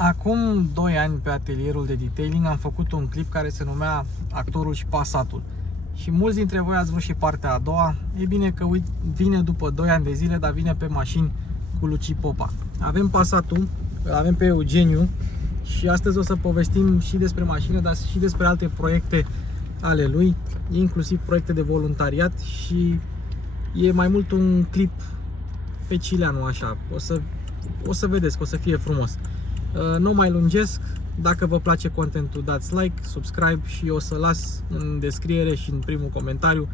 Acum 2 ani pe atelierul de detailing am făcut un clip care se numea Actorul și Passatul. Și mulți dintre voi ați vrut și partea a doua. E bine că vine după 2 ani de zile, dar vine pe mașini cu Luci Popa. Avem Passatul, îl avem pe Eugeniu și astăzi o să povestim și despre mașină, dar și despre alte proiecte ale lui, inclusiv proiecte de voluntariat și e mai mult un clip pe Cileanu, așa. O să vedeți că o să fie frumos. Nu mai lungesc, dacă vă place contentul dați like, subscribe și o să las în descriere și în primul comentariu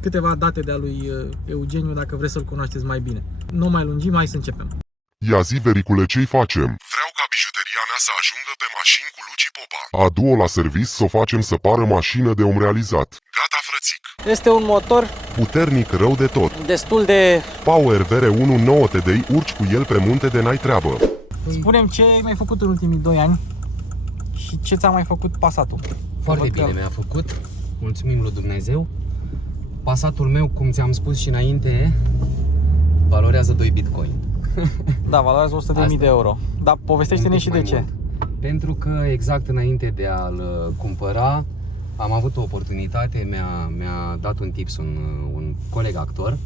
câteva date de-a lui Eugeniu dacă vreți să-l cunoașteți mai bine. Nu mai lungim, hai să începem. Ia zi, vericule, ce-i facem? Vreau ca bijuteria mea să ajungă pe mașini cu Luci Popa. Adu-o la servis să o facem să pară mașină de om realizat. Gata, frățic. Este un motor Puternic rău de tot. destul de... Power VR1 9 TDI, urci cu el pe munte de n-ai treabă. Spune-mi ce ai mai făcut în ultimii 2 ani și ce ți-a mai făcut Passatul. Foarte bine mi-a făcut, mulțumim lui Dumnezeu. Passatul meu, cum ți-am spus și înainte, valorează 2 bitcoin. Da, valorează 100.000 de euro. Dar povestește-ne și de ce. Mult. Pentru că exact înainte de a-l cumpăra, am avut o oportunitate, mi-a dat un tips un coleg actor,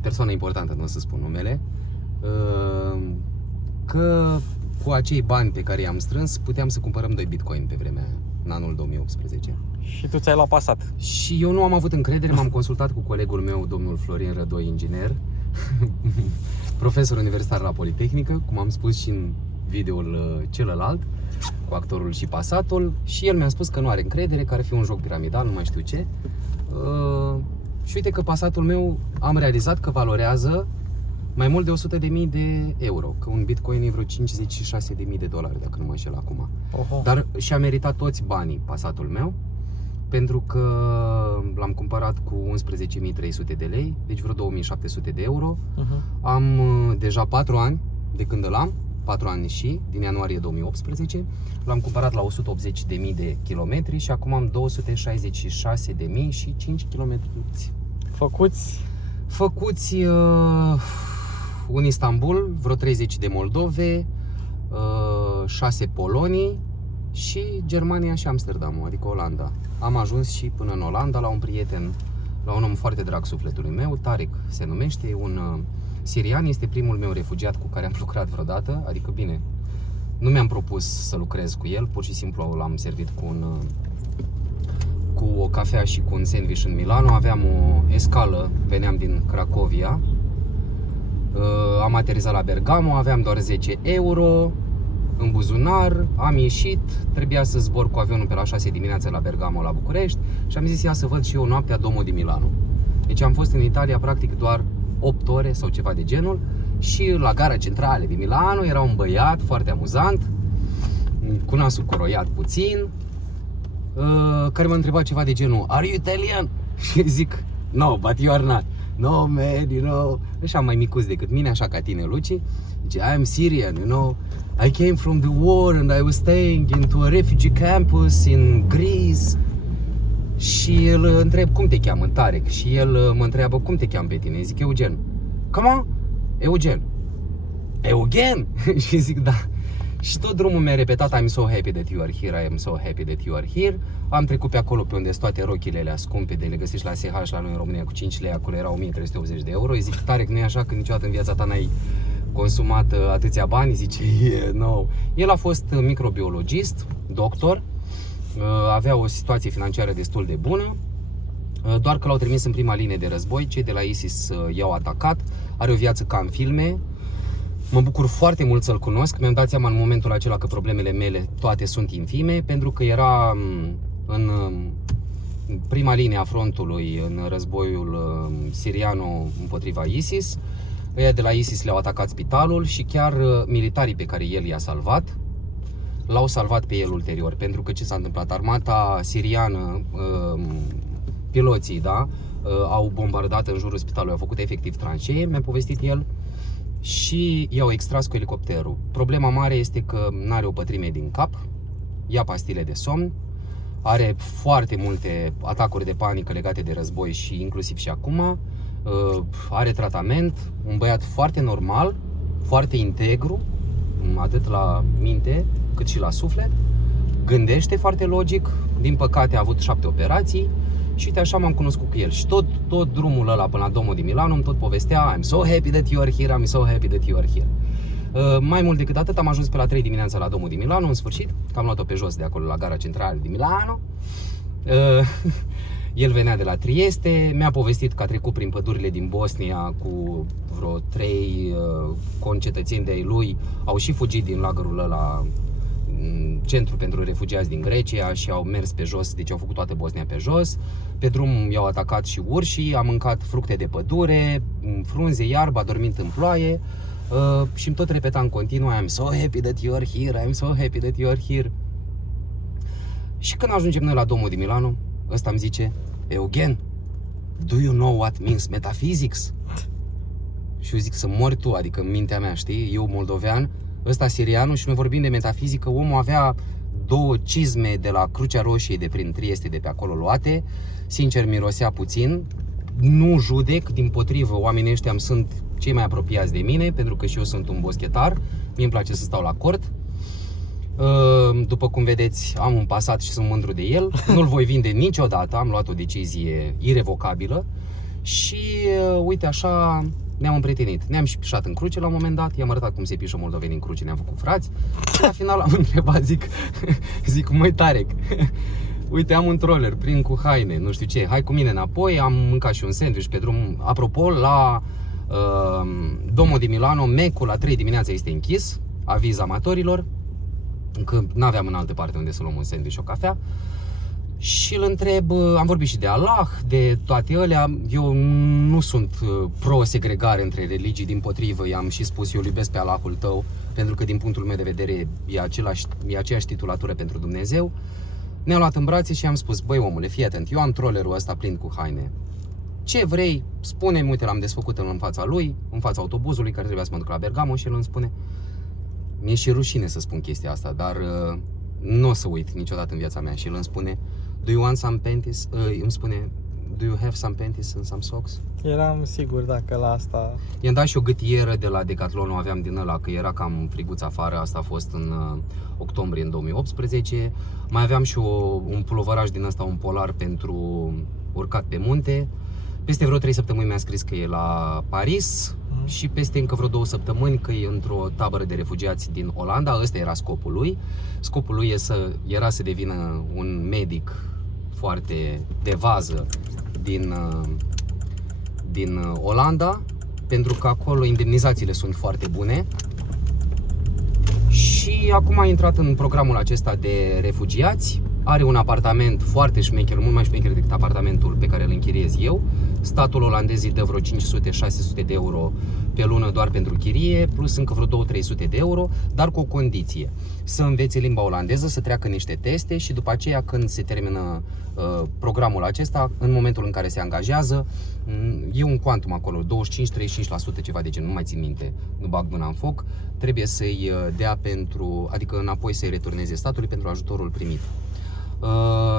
persoană importantă, nu o să spun numele, că cu acei bani pe care i-am strâns puteam să cumpărăm 2 bitcoin pe vremea aia, în anul 2018. Și tu ți-ai luat Passat. Și eu nu am avut încredere, m-am consultat cu colegul meu, domnul Florin Rădoi, inginer, profesor universitar la Politehnică, cum am spus și în videoul celălalt, cu Actorul și Passatul, și el mi-a spus că nu are încredere, că ar fi un joc piramidal, nu mai știu ce. Și uite că Passatul meu am realizat că valorează mai mult de 100.000 de euro, că un bitcoin e vreo 56.000 de dolari, dacă nu mă înșel acum. Oho. Dar și-a meritat toți banii Passatul meu, pentru că l-am cumpărat cu 11.300 de lei, deci vreo 2.700 de euro. Am deja 4 ani de când îl am, 4 ani și, din ianuarie 2018. L-am cumpărat la 180.000 de kilometri și acum am 266.000 și 5 kilometri. Făcuți un Istanbul, vreo 30 de Moldove, 6 Polonii și Germania și Amsterdam, adică Olanda. Am ajuns și până în Olanda la un prieten, la un om foarte drag sufletului meu, Tarek se numește, un sirian, este primul meu refugiat cu care am lucrat vreodată, adică bine, nu mi-am propus să lucrez cu el, pur și simplu l-am servit cu o cafea și cu un sandwich în Milano. Aveam o escală, veneam din Cracovia, am aterizat la Bergamo, aveam doar 10 euro în buzunar, am ieșit, trebuia să zbor cu avionul pe la 6 dimineața la Bergamo, la București, și am zis ia să văd și eu noaptea Duomo di Milano. Deci am fost în Italia practic doar 8 ore sau ceva de genul și la gara centrală din Milano era un băiat foarte amuzant, cu nasul coroiat puțin, care m-a întrebat ceva de genul Are you Italian? Și zic No, but you are not. No, man, you know. Așa mai micuț decât mine, așa ca tine, Luci. Zice, I am Syrian, you know. I came from the war and I was staying into a refugee campus in Greece. Și el întreb, cum te cheamă, Tarek? Și el mă întreabă, cum te cheamă pe tine? Zic, Eugen. Come on? Eugen. Eugen? Și zic, da. Și tot drumul mi-a repetat I'm so happy that you are here, I am so happy that you are here. Am trecut pe acolo pe unde sunt toate rochile alea scumpe de le găsești la SH la noi în România cu 5 lei, acolo era 1380 de euro. Îi zic, Tarek, nu e așa că niciodată în viața ta n-ai consumat atâția bani? Zice, yeah, no. El a fost microbiologist, doctor, avea o situație financiară destul de bună, doar că l-au trimis în prima linie de război, cei de la ISIS i-au atacat, are o viață ca în filme. Mă bucur foarte mult să-l cunosc, mi-am dat seama în momentul acela că problemele mele toate sunt infime, pentru că era în prima linie a frontului în războiul siriano împotriva ISIS. Ăia de la ISIS le-au atacat spitalul și chiar militarii pe care el i-a salvat l-au salvat pe el ulterior, pentru că ce s-a întâmplat? Armata siriană, piloții, da, au bombardat în jurul spitalului, au făcut efectiv tranșee, mi-a povestit el, și i-au extras cu elicopterul. Problema mare este că n-are o pătrime din cap, ia pastile de somn, are foarte multe atacuri de panică legate de război și inclusiv și acum, are tratament, un băiat foarte normal, foarte integru, atât la minte cât și la suflet. Gândește foarte logic. Din păcate a avut 7 operații. Și uite așa m-am cunoscut cu el. Și tot drumul ăla până la Domo di Milano îmi tot povestea: I'm so happy that you are here, I'm so happy that you are here. Mai mult decât atât, am ajuns pe la 3 dimineața la Domo di Milano, în sfârșit, că am luat-o pe jos de acolo la gara centrală di Milano. El venea de la Trieste, mi-a povestit că a trecut prin pădurile din Bosnia cu vreo 3 concetățeni de-ai lui, au și fugit din lagărul ăla, centru pentru refugiați din Grecia, și au mers pe jos, deci au făcut toată Bosnia pe jos. Pe drum i-au atacat și urșii, am mâncat fructe de pădure, frunze, iarbă, a dormit în ploaie. Și îmi tot repeta în continuu: I'm so happy that you are here, I'm so happy that you are here. Și când ajungem noi la Domo di Milano, ăsta îmi zice: Eugen, do you know what means metaphysics? Și eu zic: să mori tu, adică în mintea mea, știi? Eu moldovean, ăsta sirianul, și noi vorbim de metafizică. Omul avea 2 cizme de la Crucea Roșie de prin Trieste, de pe acolo luate. Sincer, mirosea puțin. Nu judec, dimpotrivă, oamenii ăștia îmi sunt cei mai apropiați de mine, pentru că și eu sunt un boschetar, mie îmi place să stau la cort. După cum vedeți, am un Passat și sunt mândru de el. Nu-l voi vinde niciodată, am luat o decizie irevocabilă. Și uite așa ne-am împrietenit. Ne-am și pișat în cruce la un moment dat, i-am arătat cum se pișă moldovenii în cruce, ne-am făcut frați. Și la final am întrebat, zic, măi Tarek, uite, am un troller plin cu haine, nu știu ce, hai cu mine înapoi. Am mâncat și un sandwich pe drum. Apropo, la Domo di Milano, Mecul la 3 dimineața este închis, aviz amatorilor, că n-aveam în altă parte unde să luăm un sandwich și o cafea. Și îl întreb, am vorbit și de Allah, de toate alea. Eu nu sunt pro-segregare între religii, dimpotrivă, i-am și spus: eu îl iubesc pe Allahul tău, pentru că din punctul meu de vedere e aceeași titulatură pentru Dumnezeu. Ne-am luat în brațe și am spus: băi omule, fii atent, eu am trollerul ăsta plin cu haine, ce vrei, spune-mi. Uite, l-am desfăcut în fața lui, în fața autobuzului care trebuia să mă duc la Bergamo, și el îmi spune, mi-e și rușine să spun chestia asta, dar nu o să uit niciodată în viața mea, și el îmi spune: do you want some panties? Îmi spune: do you have some panties and some socks? Eram sigur dacă la asta... I-am dat și o gâtieră de la Decathlon, o aveam din ăla, că era cam friguț afară. Asta a fost în octombrie în 2018. Mai aveam și un pulovăraj din ăsta, un polar pentru urcat pe munte. Peste vreo 3 săptămâni mi-a scris că e la Paris și peste încă vreo 2 săptămâni că e într-o tabără de refugiați din Olanda. Ăsta era scopul lui. Scopul lui era să devină un medic foarte de vază din Olanda, pentru că acolo indemnizațiile sunt foarte bune. Și acum a intrat în programul acesta de refugiați. Are un apartament foarte șmecher, mult mai șmecher decât apartamentul pe care îl închiriez eu. Statul olandez îi dă vreo 500-600 de euro pe lună doar pentru chirie, plus încă vreo 200-300 de euro, dar cu o condiție: să învețe limba olandeză, să treacă niște teste și după aceea, când se termină programul acesta, în momentul în care se angajează, e un quantum acolo, 25-35%, ceva de genul, nu mai țin minte, nu bag mâna în foc, trebuie să-i dea adică înapoi să-i returneze statului pentru ajutorul primit.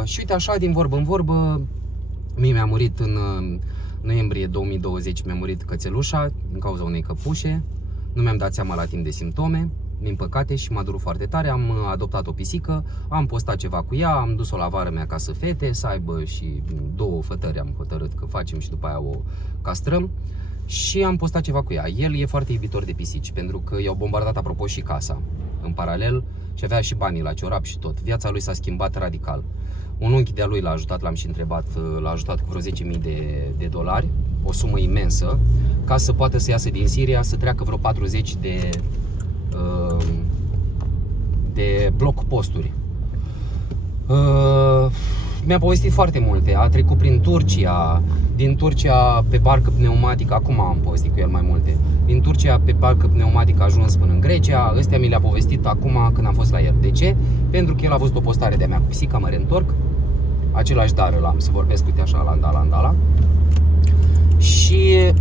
Și uite așa, din vorbă în vorbă, mie mi-a murit în noiembrie 2020, mi-a murit cățelușa din cauza unei căpușe. Nu mi-am dat seama la timp de simptome, din păcate, și m-a durut foarte tare. Am adoptat o pisică, am postat ceva cu ea, am dus-o la vară mea acasă fete, să aibă și 2 fătări, am hotărât că facem și după aia o castrăm. Și am postat ceva cu ea. El e foarte iubitor de pisici, pentru că i-au bombardat, apropo, și casa în paralel și avea și banii la ciorap și tot. Viața lui s-a schimbat radical. Un unchi de-a lui l-a ajutat, l-am și întrebat, l-a ajutat cu vreo 10.000 de dolari, o sumă imensă, ca să poată să iasă din Siria, să treacă vreo 40 de blocposturi. Mi-a povestit foarte multe, a trecut prin Turcia, din Turcia pe barcă pneumatică, acum am povestit cu el mai multe, din Turcia pe barcă pneumatică a ajuns până în Grecia. Ăstea mi le-a povestit acum când am fost la el. De ce? Pentru că el a văzut o postare de-a mea cu pisica, mă reîntorc, același dar îl am, să vorbesc, uite așa, la și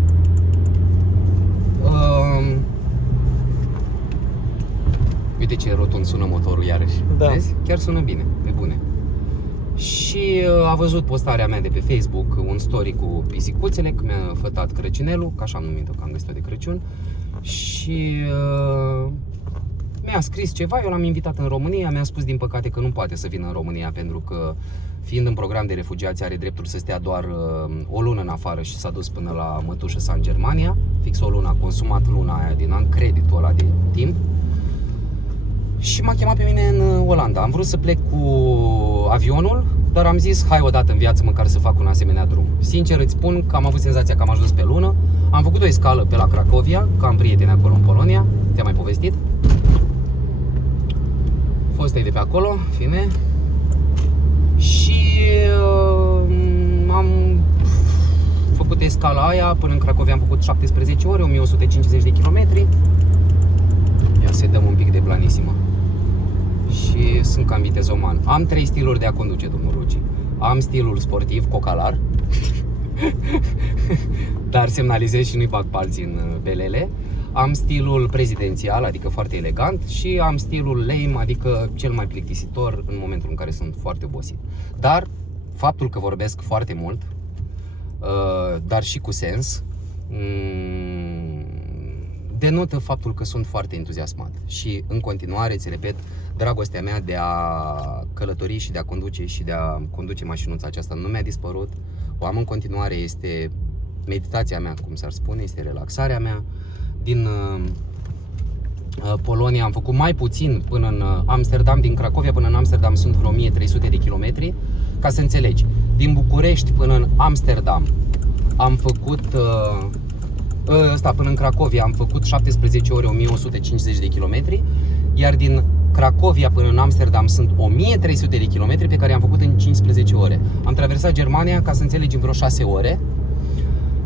uite ce rotund sună motorul iarăși, da. Vezi? Chiar sună bine, pe bune. Și a văzut postarea mea de pe Facebook, un story cu pisicuțele, că mi-a fătat Crăciunelul, că așa am numit-o, că am găsit-o de Crăciun. Și mi-a scris ceva, eu l-am invitat în România, mi-a spus din păcate că nu poate să vină în România pentru că fiind în program de refugiați are dreptul să stea doar o lună în afară și s-a dus până la mătușă sa în Germania, fix o lună, a consumat luna aia din an, creditul ăla de timp. Și m-a chemat pe mine în Olanda. Am vrut să plec cu avionul, dar am zis, hai odată în viață măcar să fac un asemenea drum. Sincer îți spun că am avut senzația că am ajuns pe lună. Am făcut o escală pe la Cracovia, că am prieteni acolo în Polonia. Te-am mai povestit? Fostei de pe acolo, fine. Și am făcut escala aia, până în Cracovia am făcut 17 ore, 1150 de kilometri. Ia să dăm un pic de planisimă. Și sunt cam vitezoman. Am 3 stiluri de a conduce, domnul Ruci. Am stilul sportiv, cocalar, dar semnalizez și nu-i bag palții în belele. Am stilul prezidențial, adică foarte elegant. Și am stilul lame, adică cel mai plictisitor în momentul în care sunt foarte obosit. Dar faptul că vorbesc foarte mult, dar și cu sens, denotă faptul că sunt foarte entuziasmat. Și în continuare, ți repet, dragostea mea de a călători și de a conduce și de a conduce mașinuța aceasta nu mi-a dispărut. O am în continuare, este meditația mea, cum s-ar spune, este relaxarea mea. Din Polonia am făcut mai puțin până în Amsterdam, din Cracovia până în Amsterdam sunt vreo 1300 de kilometri. Ca să înțelegi, din București până în Amsterdam am făcut până în Cracovia am făcut 17 ore, 1150 de kilometri, iar din Cracovia până în Amsterdam sunt 1300 de kilometri pe care am făcut în 15 ore. Am traversat Germania, ca să înțelegi, în vreo 6 ore.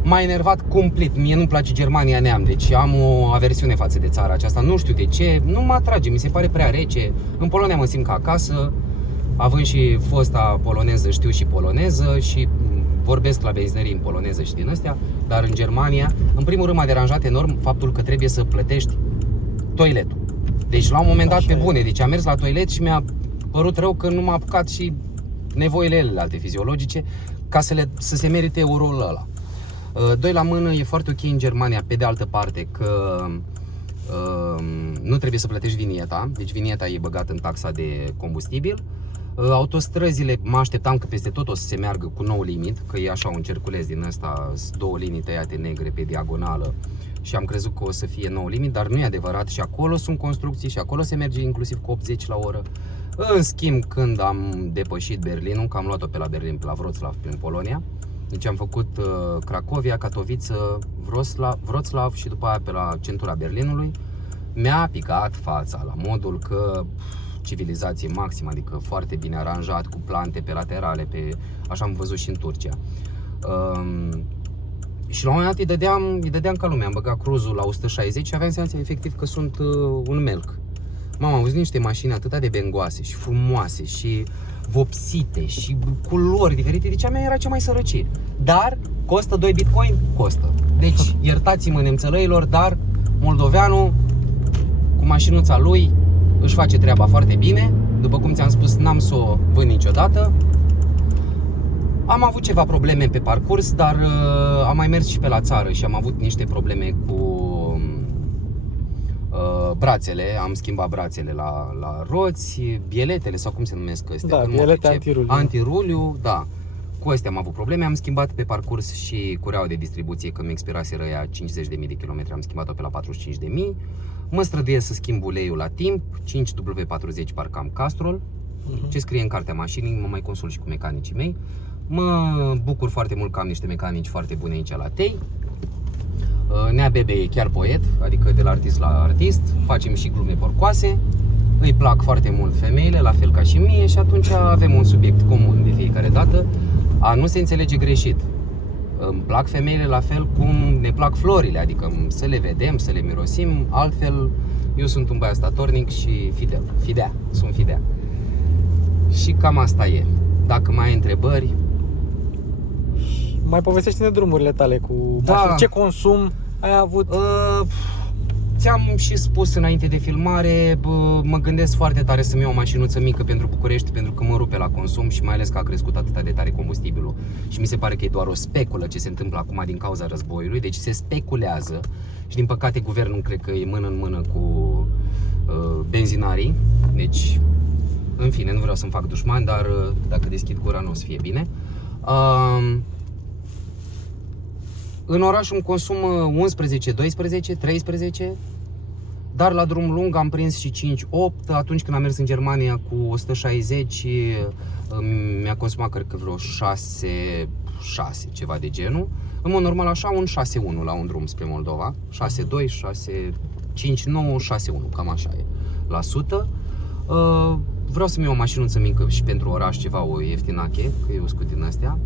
M-a enervat complet. Mie nu-mi place Germania neam, deci am o aversiune față de țara aceasta. Nu știu de ce, nu mă atrage, mi se pare prea rece. În Polonia mă simt ca acasă, având și fosta poloneză, știu și poloneză și vorbesc la benzinării în poloneză și din astea, dar în Germania, în primul rând m-a deranjat enorm faptul că trebuie să plătești toiletul. Deci la un moment dat, pe bune, deci am mers la toilet și mi-a părut rău că nu m-a apucat și nevoile alte fiziologice ca să se merite euroul ăla. Doi la mână, e foarte ok în Germania, pe de altă parte, că nu trebuie să plătești vinieta, deci vinieta e băgată în taxa de combustibil. Autostrăzile, mă așteptam că peste tot o să se meargă cu nou limit, că e așa un cerculeț din ăsta, 2 linii tăiate negre pe diagonală și am crezut că o să fie nou limit, dar nu e adevărat și acolo sunt construcții și acolo se merge inclusiv cu 80 la oră. În schimb, când am depășit Berlinul, că am luat-o pe la Berlin, pe la Wroclaw, prin Polonia, deci am făcut Cracovia, Katowice, Wroclaw și după aia pe la centura Berlinului, mi-a picat fața la modul că civilizație maximă, adică foarte bine aranjat, cu plante pe laterale, așa am văzut și în Turcia. Și la un moment dat îi dădeam ca lumea, am băgat cruzul la 160 și aveam senzația efectiv că sunt un melc. Mama, am văzut niște mașini atât de bengoase și frumoase și vopsite și culori diferite, deci a mea era cea mai sărăcie. Dar costă 2 bitcoin? Costă. Deci iertați-mă nemțălăilor, dar moldoveanul cu mașinuța lui își face treaba foarte bine. După cum ți-am spus, n-am să o vând niciodată. Am avut ceva probleme pe parcurs, dar am mai mers și pe la țară și am avut niște probleme cu brațele. Am schimbat brațele la roți, bieletele sau cum se numesc astea? Da, bielete antiruliu. Antiruliu, da. Cu astea am avut probleme, am schimbat pe parcurs și cureaua de distribuție, că mi expiraseră ea 50.000 de kilometri, am schimbat-o pe la 45.000. Mă străduiesc să schimb uleiul la timp, 5W40 parcă am Castrol. Ce scrie în cartea mașinii, mă mai consult și cu mecanicii mei. Mă bucur foarte mult că am niște mecanici foarte bune aici la Tei. Nea Bebe e chiar poet, adică de la artist la artist, facem și glume porcoase. Îi plac foarte mult femeile, la fel ca și mie, și atunci avem un subiect comun de fiecare dată. A nu se înțelege greșit. Îmi plac femeile la fel cum ne plac florile, adică să le vedem, să le mirosim, altfel eu sunt un băiat statornic și fidea, sunt fidea. Și cam asta e. Dacă mai ai întrebări... Mai povestește-ne drumurile tale cu Da. mașini. Ce consum ai avut? Ți-am și spus înainte de filmare, mă gândesc foarte tare să-mi iau o mașinuță mică pentru București, pentru că mă rupe la consum și mai ales că a crescut atât de tare combustibilul. Și mi se pare că e doar o speculă ce se întâmplă acum din cauza războiului, deci se speculează și din păcate guvernul cred că e mână în mână cu benzinarii. Deci, în fine, nu vreau să-mi fac dușmani, dar dacă deschid gura nu o să fie bine. În oraș îmi consum 11, 12, 13, dar la drum lung am prins și 5, 8. Atunci când am mers în Germania cu 160, mi-a consumat cred că vreo 6, ceva de genul. În mod normal așa, un 6-1 la un drum spre Moldova. 6-2, 6-5-9, 6-1, cam așa e la 100. Vreau să-mi iau o mașinuță mică și pentru oraș ceva, o ieftinache, că eu sunt din astea,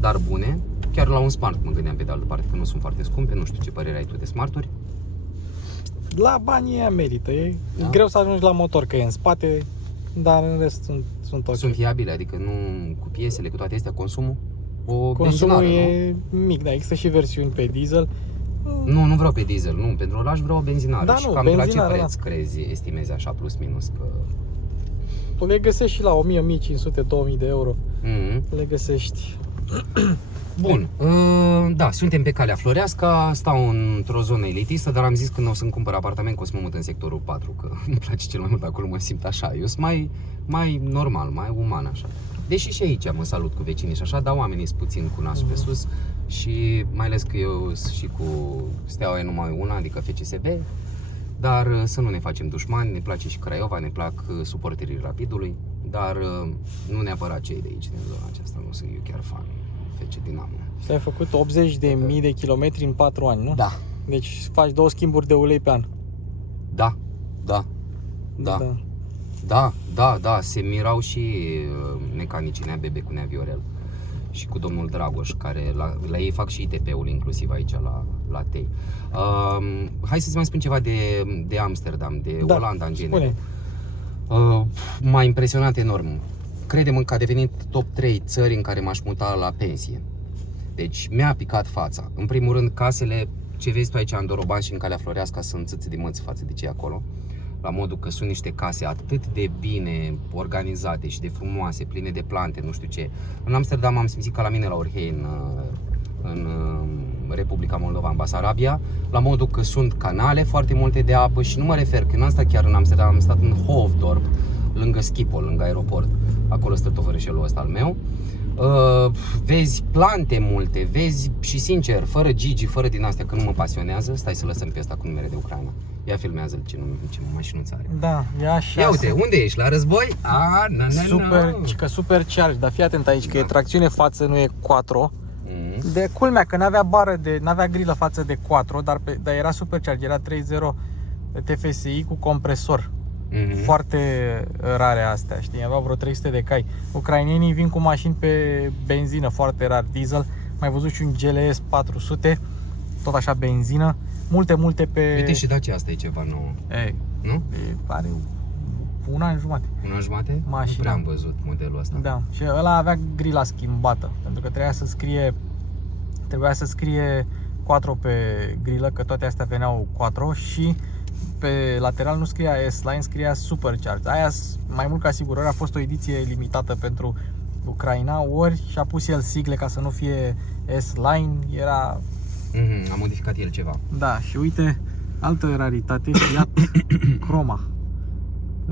dar bune. Chiar la un Smart mă gândeam pe de altă parte, că nu sunt foarte scumpe, nu știu ce părere ai tu de Smart-uri. La banii ăia merită, e greu să ajungi la motor, că e în spate, dar în rest sunt ok. Sunt fiabile, adică nu cu piesele, cu toate astea, consumul? Consumul benzinară, e mic, dar există și versiuni pe diesel. Nu vreau pe diesel, nu, pentru oraș vreau o benzinară. Da, și nu, cam la ce benzinară, preț crezi, estimezi așa, plus minus? Că... Tu le găsești și la 1000, 1500, 2000 de euro. Le găsești. Bun, da, suntem pe calea Floreasca, stau într-o zonă elitistă, dar am zis că nu o să-mi cumpăr apartament, că o să mă mut în sectorul 4, că îmi place cel mai mult acolo, mă simt așa. Eu sunt mai normal, mai uman așa. Deși și aici mă salut cu vecinii și așa, dar oamenii sunt puțin cu nasul pe sus și mai ales că eu sunt și cu steaua e numai una, adică FCSB, dar să nu ne facem dușmani, ne place și Craiova, ne plac suporterii Rapidului, dar nu neapărat cei de aici, din zona aceasta, nu sunt eu chiar fan. FC Dinamo. Și ai făcut 80.000 de kilometri în 4 ani, nu? Da. Deci faci 2 schimburi de ulei pe an. Da, se mirau și mecanicii Nea Bebe cu Nea Viorel și cu domnul Dragoș, care la ei fac și ITP-ul inclusiv aici la Tei. Hai să-ți mai spun ceva de Amsterdam, de Olanda în general. M-a impresionat enorm. Credem că a devenit top 3 țări în care m-aș muta la pensie. Deci mi-a picat fața. În primul rând, casele, ce vezi tu aici în Doroban și în Calea Floreasca, sunt țâți de măți față de cei acolo. La modul că sunt niște case atât de bine organizate și de frumoase, pline de plante, nu știu ce. În Amsterdam am simțit ca la mine la Orhei, în Republica Moldova, în Basarabia, la modul că sunt canale foarte multe de apă și nu mă refer, că n-am stat chiar în Amsterdam, am stat în Hoofddorp, lângă Schiphol, lângă aeroport. Acolo stă tovărășelul ăsta al meu. Vezi plante multe, vezi și sincer, fără Gigi, fără din astea, că nu mă pasionează. Stai să lăsăm pe ăsta cu numere de Ucraina. Ia filmează-l ce mașinuță are. Da, e așa. Ia uite, unde ești? La război? Supercharge, dar fii atent aici, că e tracțiune față, nu e quattro. De culmea că n-avea n-avea grilă față de quattro, dar era supercharge, era 3.0 TFSI cu compresor. Foarte rare astea, știi? Aveau vreo 300 de cai. Ucrainenii vin cu mașini pe benzină, foarte rar, diesel. Mai văzut și un GLS 400, tot așa benzină. Multe pe... Uite și Dacia asta e ceva nou. Nu? Are un an jumate. Un an jumate? Mașina. Nu prea am văzut modelul ăsta. Da, și ăla avea grila schimbată, pentru că trebuia să scrie quattro pe grilă, că toate astea veneau quattro și pe lateral nu scria S-Line, scria Supercharged. Aia, mai mult ca sigur, ori a fost o ediție limitată pentru Ucraina, ori și-a pus el sigle ca să nu fie S-Line, era... A modificat el ceva. Da, și uite, altă raritate, Fiat Croma.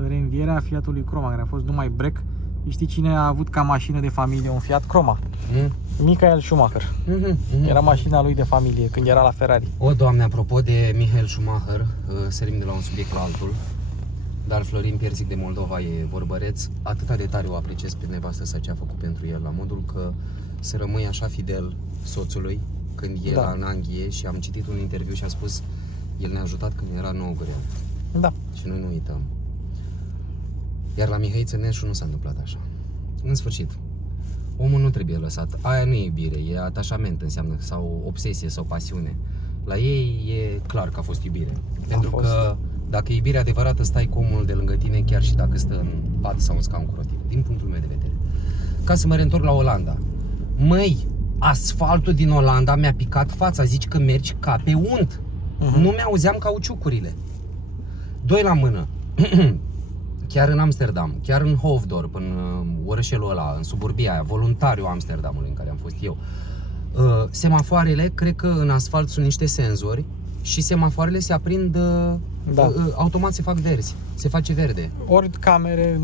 Reînvierea Fiatului Croma, care a fost numai break. Știi cine a avut ca mașină de familie un Fiat Croma? Michael Schumacher. Era mașina lui de familie când era la Ferrari. O, Doamne, apropo de Michael Schumacher, sărim de la un subiect la altul, dar Florin Piersic de Moldova e vorbăreț. Atâta de tare o apreciez pe nevastă sa ce a făcut pentru el, la modul că să rămâi așa fidel soțului când e la în Anghie, și am citit un interviu și a spus el ne-a ajutat când era nouă greu. Da. Și noi nu uităm. Iar la Mihai Țăneșu nu s-a întâmplat așa. În sfârșit, omul nu trebuie lăsat. Aia nu e iubire, e atașament, înseamnă, sau obsesie sau pasiune. La ei e clar că a fost iubire. Pentru că dacă e iubire adevărată, stai cu omul de lângă tine, chiar și dacă stă în pat sau în scaun cu rotile, din punctul meu de vedere. Ca să mă reîntorc la Olanda. Măi, asfaltul din Olanda mi-a picat fața, zici că mergi ca pe unt. Nu mi-auzeam cauciucurile. Doi la mână. Chiar în Amsterdam, chiar în Hoofddorp, în orășelul ăla, în suburbia aia, voluntariu Amsterdamului în care am fost eu. Semafoarele, cred că în asfalt sunt niște senzori și semafoarele se aprind, automat se fac verzi, se face verde. Ori camere,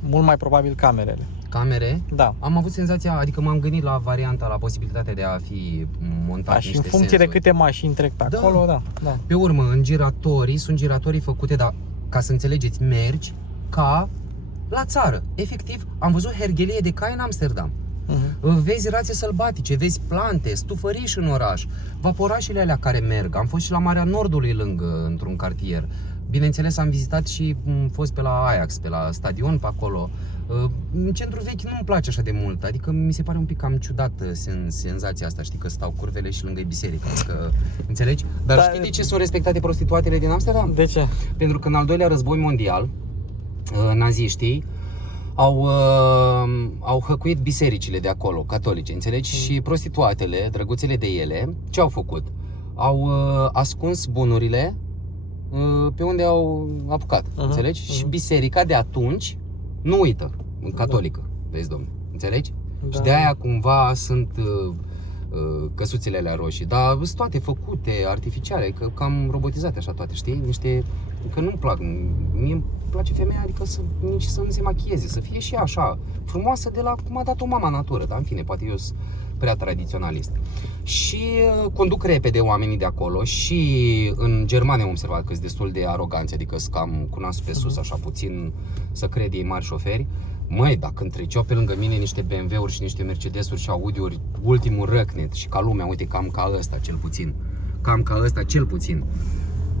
mult mai probabil camerele. Camere? Da. Am avut senzația, adică m-am gândit la varianta, la posibilitatea de a fi montat Da, și niște în funcție senzori. de câte mașini trec pe acolo, da. Pe urmă, sunt giratorii făcute, dar ca să înțelegeți, mergi ca la țară. Efectiv, am văzut herghelie de cai în Amsterdam. Vezi rațe sălbatice, vezi plante, stufăriși în oraș, vaporașele alea care merg. Am fost și la Marea Nordului lângă, într-un cartier. Bineînțeles, am vizitat și am fost pe la Ajax, pe la stadion, pe acolo. În centrul vechi nu-mi place așa de mult, adică mi se pare un pic cam ciudată senzația asta, știi, că stau curvele și lângă biserică, adică, înțelegi? Dar știi de ce sunt respectate prostituatele din Amsterdam? De ce? Pentru că în al doilea război mondial, naziștii au hăcuit bisericile de acolo, catolice, înțelegi? Și prostituatele, drăguțele de ele, ce au făcut? Au ascuns bunurile pe unde au apucat, înțelegi? Și biserica de atunci nu uită, catolică, vezi, domnule, înțelegi? Și de aia cumva sunt căsuțele alea roșii, dar sunt toate făcute, artificiale, că cam robotizate așa toate, știi? Niște, că nu-mi plac, mie îmi place femeia, adică nici să nu se machieze, să fie și așa, frumoasă de la cum a dat-o mama natură, dar în fine, poate eu sunt prea tradiționalist. Și conduc repede oamenii de acolo și în Germania am observat că sunt destul de aroganți, adică sunt cam cu nasul pe sus, așa puțin să cred ei mari șoferi. Măi, dacă îmi treceau pe lângă mine niște BMW-uri și niște Mercedes-uri și Audi-uri, ultimul răcnet și ca lumea, uite, cam ca ăsta cel puțin,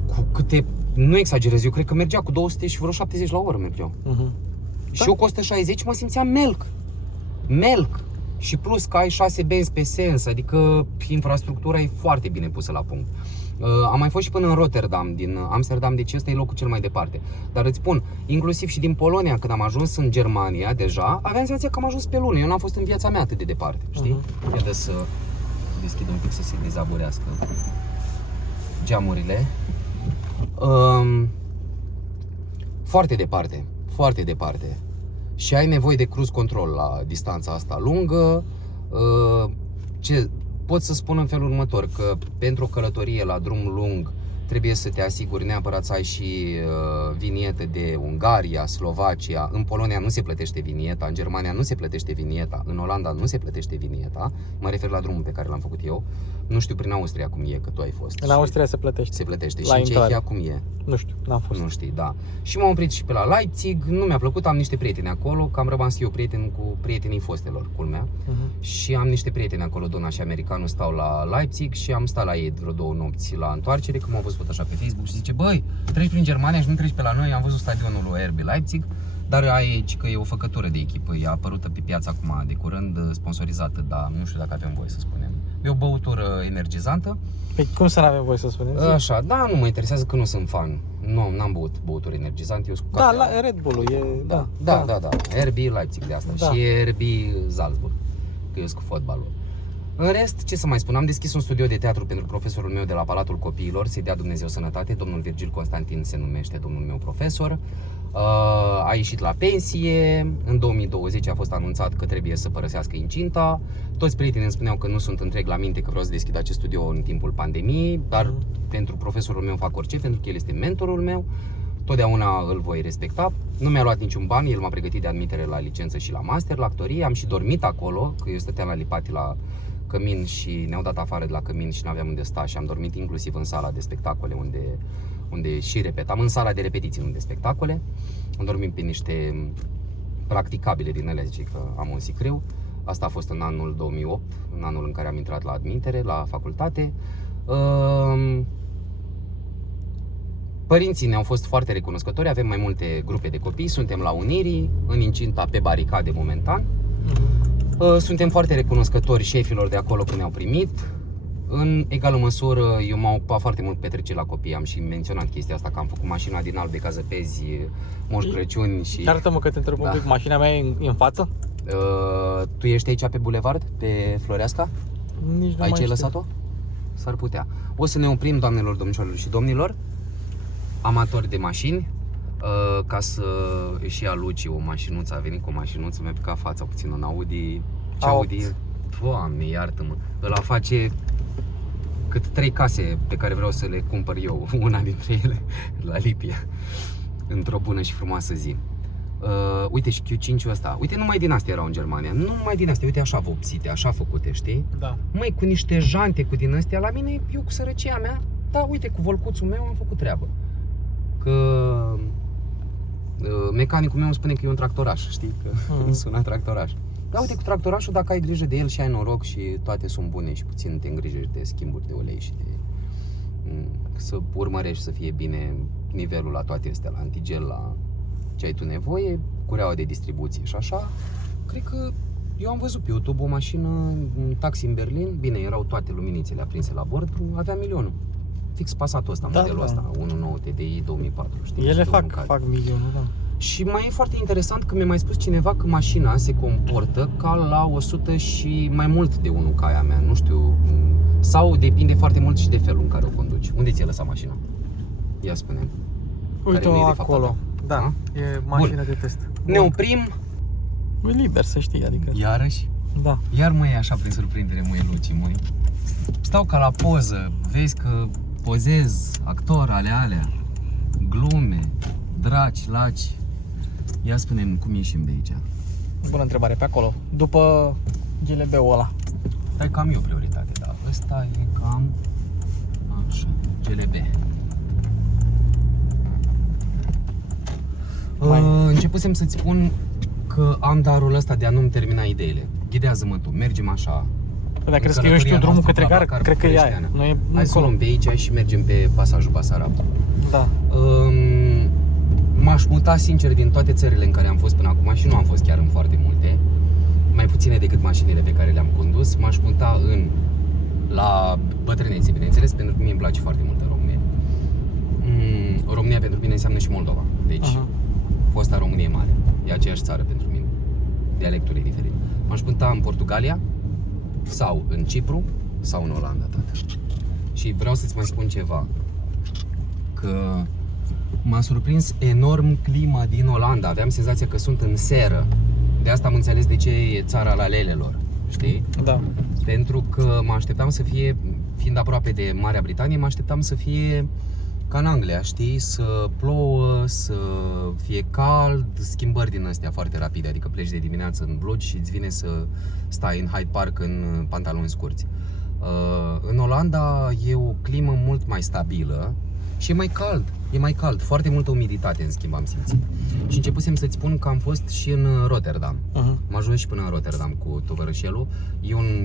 cu câte, nu exagerez, eu cred că mergea cu 200 și vreo 70 la oră mergeau. Și eu cu 160 mă simțeam melc. Și plus că ai 6 benzi pe sens, adică infrastructura e foarte bine pusă la punct. Am mai fost și până în Rotterdam, din Amsterdam, deci ăsta e locul cel mai departe. Dar îți spun, inclusiv și din Polonia, când am ajuns în Germania deja, aveam senzația că am ajuns pe lună. Eu n-am fost în viața mea atât de departe, știi? Ia să deschid un pic să se dezaborească geamurile. Foarte departe. Și ai nevoie de cruise control la distanța asta lungă. Pot să spun în felul următor, că pentru o călătorie la drum lung trebuie să te asiguri neapărat să ai și vinietă de Ungaria, Slovacia. În Polonia nu se plătește vinieta, în Germania nu se plătește vinieta, în Olanda nu se plătește vinieta. Mă refer la drumul pe care l-am făcut eu. Nu știu prin Austria cum e, că tu ai fost. În Austria se plătește. Se plătește. La și în intrare. Cehia cum e? Nu știu, n-am fost. Nu știi, da. Și m-am oprit și pe la Leipzig, nu mi-a plăcut, am niște prieteni acolo, că am rămas eu prieten cu prietenii fostelor, culmea. Și am niște prieteni acolo, dona și americanul, stau la Leipzig și am stat la ei vreo 2 nopți la întoarcere, că m-au văzut așa pe Facebook și zice, băi, treci prin Germania și nu treci pe la noi, am văzut stadionul lui RB Leipzig, dar aici că e o făcătură de echipă, e apărută pe piață acum de curând, sponsorizată, dar nu știu dacă avem voie să spunem. E o băutură energizantă. Păi cum să n-avem voie să spunem? Așa, da, nu mă interesează că nu sunt fan. Nu, n-am băut băuturi energizante, eu sunt cu Da, cafea. la Red Bull-ul e... Da. RB Leipzig de asta Da. și RB Salzburg, că eu sunt cu fotbalul. În rest, ce să mai spun, am deschis un studio de teatru pentru profesorul meu de la Palatul Copiilor, să-i dea Dumnezeu sănătate, domnul Virgil Constantin se numește domnul meu profesor. A ieșit la pensie, în 2020 a fost anunțat că trebuie să părăsească incinta. Toți prietenii îmi spuneau că nu sunt întreg la minte, că vreau să deschid acest studio în timpul pandemiei, dar pentru profesorul meu fac orice, pentru că el este mentorul meu. Totdeauna îl voi respecta. Nu mi-a luat niciun ban, el m-a pregătit de admitere la licență și la master, la actorie. Am și dormit acolo, că eu stăteam la Lipati la cămin și ne-au dat afară de la cămin și n-aveam unde sta și am dormit inclusiv în sala de spectacole unde și repetam, în sala de repetiții, nu de spectacole. Am dormit pe niște practicabile din ele, zice că am un sicriu. Asta a fost în anul 2008, în anul în care am intrat la admitere, la facultate. Părinții ne-au fost foarte recunoscători, avem mai multe grupe de copii, suntem la Unirii, în incinta pe baricade momentan. Suntem foarte recunoscători șefilor de acolo că ne-au primit. În egală măsură, eu m-am ocupat foarte mult petrecere la copii, am și menționat chestia asta, că am făcut mașina din albe ca zăpezi, Moș Crăciun și... Iartă-mă că te întreb un pic, mașina mea e în față? Tu ești aici pe bulevard, pe Floreasca? Nici nu Aici mai ai știu. lăsat-o? S-ar putea. O să ne oprim, doamnelor, domnișoarelor și domnilor, amatori de mașini, ca să își ia Luci o mașinuță. A venit cu o mașinuță, mi-a picat fața puțin, un Audi. Ce A8. Audi? Doamne, iartă-mă. Ăla face decât 3 case pe care vreau să le cumpăr eu, una dintre ele la Lipia, într-o bună și frumoasă zi. Uite și Q5-ul ăsta, uite numai din astea erau în Germania, numai din astea, uite așa vopsite, așa făcute, știi? Da. Măi, cu niște jante cu din astea, la mine, eu cu sărăcia mea, da, uite, cu volcuțul meu am făcut treabă. Că mecanicul meu îmi spune că e un tractoraș, știi? Că sună tractoraș. Da, uite, cu tractorașul, dacă ai grijă de el și ai noroc și toate sunt bune și puțin te îngrijești de schimburi de ulei și de să urmărești să fie bine nivelul la toate astea, la antigel, la ce ai tu nevoie, cureaua de distribuție și așa, cred că eu am văzut pe YouTube o mașină, un taxi în Berlin, bine, erau toate luminițele aprinse la bord, avea milionul. Fix Passatul ăsta, Da, modelul da. ăsta, 1.9 TDI 2004, știi? Ele Știu un care. fac milionul, da. Și mai e foarte interesant că mi-a mai spus cineva că mașina se comportă ca la 100 și mai mult de 1 ca aia mea, nu știu, sau depinde foarte mult și de felul în care o conduci. Unde ți-ai lăsat mașina? Ia spune. Uite-o nu e de fapt a acolo. ta. Da, e mașină de test. Ne oprim, E liber, să știi, adică. iarăși, Da. iar mă e așa prin surprindere, mă e Luci, măi. Stau ca la poză, vezi că pozez, actor, alea, glume, draci, laci. Ia spune-mi cum ieșim de aici. Bună întrebare, pe acolo. După GLB-ul ăla. Stai că am eu prioritate, da. Ăsta e cam așa, GLB. Începusem să-ți spun că am darul ăsta de a nu-mi termina ideile. Ghidează-mă tu, mergem așa. Păi dacă crezi că eu știu drumul către gar, cred că e aia. Nu e Hai să o luăm pe aici și mergem pe pasajul Basarab. Da. M-aș muta sincer din toate țările în care am fost până acum și nu am fost chiar în foarte multe, mai puține decât mașinile pe care le-am condus. M-aș muta la bătrânețe, bineînțeles, pentru că mie îmi place foarte mult în România. România pentru mine înseamnă și Moldova, deci fosta Românie mare, e aceeași țară pentru mine, dialectul e diferit. M-aș muta în Portugalia sau în Cipru sau în Olanda, tată. Și vreau să-ți mai spun ceva, că m-a surprins enorm clima din Olanda. Aveam senzația că sunt în seră. De asta am înțeles de ce e țara la lelelor, știi? Da. Pentru că mă așteptam să fie, fiind aproape de Marea Britanie, mă așteptam să fie ca în Anglia, știi? Să plouă, să fie cald, schimbări din astea foarte rapide. Adică pleci de dimineață în blugi și îți vine să stai în Hyde Park în pantaloni scurți. În Olanda e o climă mult mai stabilă și e mai cald, foarte multă umiditate în schimb am simțit. Și începusem să-ți spun că am fost și în Rotterdam. Mă ajung și până în Rotterdam cu tovărășelul.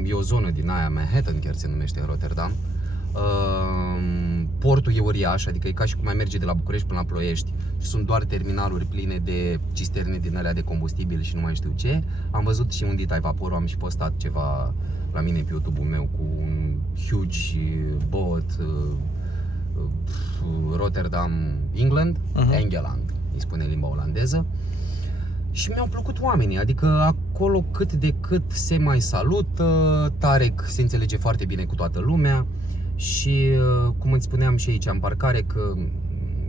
E o zonă din aia, Manhattan chiar se numește în Rotterdam. Portul e uriaș, adică e ca și cum mai merge de la București până la Ploiești și sunt doar terminaluri pline de cisterne din alea de combustibil și nu mai știu ce. Am văzut și unde tai vaporul, am și postat ceva la mine pe YouTube-ul meu cu un huge boat, Rotterdam, England, Engeland, îi spune limba olandeză. Și mi-au plăcut oamenii, adică acolo cât de cât se mai salută, Tarek se înțelege foarte bine cu toată lumea și, cum îți spuneam și aici în parcare, că,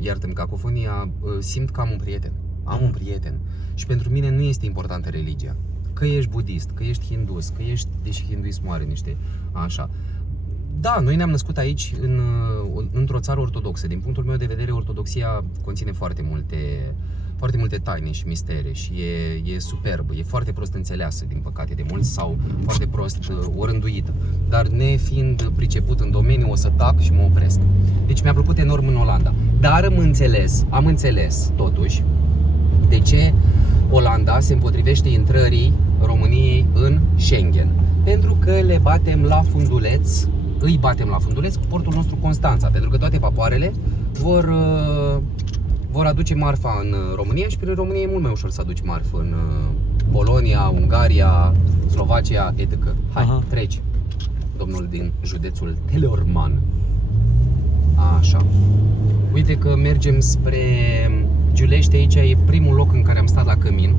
iartă-mi cacofonia, simt că am un prieten. Am un prieten și pentru mine nu este importantă religia. Că ești budist, că ești hindus, că ești, deși hinduismul are niște, așa. Da, noi ne-am născut aici într-o țară ortodoxă. Din punctul meu de vedere, ortodoxia conține foarte multe taine și mistere și e superbă, e foarte prost înțeleasă, din păcate, de mulți sau foarte prost orânduită. Dar nefiind priceput în domeniu, o să tac și mă opresc. Deci mi-a plăcut enorm în Olanda. Dar am înțeles totuși de ce Olanda se împotrivește intrării României în Schengen. Pentru că îi batem la funduleț cu portul nostru Constanța, pentru că toate vapoarele vor aduce marfa în România și prin România e mult mai ușor să aduci marfă în Polonia, Ungaria, Slovacia, etc. Hai, treci, domnul din județul Teleorman. Așa. Uite că mergem spre Giulești, aici e primul loc în care am stat la cămin.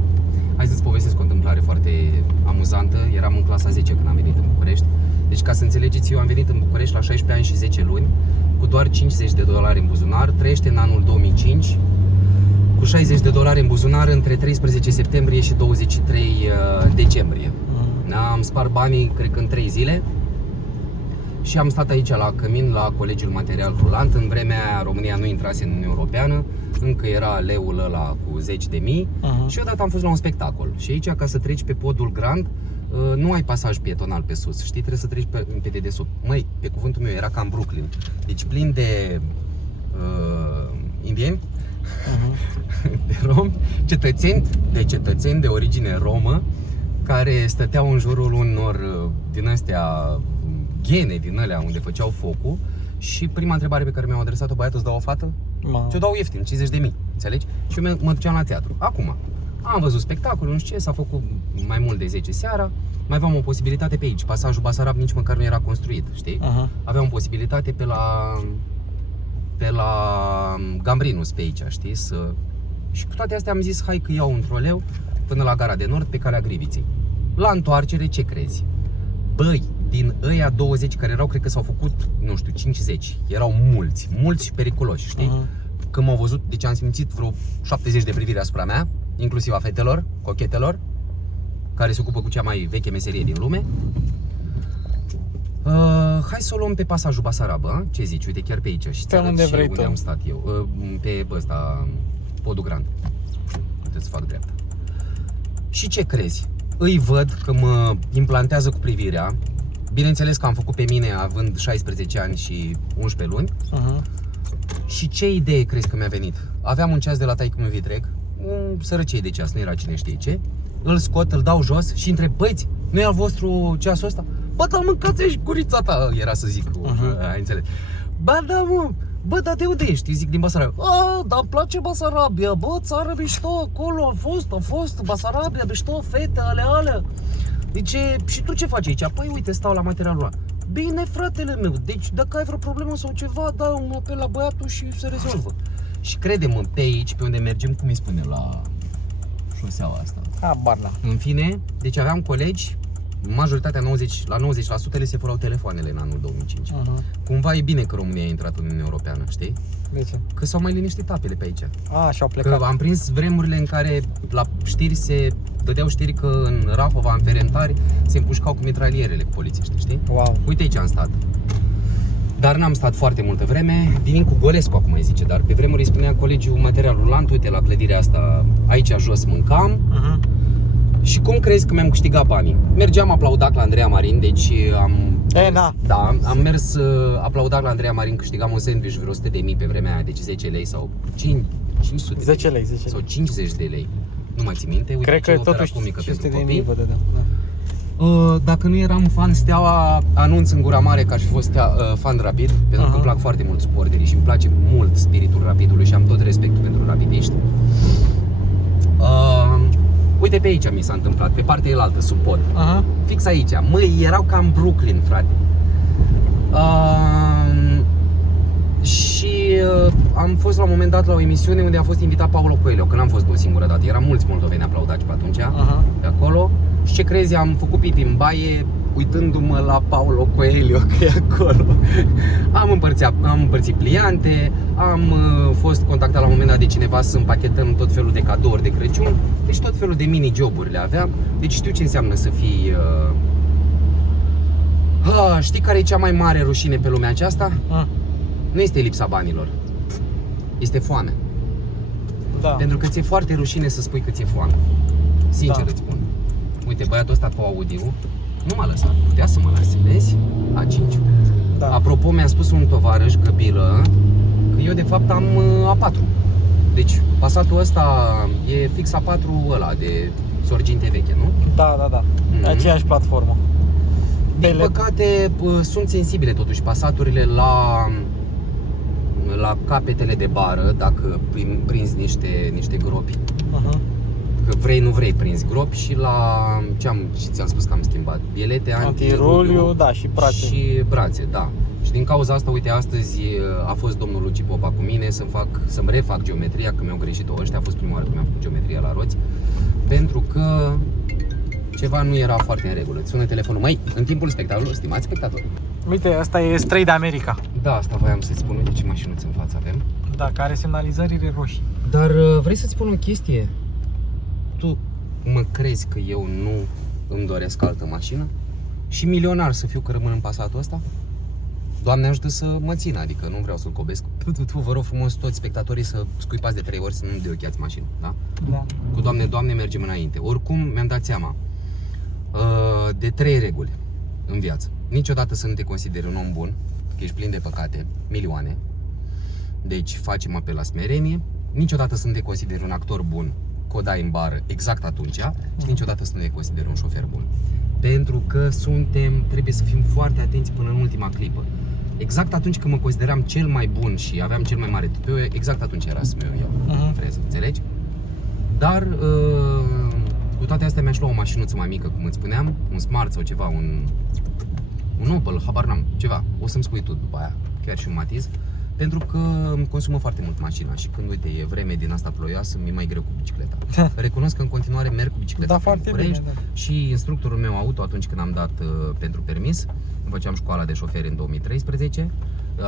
Hai să-ți povestesc o întâmplare foarte amuzantă. Eram în clasa 10 când am venit în București. Deci, ca să înțelegeți, eu am venit în București la 16 ani și 10 luni cu doar $50 în buzunar, trăiește în anul 2005 cu $60 în buzunar între 13 septembrie și 23 decembrie. Am spart banii, cred că în 3 zile Și am stat aici la cămin, la Colegiul Material Rulant. În vremea aia România nu intrase în Uniunea Europeană, încă era leul ăla cu 10.000. Și odată am fost la un spectacol. Și aici, ca să treci pe podul Grand, nu ai pasaj pietonal pe sus, știi? Trebuie să treci pe dedesubt. Măi, pe cuvântul meu, era ca în Brooklyn. Deci plin de indieni, de romi, cetățeni de origine romă, care stăteau în jurul unor din astea ghene din alea unde făceau focul. Și prima întrebare pe care mi-au adresat-o: băiatul, îți dau o fată? Ți-o dau ieftin, 50.000, înțelegi? Și eu mă duceam la teatru. Acum, am văzut spectacolul, nu știu ce, s-a făcut mai mult de 10 seara. Mai aveam o posibilitate pe aici. Pasajul Basarab nici măcar nu era construit, știi? Aveam o posibilitate pe la Gambrinus pe aici, știi? Și cu toate astea am zis, hai că iau un troleu până la Gara de Nord pe calea Griviței. La întoarcere, ce crezi? Băi, din ăia 20 care erau, cred că s-au făcut, nu știu, 50. Erau mulți și periculoși, știi? Când m-au văzut, deci am simțit vreo 70 de priviri asupra mea, inclusiv a fetelor, cochetelor, care se ocupă cu cea mai veche meserie din lume. Hai să o luăm pe pasajul Basarab, a? Ce zici? Uite, chiar pe aici. Și ți-arăt unde vrei unde tu. am stat eu. Pe ăsta, podul Grand. Trebuie să fac dreapta. Și ce crezi? Îi văd că mă implantează cu privirea. Bineînțeles că am făcut pe mine având 16 ani și 11 luni. Și ce idee crezi că mi-a venit? Aveam un ceas de la taică-miu vitreg, un sărăcie de ceas, nu era cine știe ce. Îl scot, îl dau jos și întreb: băieți, nu e al vostru ceasul ăsta? Bă, da, mâncați și gurița ta, era să zic, ai înțeles. Bă, da, mă, bă, dar de unde ești? Zic, din Basarabia. Dar îmi place Basarabia, bă, țară mișto, acolo a fost Basarabia, mișto, fete, alea. Deci, și tu ce faci aici? Păi uite, stau la materialul ăla. Bine, fratele meu, deci dacă ai vreo problemă sau ceva, dai un apel la băiatul și se rezolvă. Și crede-mă, pe aici, pe unde mergem, cum îi spune la șoseaua asta? Barna. În fine, deci aveam colegi, majoritatea, la 90% le se furau telefoanele în anul 2005. Cumva e bine că România a intrat în Uniunea Europeană, știi? De ce? Că s-au mai liniștit apele pe aici. Și-au plecat. Că am prins vremurile în care la știri se dădeau știri că în Rahova, în Ferentari, se împușcau cu mitralierele cu polițiști, știi? Wow. Uite, aici am stat. Dar n-am stat foarte multă vreme, vin cu Golescu acum îi zice, dar pe vremuri îi spunea Colegiul Material Rulant, uite, la clădirea asta, aici jos mâncam. Și cum crezi că mi-am câștigat banii? Mergeam aplaudat la Andreea Marin, deci am mers aplaudat la Andreea Marin, câștigam un sandwich vreo 100.000 pe vremea aia, deci 10 lei sau 500 10 lei, 10 sau 50 de lei. Nu mai țin minte, uite, cred ce că totuși comică 500 pentru de copii. mii vă dădeam. Dacă nu eram fan Steaua, anunț în gura mare că aș fi fost fan Rapid, pentru că îmi plac foarte mult suporterii și îmi place mult spiritul Rapidului și am tot respectul pentru rapidiști. Uite, pe aici mi s-a întâmplat, pe partea elaltă, sub pod. Fix aici. Măi, erau ca în Brooklyn, frate. Și am fost la un moment dat la o emisiune unde a fost invitat Paulo Coelho, că n-am fost o singură dată, eram mulți moldoveni aplaudați pe atunci, pe acolo. Și ce crezi, am făcut pipi în baie, uitându-mă la Paulo Coelho, că e acolo. Am împărțit pliante, am fost contactat la un moment dat de cineva să împachetăm tot felul de cadouri de Crăciun. Deci tot felul de mini-joburi le aveam. Deci știu ce înseamnă să fii... știi care e cea mai mare rușine pe lumea aceasta? Nu este lipsa banilor, este foame. Pentru că ți-e foarte rușine să spui că ți-e foame. Sincer îți spun. Uite, băiatul ăsta cu Audi-ul nu m-a lăsat, putea să mă lase, vezi? A5. Apropo, mi-a spus un tovarăș Găbilă că eu de fapt am A4. Deci Passatul ăsta e fix A4 ăla de sorginte veche, nu? Da. Aceeași platformă. Din păcate sunt sensibile totuși Passaturile la capetele de bară, dacă prinzi niște gropi. Că vrei, nu vrei, prinzi gropi și la ce ți-am spus că am schimbat, bielete antiruliu, și brațe. Și brațe, da. Și din cauza asta, uite, astăzi a fost domnul Luci Popa cu mine să-mi refac geometria, că mi-au greșit-o ăștia, a fost prima oară că mi-am făcut geometria la roți, pentru că ceva nu era foarte în regulă. Îți sună telefonul. Măi, în timpul spectacolului, stimați spectatori. Uite, asta e Străi de America. Da, asta voiam să-ți spun. Uite ce mașinuță în față avem. Da, care are semnalizările roșii. Dar vrei să-ți spun o chestie? Tu mă crezi că eu nu îmi doresc altă mașină? Și milionar să fiu că rămân în Passatul ăsta? Doamne ajută să mă țin, adică nu vreau să-l cobesc. Vă rog frumos toți spectatorii să scuipați de 3 ori să nu deocheați mașina, da? Da. Cu Doamne mergem înainte. Oricum mi-am dat seama de 3 reguli în viață. Niciodată să nu te consideri un om bun, că ești plin de păcate, milioane. Deci facem apel la smerenie. Niciodată să nu te consideri un actor bun, că o dai în bară exact atunci. Și niciodată să nu te consideri un șofer bun. Pentru că trebuie să fim foarte atenți până în ultima clipă. Exact atunci când mă consideram cel mai bun și aveam cel mai mare tupeu, exact atunci era să mă iau freză, înțelegi? Dar cu toate astea mi-aș lua o mașinuță mai mică, cum îți spuneam, un Smart sau ceva, un Opel, habar n-am, ceva. O să-mi spui tu după aia, chiar și un Matiz, pentru că îmi consumă foarte mult mașina și când, uite, e vreme din asta ploioasă, mi-e mai greu cu bicicleta. Recunosc că în continuare merg cu bicicleta prin București și instructorul meu auto, atunci când am dat pentru permis, făceam școala de șoferi în 2013.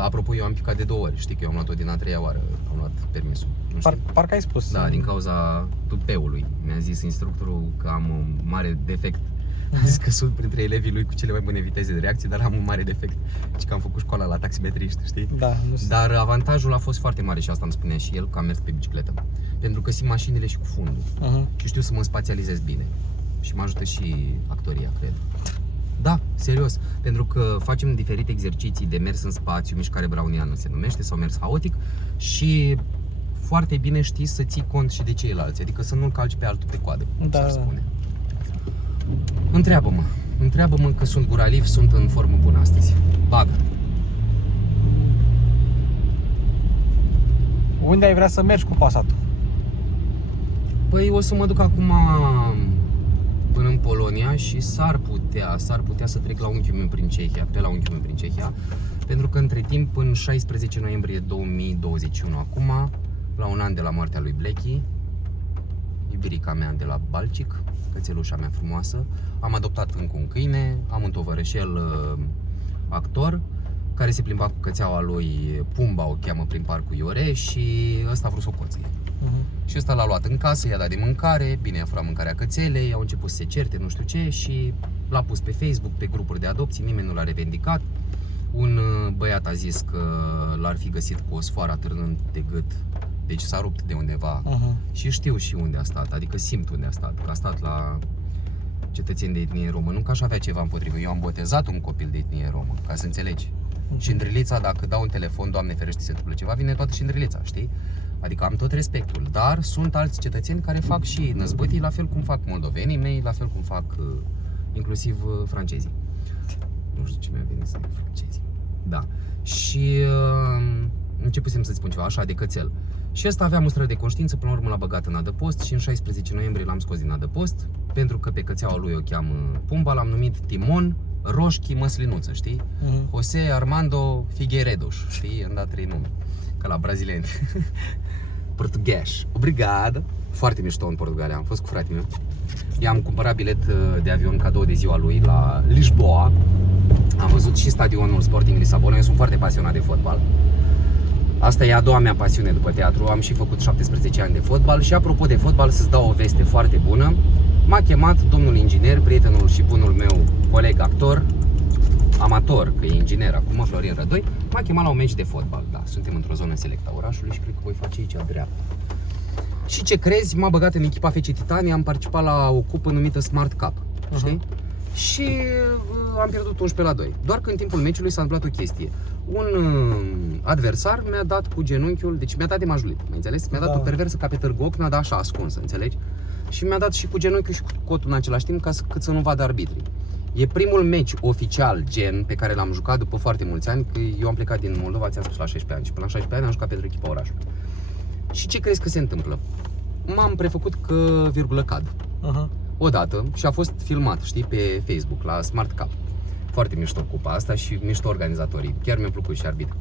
Apropo, eu am picat de 2 ori, știi că eu am luat-o din a 3-a oară, am luat permisul. Parcă ai spus. Da, din cauza tupeului. Mi-a zis instructorul că am un mare defect. A zis că sunt printre elevii lui cu cele mai bune viteze de reacție, dar am un mare defect. Deci că am făcut școala la taximetriști, știi? Da, dar avantajul a fost foarte mare și asta îmi spunea și el, că am mers pe bicicletă. Pentru că simt mașinile și cu fundul. Și știu să mă spațializez bine. Și mă ajută și actoria, cred. Da, serios, pentru că facem diferite exerciții de mers în spațiu, mișcare browniană se numește, sau mers haotic, și foarte bine știi să ții cont și de ceilalți, adică să nu-l calci pe altul pe coadă, cum s-ar spune. Întreabă-mă că sunt guraliv, sunt în formă bună astăzi. Bagă! Unde ai vrea să mergi cu Passatul? Păi o să mă duc acum până în Polonia și s-ar putea să trec la unchiul meu prin Cehia, pentru că între timp, în 16 noiembrie 2021, acum, la un an de la moartea lui Blechi, iubirica mea de la Balcic, cățelușa mea frumoasă, am adoptat încă un câine, am un tovarășel actor, care se plimba cu cățeaua lui, Pumba o cheamă, prin parcul Iore, și ăsta a vrut să o coție. Și ăsta l-a luat în casă, i-a dat de mâncare, bine, i-a furat mâncarea cățelei, au început să se certe, nu știu ce, și l-a pus pe Facebook, pe grupuri de adopții, nimeni nu l-a revendicat. Un băiat a zis că l-ar fi găsit cu o sfoară atârnând de gât, deci s-a rupt de undeva. Și știu și unde a stat, adică simt unde a stat, că a stat la cetățeni de etnie romă, nu că aș avea ceva împotrivă, eu am botezat un copil de etnie romă, ca să înțelegi. Și Îndrilița, dacă dau un telefon, Doamne ferește, se întâmplă ceva, vine toată și Îndrilița, știi? Adică am tot respectul, dar sunt alți cetățeni care fac și năzbâtii, la fel cum fac moldovenii mei, la fel cum fac inclusiv francezii. Nu știu ce mi-a venit să zic francezii. Da. Și începusem să-ți spun ceva, așa, de cățel. Și ăsta avea mustrări de conștiință, până la urmă l-a băgat în adăpost și în 16 noiembrie l-am scos din adăpost, pentru că pe cățeaua lui o cheamă Pumba, l-am numit Timon Roșchi Măslinuță, știi? José Armando Figueiredo, știi? Am dat 3 nume, ca la brazilieni. Portughez. Obrigado. Foarte mișto în Portugalia, am fost cu fratele meu. I-am cumpărat bilet de avion cadou de ziua lui la Lisboa. Am văzut și stadionul Sporting Lisabona, eu sunt foarte pasionat de fotbal. Asta e a doua mea pasiune după teatru, am și făcut 17 ani de fotbal. Și apropo de fotbal, să-ți dau o veste foarte bună. M-a chemat domnul inginer, prietenul și bunul meu coleg actor, amator, că e inginer acum, Florin Rădoi, m-a chemat la un meci de fotbal. Da, suntem într-o zonă selectă a orașului și cred că voi face aici dreapta. Și ce crezi, m-a băgat în echipa FC Titania, am participat la o cupă numită Smart Cup, știi? Și am pierdut 11-2. Doar că în timpul meciului s-a întâmplat o chestie. Un adversar mi-a dat cu genunchiul, deci mi-a dat de majulit, mai înțeles? Mi-a dat o perversă ca pe Târgu Ocna, dar așa ascunsă, înțelegi? Și mi-a dat și cu genunchiul și cu cotul în același timp, cât să nu vadă arbitrii. E primul meci oficial gen pe care l-am jucat după foarte mulți ani, că eu am plecat din Moldova, ți-am spus, la 16 ani și până la 16 ani am jucat pentru echipa orașului. Și ce crezi că se întâmplă? M-am prefăcut că virgulă cad. Odată și a fost filmat, știi, pe Facebook la Smart Cup. Foarte mișto cupa asta și mișto organizatorii. Chiar mi-a plăcut și arbitru.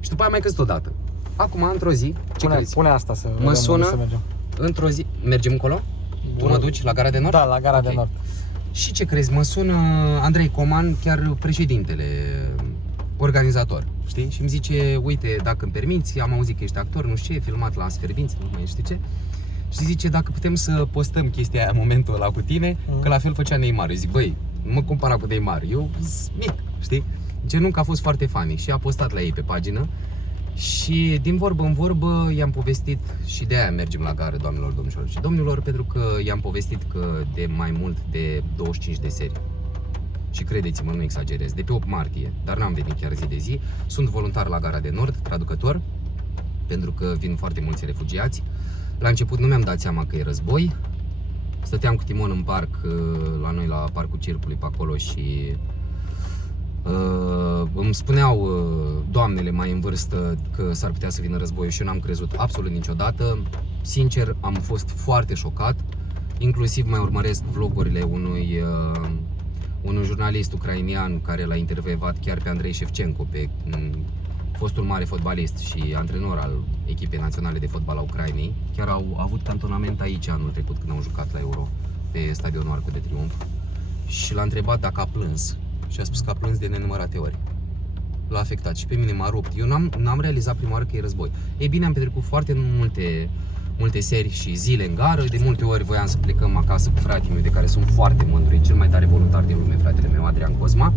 Și după aia mai căzut odată. Acum, într-o zi, ce crezi? Pune asta să mă sună, să mergem. Într-o zi, mergem încolo? Tu mă duci la Gara de Nord? Da, la Gara de Nord. Și ce crezi? Mă sună Andrei Coman, chiar președintele, organizator, știi? Și îmi zice, uite, dacă îmi permiți, am auzit că ești actor, nu știu ce, filmat la Sfervinți, nu mai știu ce. Și zice, dacă putem să postăm chestia aia în momentul ăla cu tine, că la fel făcea Neymar. Eu zic, băi, nu mă compara cu Neymar, eu sunt mic, știi? Genul că a fost foarte funny și a postat la ei pe pagină. Și din vorbă în vorbă i-am povestit și de aia mergem la gară, doamnelor, domnilor și domnilor, pentru că i-am povestit că de mai mult de 25 de serii. Și credeți-mă, nu exagerez, de pe 8 martie, dar n-am venit chiar zi de zi. Sunt voluntar la Gara de Nord, traducător, pentru că vin foarte mulți refugiați. La început nu mi-am dat seama că e război. Stăteam cu Timon în parc, la noi la Parcul Circului pe acolo și îmi spuneau doamnele mai în vârstă că s-ar putea să vină războiul și eu n-am crezut absolut niciodată. Sincer, am fost foarte șocat. Inclusiv mai urmăresc vlogurile unui jurnalist ucrainian care l-a intervievat chiar pe Andrei Shevchenko, pe fostul mare fotbalist și antrenor al echipei naționale de fotbal a Ucrainei. Chiar au avut cantonament aici anul trecut când au jucat la Euro, pe stadionul Arcul de Triunf. Și l-a întrebat dacă a plâns și a spus că a plâns de nenumărate ori. L-a afectat și pe mine m-a rupt. Eu n-am realizat prima oară că e război. Ei bine, am petrecut foarte multe seri și zile în gară. De multe ori voiam să plecăm acasă cu fratele meu, de care sunt foarte mândru, e cel mai tare voluntar din lume, fratele meu, Adrian Cosma.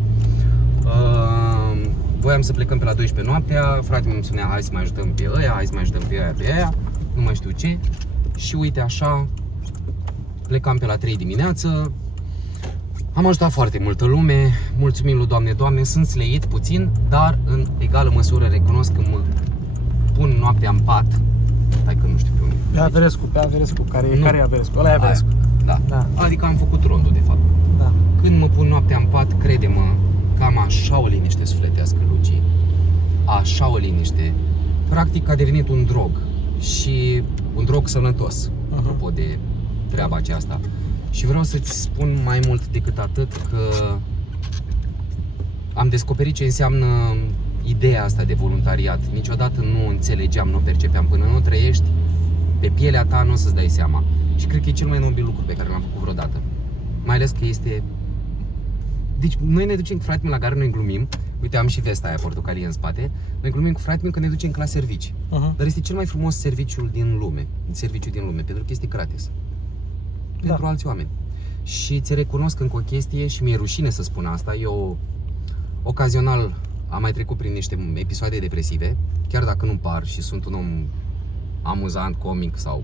Voiam să plecăm pe la 12 noaptea, fratele meu îmi spunea hai să mai ajutăm pe ăia, hai să mai ajutăm pe ăia, nu mai știu ce. Și uite așa, plecam pe la 3 dimineață. Am ajutat foarte multă lume, mulțumim lui Doamne, sunt sleit puțin, dar în egală măsură recunosc că mă pun noaptea în pat. Hai că nu știu pe unde. Pe Averescu, care e Averescu? Ăla e Averescu. Da. Adică am făcut rondul de fapt. Da. Când mă pun noaptea în pat, crede-mă că am așa o liniște sufletească, Luci. Așa o liniște. Practic a devenit un drog. Și un drog sănătos, apropo de treaba aceasta. Și vreau să-ți spun mai mult decât atât că am descoperit ce înseamnă ideea asta de voluntariat. Niciodată nu înțelegeam, nu percepeam. Până nu trăiești pe pielea ta, nu o să-ți dai seama. Și cred că e cel mai nobil lucru pe care l-am făcut vreodată. Mai ales că este... Deci noi ne ducem cu fratele meu la gară, noi glumim. Uite, am și vesta aia portocalie în spate. Noi glumim cu fratele meu că ne ducem la servici. Dar este cel mai frumos serviciu din lume, pentru că este gratis. Pentru alți oameni. Și ți recunosc încă o chestie și mi-e rușine să spun asta. Eu ocazional am mai trecut prin niște episoade depresive, chiar dacă nu par și sunt un om amuzant, comic sau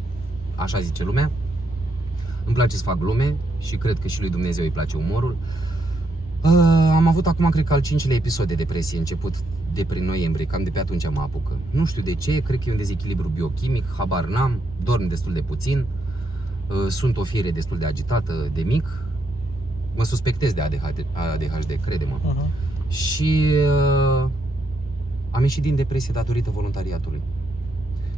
așa zice lumea. Îmi place să fac glume și cred că și lui Dumnezeu îi place umorul. Am avut acum, cred că al 5-lea episod de depresie, început de prin noiembrie, cam de pe atunci mă apucă. Nu știu de ce, cred că e un dezechilibru biochimic, habar n-am, dorm destul de puțin. Sunt o fire destul de agitată de mic. Mă suspectez de ADHD, crede-mă. Și am ieșit din depresie datorită voluntariatului.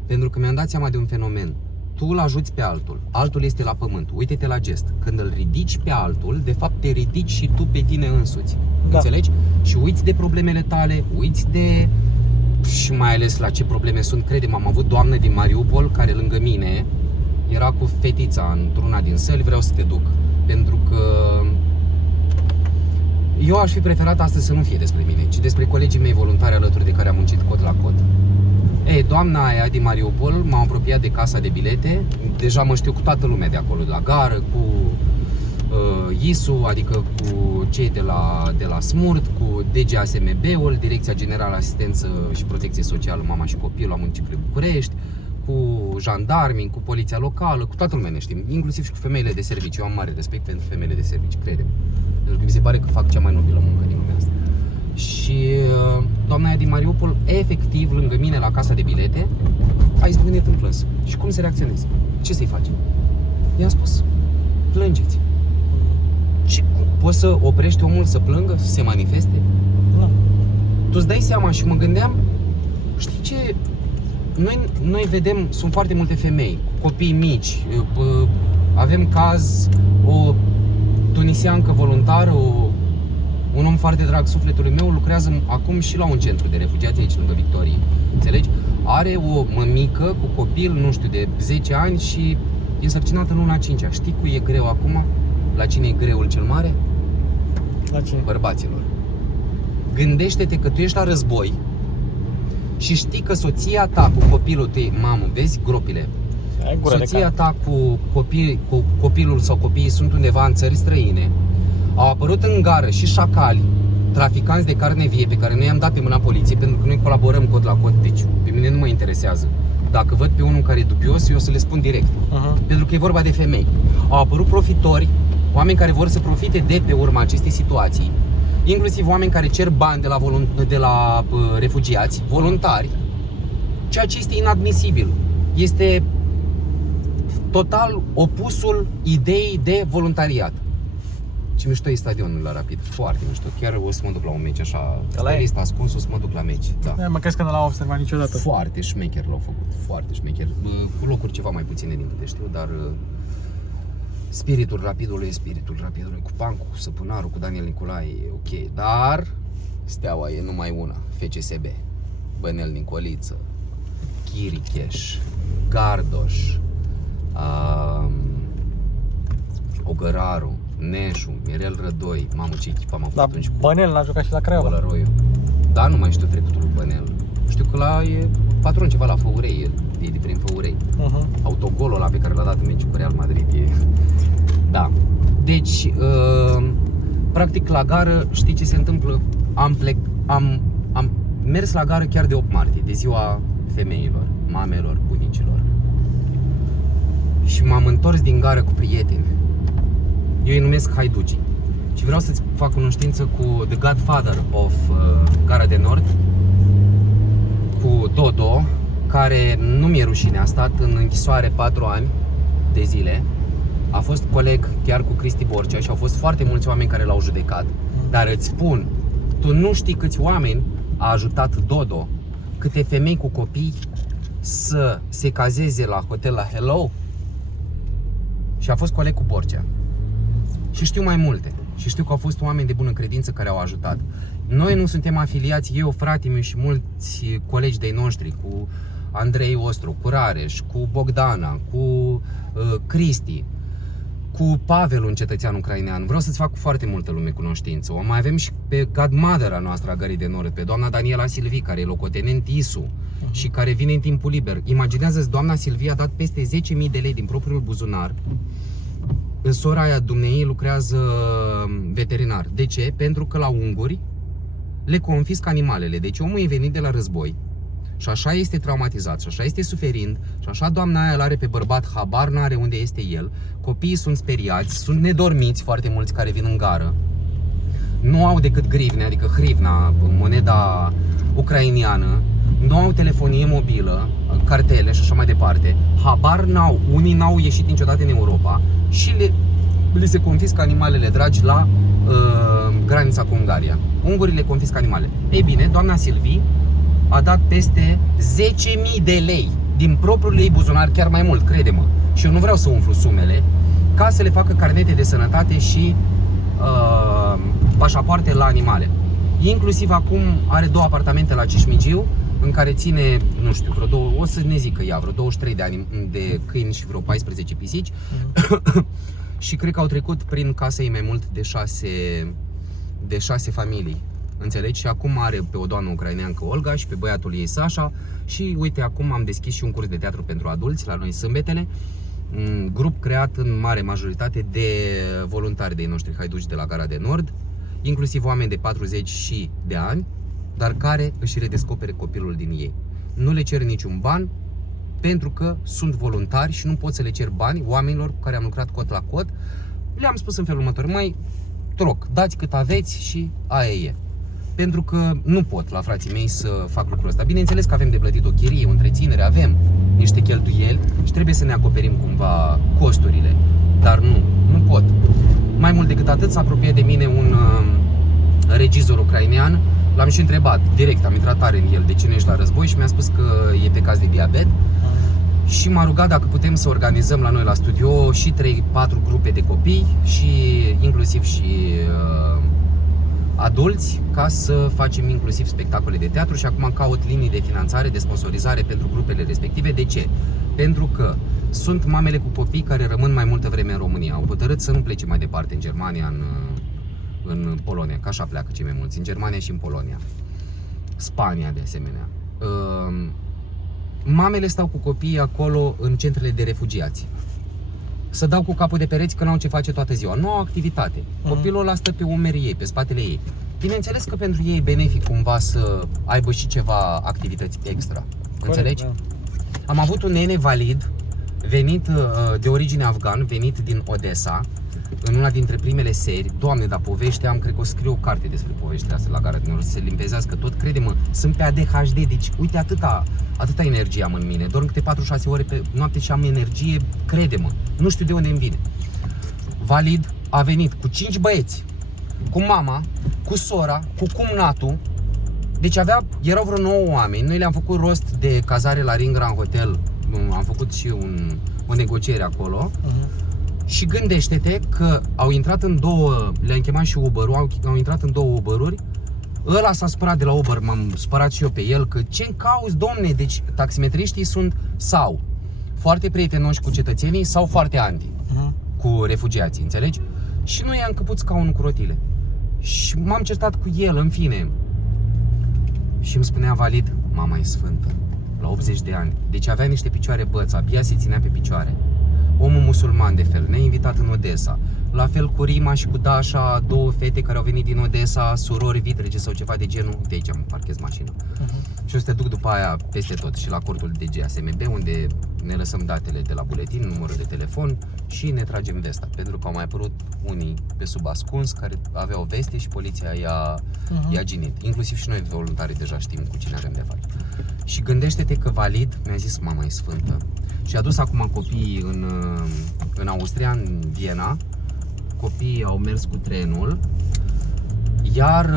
Pentru că mi-am dat seama de un fenomen. Tu îl ajuți pe altul, altul este la pământ. Uite-te la gest. Când îl ridici pe altul, de fapt te ridici și tu pe tine însuți. Înțelegi? Și uiți de problemele tale, uiți de... Și mai ales la ce probleme sunt. Crede-mă, am avut doamnă din Mariupol care lângă mine era cu fetița într-una din săli, vreau să te duc. Pentru că eu aș fi preferat astăzi să nu fie despre mine, ci despre colegii mei voluntari alături de care am muncit cot la cot. Ei, doamna aia din Mariupol m-a apropiat de casa de bilete. Deja mă știu cu toată lumea de acolo, de la gară, cu ISU, adică cu cei de la SMURT, cu DGASMB-ul, Direcția Generală Asistență și Protecție Socială Mama și Copilul la municipiul București, cu jandarmii, cu poliția locală, cu toată lumea ne știm, inclusiv și cu femeile de serviciu. Eu am mare respect pentru femeile de serviciu, crede-mă. Pentru că mi se pare că fac cea mai nobilă muncă din lumea asta. Și doamna aia din Mariupol, efectiv, lângă mine la casa de bilete, a izbucnit în plâns. Și cum să reacționezi? Ce să-i faci? I-am spus, plângeți. Și poți să oprești omul să plângă, să se manifeste? Da. Tu îți dai seama și mă gândeam, știi ce? Noi vedem, sunt foarte multe femei cu copii mici. Avem caz, o tunisiancă voluntară, un om foarte drag sufletului meu, lucrează acum și la un centru de refugiați aici lângă Victorie. Înțelegi? Are o mămică cu copil, nu știu, de 10 ani și e însărcinată în luna 5-a. Știi cui e greu acum? La cine e greul cel mare? La cine? Bărbaților. Gândește-te că tu ești la război și știi că soția ta cu copilul tău, mamă, vezi gropile? Soția ta cu copilul sau copiii sunt undeva în țări străine. Au apărut în gară și șacali, traficanți de carne vie pe care noi i-am dat pe mâna poliției, pentru că noi colaborăm cod la cod, deci pe mine nu mă interesează. Dacă văd pe unul care e dubios, eu o să le spun direct. Pentru că e vorba de femei. Au apărut profitori, oameni care vor să profite de pe urma acestei situații, inclusiv oameni care cer bani de la refugiați, voluntari, ceea ce este inadmisibil. Este total opusul ideii de voluntariat. Ce mișto e stadionul la Rapid, foarte mișto. Chiar o să mă duc la un meci așa, lista ascuns, o să mă duc la meci. Da. Mă crezi că nu l-am observat niciodată. Foarte șmecher l-au făcut, foarte șmecher. Cu locuri ceva mai puține din câte știu, dar spiritul Rapidului e spiritul Rapidului. Cu Pancu, cu Săpunarul, cu Daniel Nicolae e ok. Dar Steaua e numai una, FCSB. Bănel Nicoliță, Chiricheș, Gardoș, Ogăraru, Neșu, Mirel Rădoi. Mamă, ce echipă am avut Dar atunci cu Bănel n-a jucat și la Craiova. Bălăroiu. Da, nu mai știu trecutul lui Bănel. Știu că la e patron ceva la Făurei, e de prin Făurei. Autogolul ăla pe care l-a dat în meciul cu Real Madrid e... Da. Deci, practic la gară, știi ce se întâmplă? Am mers la gară chiar de 8 martie, de ziua femeilor, mamelor, bunicilor. Și m-am întors din gară cu prieteni. Eu îi numesc haiducii. Și vreau să-ți fac cunoștință cu The Godfather of Gara de Nord, cu Dodo, care nu mi-e rușine, a stat în închisoare 4 ani de zile. A fost coleg chiar cu Cristi Borcea și au fost foarte mulți oameni care l-au judecat. Dar îți spun, tu nu știi câți oameni a ajutat Dodo, câte femei cu copii să se cazeze la hotel la Hello. Și a fost coleg cu Borcea. Și știu mai multe. Și știu că au fost oameni de bună credință care au ajutat. Noi nu suntem afiliați, eu, fratele meu și mulți colegi de-ai noștri, cu Andrei Ostru, cu Rareș, cu Bogdana, cu Cristi, cu Pavel, un cetățean ucrainean. Vreau să-ți fac cu foarte multă lume cunoștință. O mai avem și pe godmother-a noastră a Gării de Nord, pe doamna Daniela Silvi, care e locotenent ISU și care vine în timpul liber. Imaginează-ți, doamna Silvia a dat peste 10.000 de lei din propriul buzunar. Sora aia dumneei lucrează veterinar. De ce? Pentru că la unguri le confisc animalele. Deci omul e venit de la război și așa este traumatizat și așa este suferind și așa doamna aia l-are pe bărbat, habar n-are unde este el. Copiii sunt speriați, sunt nedormiți foarte mulți care vin în gară. Nu au decât grivne, adică hrivna, moneda ucrainiană. Nu au telefonie mobilă, cartele și așa mai departe. Habar n-au, unii n-au ieșit niciodată în Europa și li se confiscă animalele dragi la granița cu Ungaria. Ungurii le confiscă animalele. Ei bine, doamna Silvi a dat peste 10.000 de lei din propriul ei buzunar, chiar mai mult, crede-mă. Și eu nu vreau să umflu sumele, ca să le facă carnete de sănătate și pașapoarte la animale. Inclusiv acum are 2 apartamente la Cismigiu, în care ține, nu știu, o să ne zică ea, vreo 23 de câini și vreo 14 pisici. Și cred că au trecut prin casa ei mai mult de 6 familii. Înțelegi? Și acum are pe o doamnă ucraineancă, Olga, și pe băiatul ei, Sasha. Și uite, acum am deschis și un curs de teatru pentru adulți la noi sâmbetele. Un grup creat în mare majoritate de voluntari de-ai noștri haiduci de la Gara de Nord, inclusiv oameni de 40 și de ani, dar care își redescopere copilul din ei. Nu le cer niciun ban, pentru că sunt voluntari și nu pot să le cer bani oamenilor cu care am lucrat cot la cot. Le-am spus în felul următor: mai troc, dați cât aveți și aia e. Pentru că nu pot la frații mei să fac lucrul ăsta. Bineînțeles că avem de plătit o chirie, o întreținere, avem niște cheltuieli și trebuie să ne acoperim cumva costurile. Dar nu pot. Mai mult decât atât, s-a apropiat de mine un regizor ucrainean. L-am și întrebat direct, am intrat tare în el, de ce nu ești la război, și mi-a spus că e pe caz de diabet. Și m-a rugat dacă putem să organizăm la noi la studio și 3-4 grupe de copii și inclusiv și adulți, ca să facem inclusiv spectacole de teatru. Și acum caut linii de finanțare, de sponsorizare pentru grupele respective. De ce? Pentru că sunt mamele cu copii care rămân mai multă vreme în România. Au hotărât să nu plece mai departe în Germania, în Polonia, că așa pleacă cei mai mulți, în Germania și în Polonia. Spania de asemenea. Mamele stau cu copiii acolo în centrele de refugiați. Să dau cu capul de pereți că n-au ce face toată ziua. Nu au activitate. Copilul ăla stă pe umerii ei, pe spatele ei. Bineînțeles că pentru ei e benefic cumva să aibă și ceva activități extra. Înțelegi? Da. Am avut un nene valid, venit de origine afgan, venit din Odessa, în una dintre primele serii. Doamne, dar povești am, cred că o scriu o carte despre poveștile astea la Gara Dunăre, să se limpezească tot. Crede-mă, sunt pe ADHD, deci uite atâta energie am în mine. Dorm câte 4-6 ore pe noapte și am energie, crede-mă. Nu știu de unde îmi vine. Valid a venit cu 5 băieți, cu mama, cu sora, cu cumnatul. Deci erau vreo 9 oameni. Noi le-am făcut rost de cazare la Ring Grand Hotel. Am făcut și o negociere acolo. Și gândește-te că au intrat în două, le-am chemat și Uber-ul, au intrat în două Uber-uri. Ăla s-a spărat de la Uber, m-am spărat și eu pe el, că ce-mi cauzi, domne? Deci taximetriștii sunt sau foarte prietenoși cu cetățenii sau foarte anti cu refugiații, înțelegi? Și noi i-am căput scaunul cu rotile. Și m-am certat cu el, în fine. Și îmi spunea valid, mama e sfântă, la 80 de ani. Deci avea niște picioare băți, abia se ținea pe picioare. Omul musulman de fel, ne-a invitat în Odessa. La fel cu Rima și cu Dasha, două fete care au venit din Odessa, surori vitrege sau ceva de genul. De aici am parchez mașina. Și o să te duc după aia peste tot și la cortul de GASMB, unde ne lăsăm datele de la buletin, numărul de telefon și ne tragem vesta. Pentru că au mai apărut unii pe sub ascuns care aveau veste și poliția i-a ginit. Inclusiv și noi voluntari deja știm cu cine avem de fapt. Și gândește-te că valid mi-a zis mama e sfântă. Și a dus acum copiii în Austria, în Viena. Copiii au mers cu trenul. Iar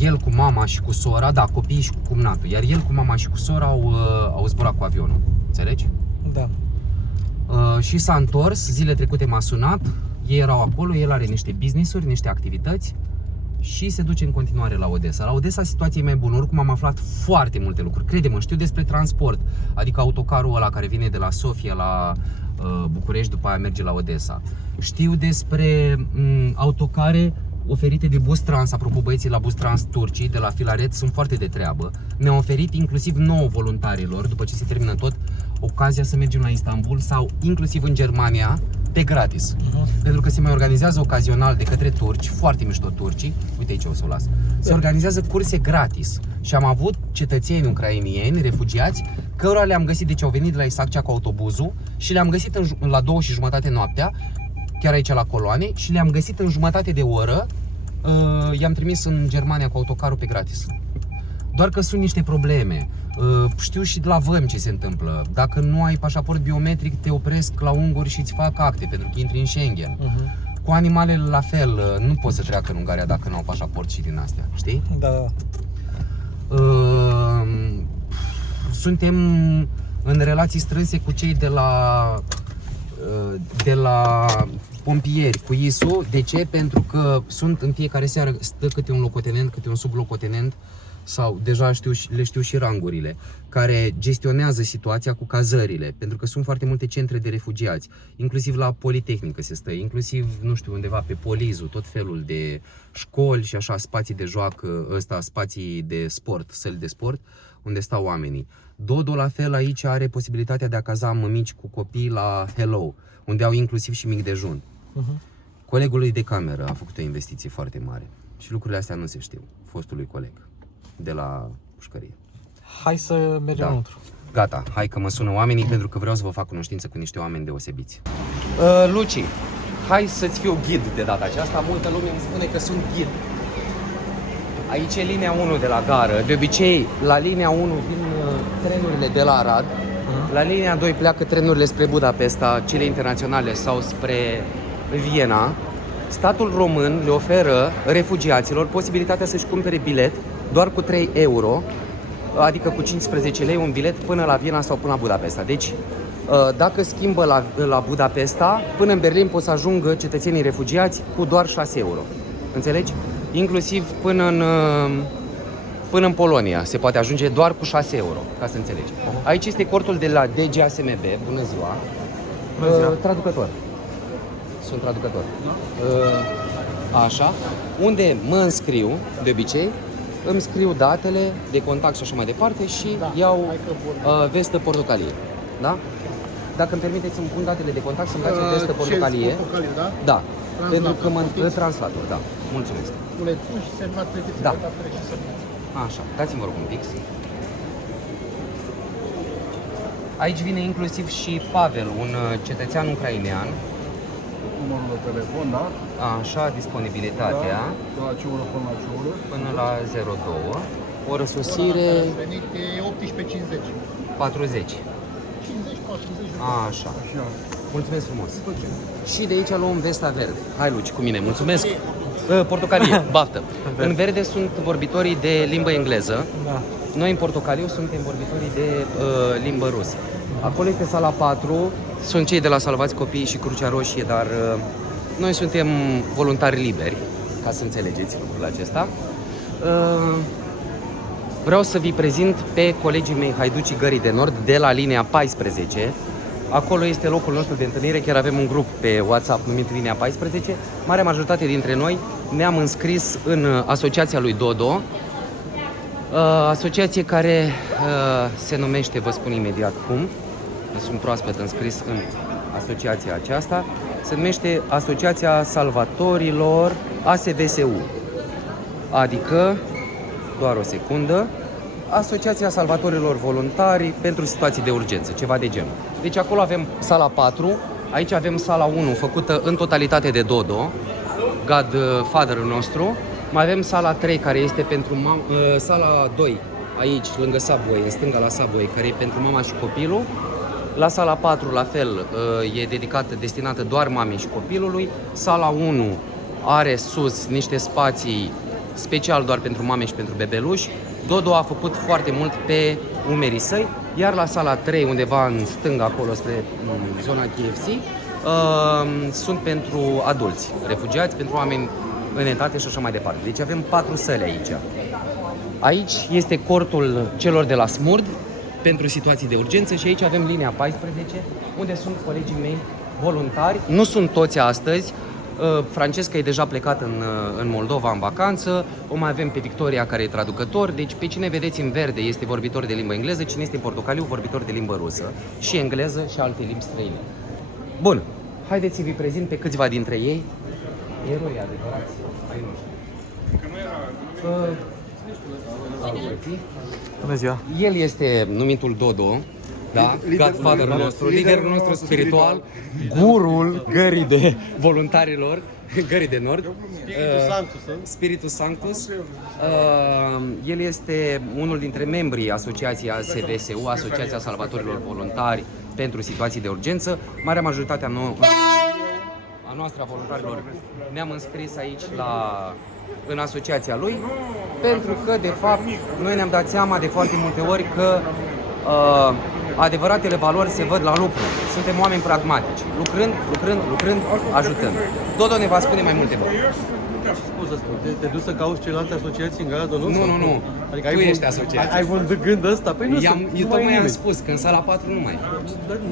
el cu mama și cu sora, da, copiii și cu cumnatul. Iar el cu mama și cu sora au zburat cu avionul. Înțelegi? Da. Și s-a întors, zile trecute m-a sunat. Ei erau acolo, el are niște business-uri, niște activități. Și se duce în continuare la Odessa. La Odessa situația e mai bună, oricum am aflat foarte multe lucruri. Crede-mă, știu despre transport, adică autocarul ăla care vine de la Sofia la București, după aia merge la Odessa. Știu despre autocare oferite de Bus Trans, apropo băieții la Bus Trans turcii de la Filaret sunt foarte de treabă. Ne-au oferit inclusiv 9 voluntarilor, după ce se termină tot, ocazia să mergem la Istanbul sau inclusiv în Germania pe gratis. Pentru că se mai organizează ocazional de către turci, foarte mișto turcii, uite aici o să o las. Se organizează curse gratis și am avut cetățeni ucrainieni, refugiați, cărora le-am găsit, deci au venit de la Isaccea cu autobuzul și le-am găsit la 2:30 noaptea, chiar aici la coloane, și le-am găsit în jumătate de oră, i-am trimis în Germania cu autocarul pe gratis. Doar că sunt niște probleme. Știu și de la văm ce se întâmplă. Dacă nu ai pașaport biometric, te opresc la unguri și îți fac acte, pentru că intri în Schengen. Cu animalele la fel, nu poți să treacă în Ungaria dacă nu au pașaport și din astea, știi? Da. Suntem în relații strânse cu cei de la pompieri, cu ISU. De ce? Pentru că sunt în fiecare seară, stă câte un locotenent, câte un sublocotenent, sau deja le știu și rangurile, care gestionează situația cu cazările, pentru că sunt foarte multe centre de refugiați, inclusiv la Politehnică se stă, inclusiv, nu știu, undeva pe Polizu, tot felul de școli și așa, spații de joacă, spații de sport, săli de sport, unde stau oamenii. Dodo la fel aici are posibilitatea de a caza mămici cu copii la Hello, unde au inclusiv și mic dejun. Colegul lui de cameră a făcut o investiție foarte mare și lucrurile astea nu se știu, fostului coleg de la pușcărie. Hai să mergem înăuntru. Gata, hai că mă sună oamenii pentru că vreau să vă fac cunoștință cu niște oameni deosebiți. Luci, hai să-ți fiu ghid de data aceasta. Multă lume îmi spune că sunt ghid. Aici e linia 1 de la gară. De obicei, la linia 1 vin trenurile de la Arad. La linia 2 pleacă trenurile spre Budapesta, cele internaționale, sau spre Viena. Statul român le oferă refugiaților posibilitatea să-și cumpere bilet doar cu 3 euro, adică cu 15 lei un bilet până la Viena sau până la Budapesta. Deci, dacă schimbă la Budapesta, până în Berlin pot să ajungă cetățenii refugiați cu doar 6 euro. Înțelegi? Inclusiv până în Polonia se poate ajunge doar cu 6 euro, ca să înțelegi. Aici este cortul de la DGASMB, bună ziua. Traducător. Sunt traducător. Așa, unde mă înscriu, de obicei, îmi scriu datele de contact și așa mai departe și iau vestă portocalie. Da? Dacă îmi permiteți să-mi pun datele de contact, să-mi dați o vestă portocalie. Da? Da. Pentru că translator, da. Mulțumesc. Buletin și semnat pe Da. și semnat. Așa, dați-mi vă rog un pix. Aici vine inclusiv și Pavel, un cetățean ucrainean. Numărul de telefon, da? Așa, disponibilitatea De la ce oră până la ce oră? până la 02. Oră sosire Ați venit e 18:50. 40. 50, 40. Așa. Așa. Mulțumesc frumos. Și de aici luăm Vesta Verde. Hai, Luci, cu mine, mulțumesc. Portocalie, baftă. În verde sunt vorbitorii de limbă engleză. Da. Noi în portocaliu suntem vorbitorii de limbă rusă. Acolo este sala 4, sunt cei de la Salvați Copiii și Crucea Roșie, dar noi suntem voluntari liberi, ca să înțelegeți lucrul acesta. Vreau să vi prezint pe colegii mei Haiducii Gării de Nord de la linia 14. Acolo este locul nostru de întâlnire, chiar avem un grup pe WhatsApp numit Linia 14. Marea majoritate dintre noi ne-am înscris în asociația lui Dodo, asociație care se numește, vă spun imediat cum, sunt proaspăt înscris în asociația aceasta, se numește Asociația Salvatorilor ASVSU, adică, doar o secundă, Asociația Salvatorilor Voluntari pentru situații de urgență, ceva de genul. Deci acolo avem sala 4, aici avem sala 1 făcută în totalitate de Dodo, Godfather-ul nostru, mai avem sala 3 care este pentru sala 2, aici lângă Subway, în stânga la Subway, care e pentru mama și copilul. La sala 4 la fel e dedicată, destinată doar mamei și copilului. Sala 1 are sus niște spații special doar pentru mame și pentru bebeluși. Dodo a făcut foarte mult pe umerii săi, iar la sala 3, undeva în stânga acolo spre zona KFC, sunt pentru adulți, refugiați, pentru oameni în etate și așa mai departe. Deci avem 4 săli aici. Aici este cortul celor de la Smurd pentru situații de urgență și aici avem linia 14, unde sunt colegii mei voluntari. Nu sunt toți astăzi. Francesca e deja plecat în Moldova în vacanță, o mai avem pe Victoria care e traducător, deci pe cine vedeți în verde este vorbitor de limbă engleză, cine este în portocaliu vorbitor de limbă rusă și engleză și alte limbi străine. Bun, haideți să vi prezint pe câțiva dintre ei, eroi adevărați ai noștri. Bună ziua! El este numitul Dodo, da? Godfather-ul nostru, liderul nostru spiritual, gurul gării de voluntarilor, Gării de Nord, Spiritus Sanctus. El este unul dintre membrii asociației ASVSU, Asociația Salvatorilor Voluntari pentru situații de urgență. Marea majoritate a noastră a voluntarilor ne-am înscris aici în asociația lui, pentru că, de fapt, noi ne-am dat seama de foarte multe ori că adevăratele valori se văd la lucru. Suntem oameni pragmatici. Lucrând, ajutând. Dodo ne va spune mai multe vorbe. Scuză, te duci să cauți celelalte asociații în Gardul nostru? Nu. Adică Tu ești asociație. Ai vândut gândul ăsta? Păi nu Eu tocmai am spus că în sala 4 nu mai e.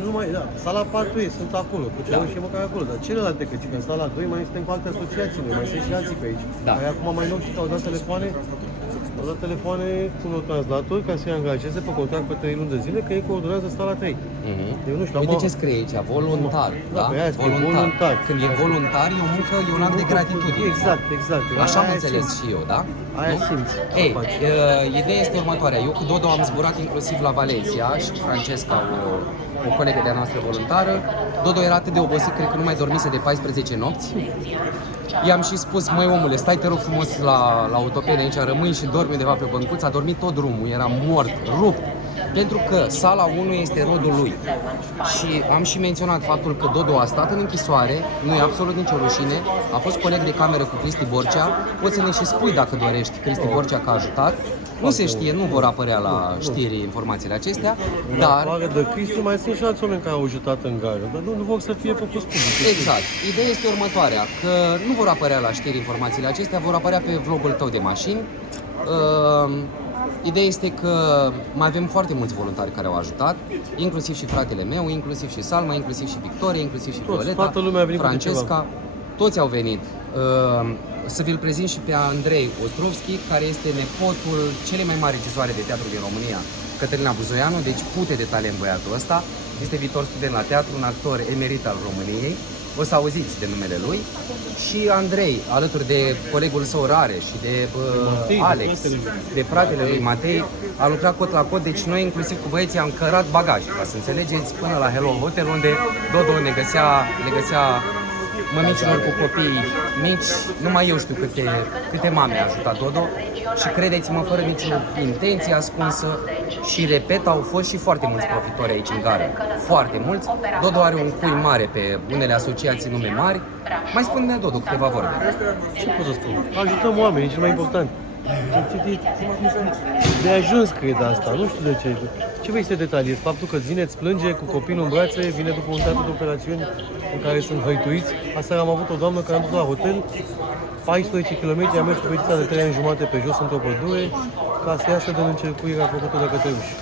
Nu mai, da. Sala 4 e, sunt acolo, cu cealaltă și măcar acolo. Dar celelalte, că în sala 2 mai suntem cu alte asociații, mai sunt și alții pe aici. Da. Mai acum mai nou și au dat telefoane cu un translator ca să-i angajeze pe contract pe 3 luni de zile, că ei coordonează sala 3. Eu nu știu, Uite ce scrie aici, voluntar. Da, pe aia scrie voluntar. Când e voluntar, e o muncă, e un act de gratitudine. Exact. Așa am înțeles și eu, da? Aia simți. Ei, ideea este următoarea. Eu cu Dodo am zburat inclusiv la Valencia și cu Francesca, o colegă de-a noastră voluntară. Dodo era atât de obosit, cred că nu mai dormise de 14 nopți. I-am și spus, măi omule, stai te rog frumos la autopene aici, rămâi și dormi undeva pe băncuță. A dormit tot drumul, era mort, rupt. Pentru că sala 1 este rodul lui. Și am și menționat faptul că Dodo a stat în închisoare, nu e absolut nicio rușine, a fost coleg de cameră cu Cristi Borcea, poți să ne și spui dacă dorești Cristi Borcea că a ajutat. Nu se știe, nu vor apărea la știri informațiile acestea, dar... În de Cristi mai sunt și alți oameni care au ajutat în gară, dar nu vor să fie făcuți public. Exact. Ideea este următoarea, că nu vor apărea la știri informațiile acestea, vor apărea pe vlogul tău de mașini. Ideea este că mai avem foarte mulți voluntari care au ajutat, inclusiv și fratele meu, inclusiv și Salma, inclusiv și Victoria, inclusiv și Violeta, Francesca, toți au venit. Să vi-l prezint și pe Andrei Ostrovski, care este nepotul celei mai mari regizoare de teatru din România, Cătălina Buzoianu, deci pute de talent băiatul ăsta. Este viitor student la teatru, un actor emerit al României. o să auziți de numele lui, și Andrei, alături de colegul său Rare și de Alex, de fratele lui Matei, a lucrat cot la cot, deci noi inclusiv cu băieții am cărat bagaje, ca să înțelegeți, până la Hello Hotel, unde Dodo le găsea mămicilor cu copii mici. Numai eu știu câte mame a ajutat Dodo și credeți-mă, fără nicio intenție ascunsă, și repet, au fost și foarte mulți profitori aici în gară, foarte mulți. Dodo are un cui mare pe unele asociații nume mari. Mai spune-ne, Dodo, câteva vorbe. Ce pot să spun? Ajutăm oamenii, e cel mai important. De ajuns cred asta, nu știu de ce. Ce vrei să detaliezi? Faptul că vine, îți plânge cu copilul în brațe, vine după un teatru de operațiuni în care sunt hăituiți. Aseară am avut o doamnă care am dus la hotel, 14 km, am mers cu fetița de 3 ani jumate pe jos într-o pădure, ca să iasă din încercuirea făcută de către ruși.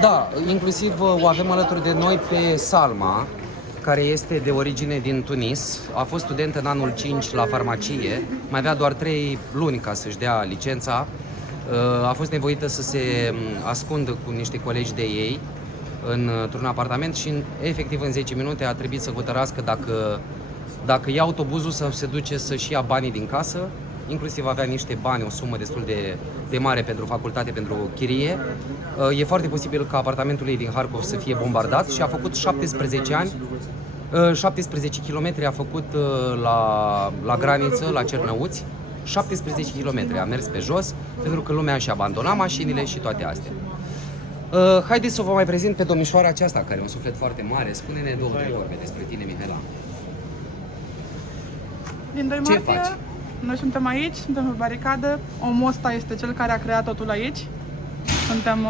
Da, inclusiv o avem alături de noi pe Salma, care este de origine din Tunis, a fost student în anul 5 la farmacie, mai avea doar 3 luni ca să-și dea licența. A fost nevoită să se ascundă cu niște colegi de ei într-un apartament și efectiv în 10 minute a trebuit să hotărască dacă ia autobuzul sau se duce să-și ia banii din casă. Inclusiv avea niște bani, o sumă destul de mare pentru facultate, pentru chirie. E foarte posibil ca apartamentul ei din Harkov să fie bombardat și a făcut 17 km a făcut la graniță, la Cernăuți. 17 km a mers pe jos pentru că lumea și-a abandonat mașinile și toate astea. Haideți să vă mai prezint pe domnișoara aceasta, care e un suflet foarte mare. Spune-ne două vorbe despre tine, Mihaela. Din 2 Ce martie, faci? noi suntem aici, suntem pe baricadă. Omul ăsta este cel care a creat totul aici. Suntem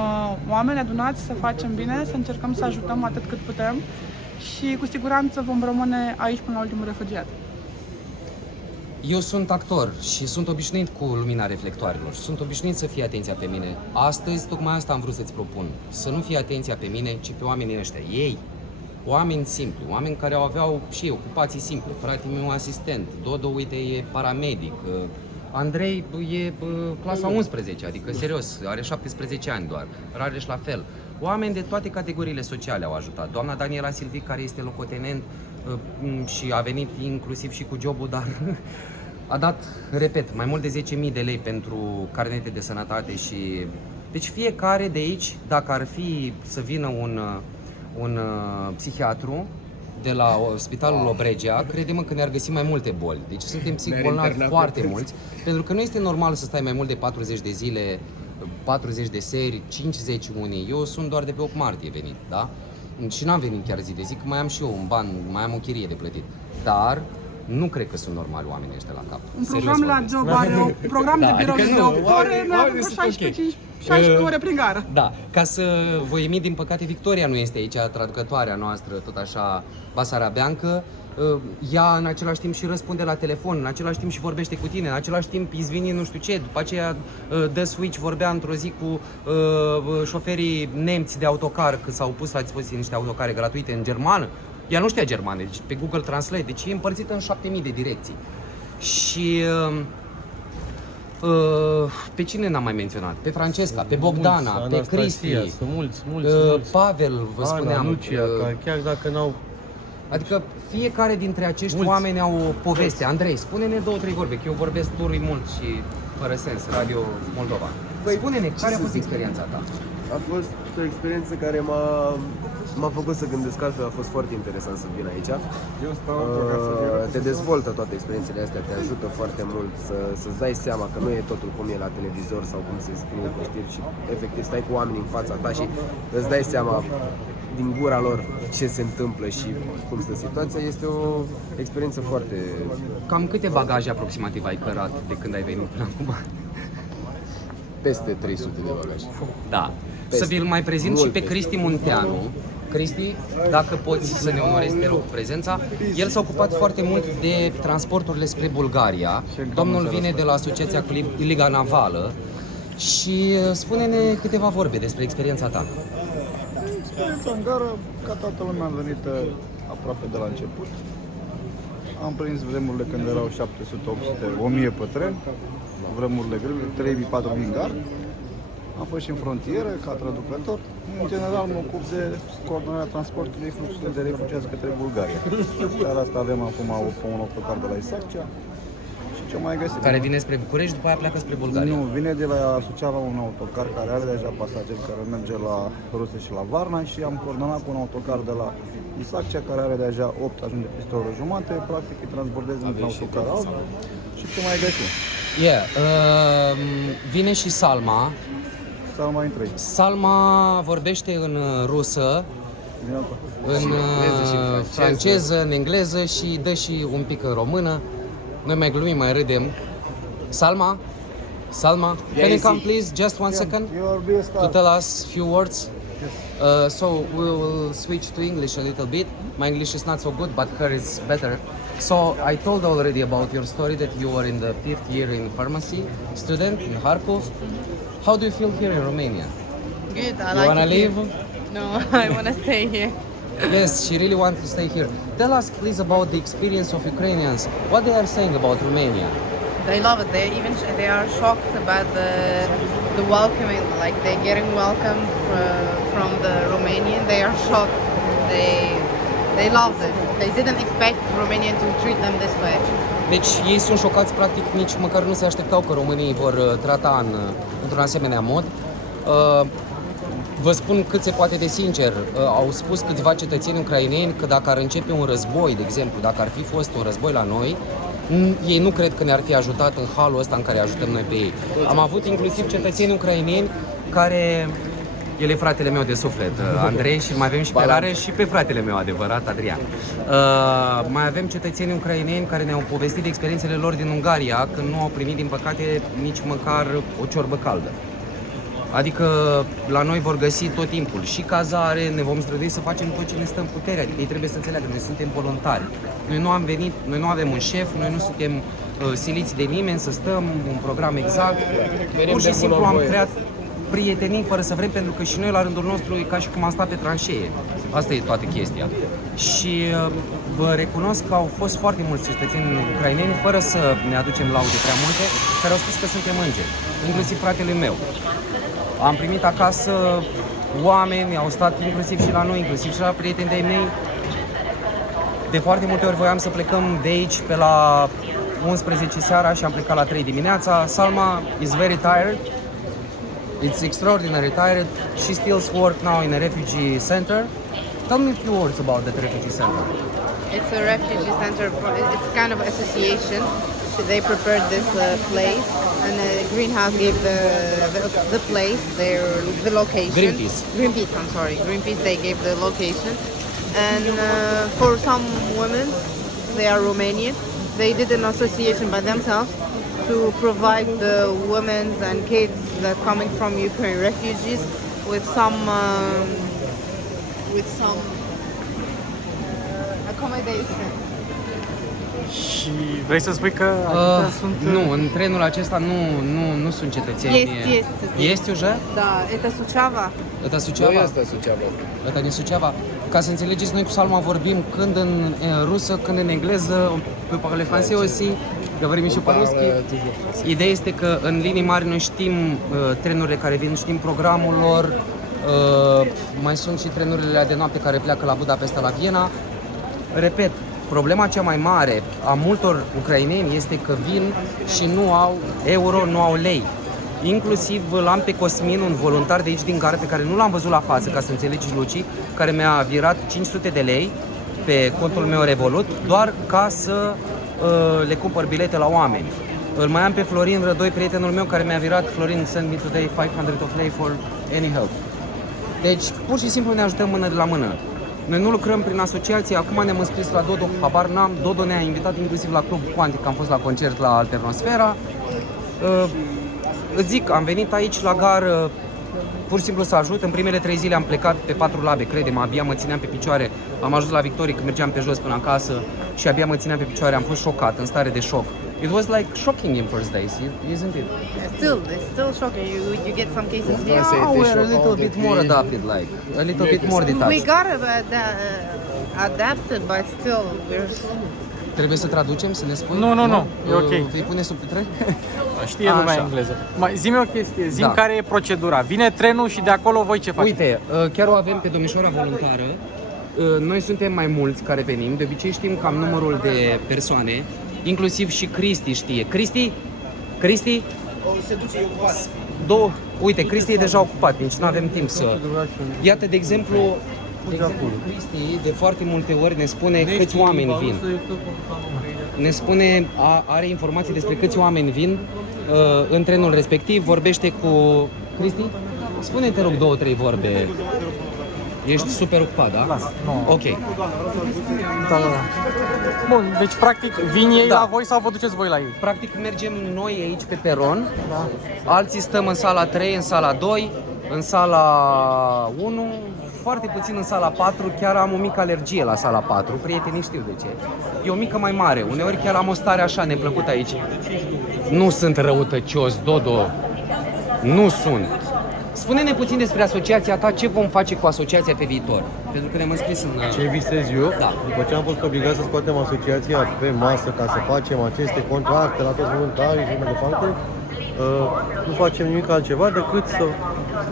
oameni adunați să facem bine, să încercăm să ajutăm atât cât putem și cu siguranță vom rămâne aici până la ultimul refugiat. Eu sunt actor și sunt obișnuit cu lumina reflectoarelor. Sunt obișnuit să fie atenția pe mine. Astăzi, tocmai asta am vrut să-ți propun. Să nu fie atenția pe mine, ci pe oamenii ăștia. Ei, oameni simpli, oameni care aveau și ocupații simple. Fratele meu asistent, Dodo, uite, e paramedic. Andrei e clasa 11, adică serios, are 17 ani doar. Rareș la fel. Oameni de toate categoriile sociale au ajutat. Doamna Daniela Silvi, care este locotenent și a venit inclusiv și cu jobul, dar a dat, repet, mai mult de 10.000 de lei pentru carnete de sănătate și... Deci fiecare de aici, dacă ar fi să vină un psihiatru de la Spitalul Obregea, crede-mă că ne-ar găsi mai multe boli. Deci suntem psihobolnavi foarte mulți, pentru că nu este normal să stai mai mult de 40 de zile, 40 de seri, 50 unii. Eu sunt doar de pe 8 martie venit, da? Și n-am venit chiar zi de zi, că mai am și eu un ban, mai am o chirie de plătit. Dar nu cred că sunt normali oamenii ăștia la cap. Un program la job are un program de birou de 8 ore, noi avem 16 ore prin gară. Da, ca să vă emit, din păcate, Victoria nu este aici, traducătoarea noastră, tot așa, basarabeancă. Ea în același timp și răspunde la telefon, în același timp și vorbește cu tine, în același timp izvini nu știu ce, după aceea dă switch, vorbea într-o zi cu șoferii nemți de autocar, că s-au pus la dispoziție niște autocare gratuite în germană. Ea nu știa germană, deci pe Google Translate, deci e împărțită în 7000 de direcții. Și pe cine n-am mai menționat? Pe Francesca, pe Bogdana, pe Cristi, sunt mulți. Pavel, vă spuneam. Ana, Lucia, chiar dacă n-au... Adică fiecare dintre acești oameni au o poveste. Andrei, spune-ne 2-3 vorbe, că eu vorbesc turui mult și fără sens, Radio Moldova. Spune-ne, care a fost experiența ta? A fost o experiență care m-a făcut să gândesc altfel, a fost foarte interesant să vin aici. Te dezvoltă toate experiențele astea, te ajută foarte mult să-ți dai seama că nu e totul cum e la televizor sau cum se scrie pe știri și efectiv stai cu oamenii în fața ta și îți dai seama din gura lor ce se întâmplă și cum stă situația. Este o experiență foarte... Cam câte bagaje aproximativ ai cărat de când ai venit până acum? Peste 300 de bagaje. Da. Să vi-l mai prezint și pe Cristi Munteanu. Cristi, dacă poți să ne onorezi, te rog, cu prezența. El s-a ocupat foarte mult de transporturile spre Bulgaria. Domnul vine de la Asociația cu Liga Navală și spune-ne câteva vorbe despre experiența ta. Experiența în gară, ca toată lumea am venit aproape de la început. Am prins vremurile când erau 700, 800, 1000 pe tren, vremurile grele, 3000, 4000 în gară. Am fost și în frontieră ca traducător. În general mă ocup de coordonarea transportului fluxului de refugiați către Bulgaria. Dar asta avem acum un autocar de la Isaccea și ce mai găsim. Care vine spre București, după aia pleacă spre Bulgaria. Nu, vine de la Suceava un autocar care are deja pasageri care merge la Russe și la Varna și am coordonat cu un autocar de la Isaccea care are deja 8, ajunge peste o oră jumate, practic îi transbordez într-un autocar alt și ce mai găsim. Vine și Salma. Salma intră. Salma vorbește în rusă, în franceză, în engleză și dă și un pic în română. Noi mai glumim, mai râdem. Salma, can you come please, just one second, to tell us few words? So we will switch to English a little bit. My English is not so good, but her is better. So I told already about your story that you were in the 5th year in pharmacy student in Kharkov. How do you feel here in Romania? Good, I You like wanna it here. leave? No, I want to stay here. Yes, she really wants to stay here. Tell us please about the experience of Ukrainians. What they are saying about Romania? They love it. They are shocked about the welcoming. Like they're getting welcome from the Romanian. They are shocked. They loved it. They didn't expect Romanian to treat them this way. Deci ei sunt șocați, practic nici măcar nu se așteptau că românii vor trata într-un asemenea mod. Vă spun cât se poate de sincer, au spus câțiva cetățeni ucraineni că dacă ar începe un război, de exemplu, dacă ar fi fost un război la noi, ei nu cred că ne-ar fi ajutat în halul ăsta în care ajutăm noi pe ei. Am avut inclusiv cetățeni ucraineni care... El e fratele meu de suflet, Andrei, și mai avem și pe Rare și pe fratele meu adevărat, Adrian. Mai avem cetățeni ucraineni care ne-au povestit de experiențele lor din Ungaria, când nu au primit, din păcate, nici măcar o ciorbă caldă. Adică la noi vor găsi tot timpul și cazare, ne vom strădui să facem tot ce ne stă în putere, adică ei trebuie să înțeleagă, noi suntem voluntari. Noi nu am venit, noi nu avem un șef, noi nu suntem siliți de nimeni să stăm un program exact. Pur și simplu am creat prietenii fără să vrem, pentru că și noi la rândul nostru e ca și cum am stat pe tranșee. Asta e toată chestia. Și vă recunosc că au fost foarte mulți cetățeni ucraineni, fără să ne aducem laude prea multe, care au spus că suntem îngeri, inclusiv fratele meu. Am primit acasă oameni, au stat inclusiv și la noi, inclusiv și la prieteni de-ai mei. De foarte multe ori voiam să plecăm de aici pe la 11 seara și am plecat la 3 dimineața. Salma is very tired. It's extraordinary tired. She still works now in a refugee center. Tell me a few words about that refugee center. It's a refugee center. It's kind of association. They prepared this place, and Greenhouse gave the place, the location. Greenpeace. I'm sorry. Greenpeace. They gave the location, and for some women, they are Romanian. They did an association by themselves to provide the women and kids that coming from Ukraine refugees with some accommodation. Și vrei să spui că sunt... Nu, în trenul acesta nu sunt cetățeni. Este уже? Da, это Suceava. Это Suceava? Asta Suceava. Это не Suceava. Ca să înțelegeți, noi cu Salma vorbim când în rusă, când în engleză, pe parle français aussi, vorbim și pe russki. Ideea este că în linii mari noi știm trenurile care vin, știm programul lor, mai sunt și trenurile de noapte care pleacă la Budapesta, la Viena. Repet, problema cea mai mare a multor ucraineni este că vin și nu au euro, nu au lei. Inclusiv l-am pe Cosmin, un voluntar de aici din gară, pe care nu l-am văzut la față, ca să înțelegi, Luci, care mi-a virat 500 de lei pe contul meu Revolut, doar ca să le cumpăr bilete la oameni. Îl mai am pe Florin Rădoi, prietenul meu, care mi-a virat: Florin, send me today 500 of lei for any help. Deci, pur și simplu ne ajutăm mână de la mână. Noi nu lucrăm prin asociație, acum ne-am înscris la Dodo, habar n-am. Dodo ne-a invitat inclusiv la Club Quantic, am fost la concert la Alternosfera. Îți zic, am venit aici la gară pur și simplu să ajut. În primele 3 zile am plecat pe 4 labe, crede-mă, abia mă țineam pe picioare. Am ajuns la Victorie când mergeam pe jos până acasă și abia mă țineam pe picioare, am fost șocat, în stare de șoc. It was like shocking in first days, isn't it? It's still shocking. You get some cases here. Now we're a little bit more adapted, like a little bit more detached. We got adapted, but still Trebuie să traducem, să ne spui? Nu, e ok. Vei pune subtitrări? Știe lumea Așa. engleză. Mai zi-mi o chestie, zi-mi Da. care e procedura. Vine trenul și de acolo voi ce faceți? Uite, chiar o avem pe domnișoara voluntară. Noi suntem mai mulți care venim, de obicei știm cam numărul de persoane, inclusiv și Cristi știe. Cristi? Uite, Cristi e deja ocupat, nici nu avem timp să... Iată, de exemplu, Cristi de foarte multe ori ne spune câți oameni vin. Ne spune, are informații despre câți oameni vin în trenul respectiv, vorbește cu... Cristi? Spune-te rog 2-3 vorbe. Ești super ocupat, da? Nu. Ok. Da. Bun, deci practic vin ei Da. la voi sau vă duceți voi la ei? Practic mergem noi aici pe peron, alții stăm în sala 3, în sala 2, în sala 1, foarte puțin în sala 4, chiar am o mică alergie la sala 4, prietenii știu de ce. E o mică mai mare, uneori chiar am o stare așa neplăcută aici. Nu sunt răutăcios, Dodo, nu sunt. Spune-ne puțin despre asociația ta, ce vom face cu asociația pe viitor, pentru că ne-am înscris în... Ce visez eu? Da. După ce am fost obligat să scoatem asociația pe masă ca să facem aceste contracte la toți voluntarii și mai departe, nu facem nimic altceva decât să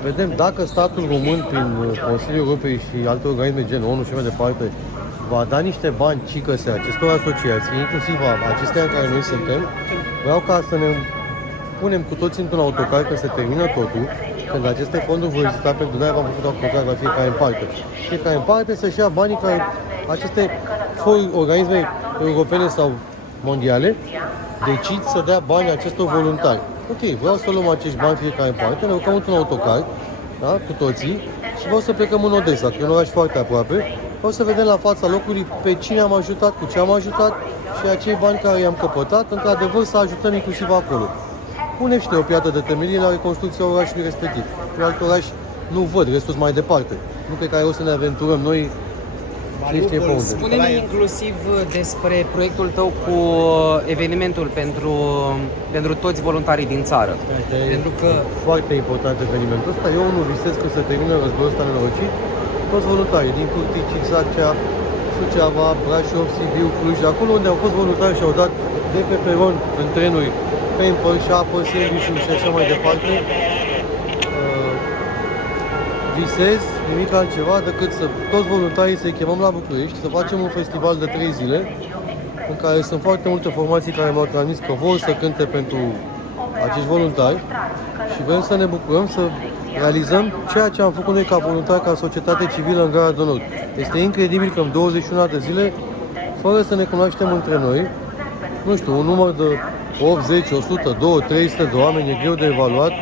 vedem dacă statul român, prin Consiliul Europei și alte organisme gen ONU și mai departe, va da niște bani cicăse acestor asociații, inclusiv a acestea în care noi suntem. Vreau ca să ne punem cu toți într-un autocar când se termină totul, când aceste fonduri vor exista, pentru de-aia v-am făcut un contract la fiecare în parte. Fiecare în parte să-și ia banii care aceste organisme europene sau mondiale decid să dea bani acestor voluntari. Ok, vreau să luăm acești bani fiecare în parte, ne urcăm într-un autocar, da, cu toții, și vreau să plecăm în Odessa, că e un oraș foarte aproape. Vreau să vedem la fața locului pe cine am ajutat, cu ce am ajutat și acei bani care i-am căpătat, într-adevăr să ajutăm inclusiv acolo. Punem și o piatră de temelie la reconstrucția orașului respectiv. În alt oraș nu văd, restul mai departe. Nu cred că ai rost să ne aventurăm noi, cine știe pe unde. Spune-ne inclusiv despre proiectul tău cu evenimentul pentru toți voluntarii din țară. Pentru că Foarte important evenimentul ăsta. Eu nu visez că se termină războiul ăsta nenorocit. Toți voluntarii din Curtici, Exacia, Suceava, Brașov, Sibiu, Cluj, acolo unde au fost voluntari și au dat de pe peron în trenuri Pamper și apă, sandwich-uri și așa mai departe. Visez nimic altceva decât să toți voluntarii să-i chemăm la București, să facem un festival de 3 zile în care sunt foarte multe formații care mi-au transmis că vor să cânte pentru acești voluntari și vrem să ne bucurăm să realizăm ceea ce am făcut noi ca voluntari, ca societate civilă în Gara de Nord. Este incredibil că în 21 de zile, fără să ne cunoaștem între noi, nu știu, un număr de 80, 100, 200, 300 de oameni, e greu de evaluat,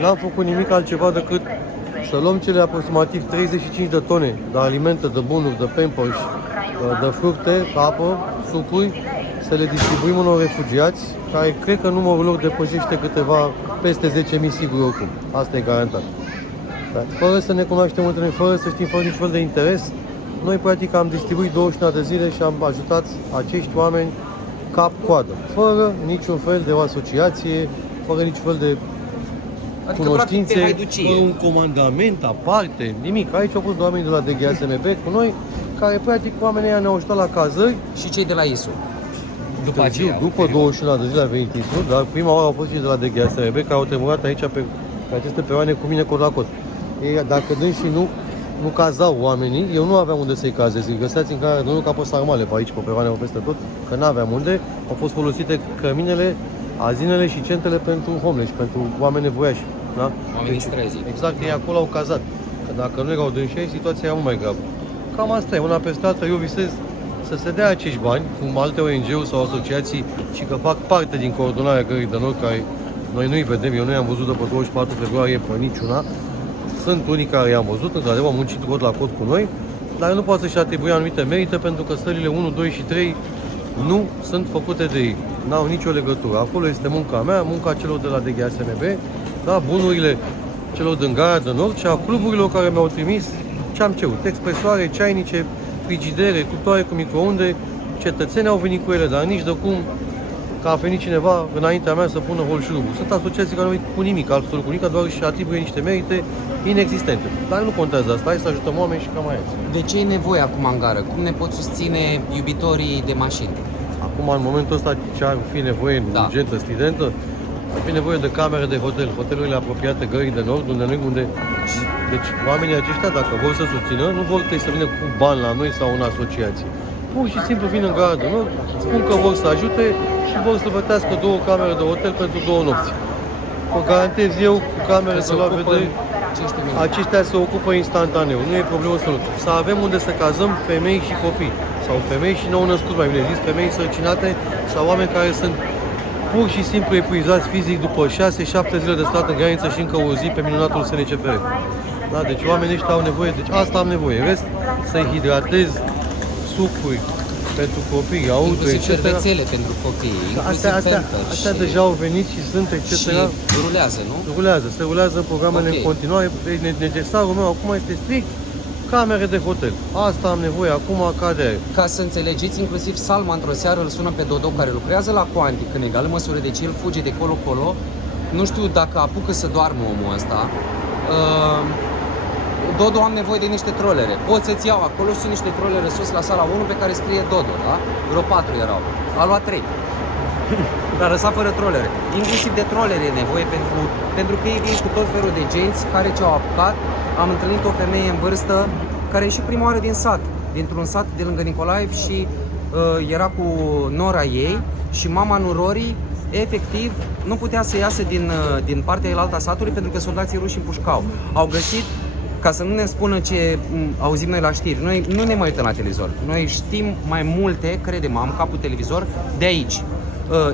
n-am făcut nimic altceva decât să luăm cele aproximativ 35 de tone de alimente, de bunuri, de pampers, de fructe, apă, sucuri, să le distribuim unor refugiați, care cred că numărul lor depășește câteva, peste 10.000 sigur oricum. Asta e garantat. Dar fără să ne cunoaștem între noi, fără să știm, fără niciun fel de interes, noi practic am distribuit 21 de zile și am ajutat acești oameni cap-coadă, fără niciun fel de o asociație, fără niciun fel de cunoștințe, fără un comandament aparte, nimic. Aici au fost oameni de la DGSMB cu noi, care practic oamenii ăia ne-au ajutat la cazări. și cei de la ISU. După Târziu, aceea. după 21 de zile a venit ISU, dar prima oară au fost și de la DGSMB, care au tremurat aici pe aceste peroane cu mine cot la cot. Ei, dacă dânsii nu cazau oamenii, eu nu aveam unde să-i cazez. Îi găseați în care nu ca pe sarmale pe aici, pe peroane, pe peste tot, că n-aveam unde. Au fost folosite căminele, azinele și centrele pentru homeless, pentru oameni nevoiași. Da? Oamenii străzi. Exact, ei acolo au cazat. Că dacă nu erau dânsii, situația era mult mai gravă. Cam asta e, una peste alta, eu visez să se dea acești bani, cum alte ONG-uri sau asociații, și că fac parte din coordonarea Gării de Nord, care noi nu-i vedem, eu nu i-am văzut după 24 februarie pe niciuna. Sunt unii care i-am văzut, într-adevăr, au muncit cot la cot cu noi, dar nu poate să-și atribui anumite merite pentru că stările 1, 2 și 3 nu sunt făcute de ei. N-au nicio legătură. Acolo este munca mea, munca celor de la DGSMB, da, bunurile celor din Gara de Nord și a cluburilor care mi-au trimis ce am cerut. Expresoare, ceainice, frigidere, cuptoare cu microunde, cetățenii au venit cu ele, dar nici de cum că a venit cineva înaintea mea să pună holșurubul. Sunt asociații care nu cu nimic, absolut cu nimic, doar și atribuie niște merite inexistente. Dar nu contează asta, hai să ajutăm oameni și cam aia. De ce e nevoie acum în gară? Cum ne pot susține iubitorii de mașini? Acum, în momentul ăsta, ce ar fi nevoie urgentă, studentă? Ar fi nevoie de camere de hotel, hotelurile apropiate Gării de Nord, unde... Deci oamenii aceștia, dacă vor să susțină, nu vor să vină cu bani la noi sau în asociație. Pur și simplu vin în Gara de Nord, spun că vor să ajute și vor să plătească 2 camere de hotel pentru 2 nopți. Vă garantez eu, cu camere de la vedere, aceștia se ocupă instantaneu, nu e problemă să avem unde să cazăm femei și copii, sau femei și nou născuți, mai bine zis, femei însărcinate sau oameni care sunt pur și simplu epuizați fizic după 6-7 zile de stat în graniță și încă o zi pe minunatul SNCFR. Da? Deci oamenii ăștia au nevoie, deci asta am nevoie. În rest, să-i hidratez, sucuri pentru copii, auto, inclusiv etc. șervețele pentru copii, Astea deja au venit și sunt, etc. Și rulează, nu? Se rulează în programele în continuare. Necesarul meu acum este strict camere de hotel. Asta am nevoie acum ca de aia. Ca să înțelegeți, inclusiv Salma într-o seară îl sună pe Dodo care lucrează la Quantic în egală măsură, deci el fuge de colo-colo. Nu știu dacă apucă să doarmă omul ăsta. Dodo, am nevoie de niște trolere. Pot să-ți iau acolo, sunt niște trolere sus la sala 1 pe care scrie Dodo, da? Vreo 4 erau. A luat 3. L-a lăsat fără trolere. Inclusiv de trolere e nevoie pentru că ei vin cu tot felul de genți care ce-au apucat. Am întâlnit o femeie în vârstă care e și prima oară din sat, dintr-un sat de lângă Nicolaev și era cu nora ei și mama nurorii efectiv nu putea să iasă din partea elaltă a satului pentru că soldații ruși împușcau. Au găsit, ca să nu ne spună ce auzim noi la știri, noi nu ne mai uităm la televizor, noi știm mai multe, credem, am capul televizor, de aici.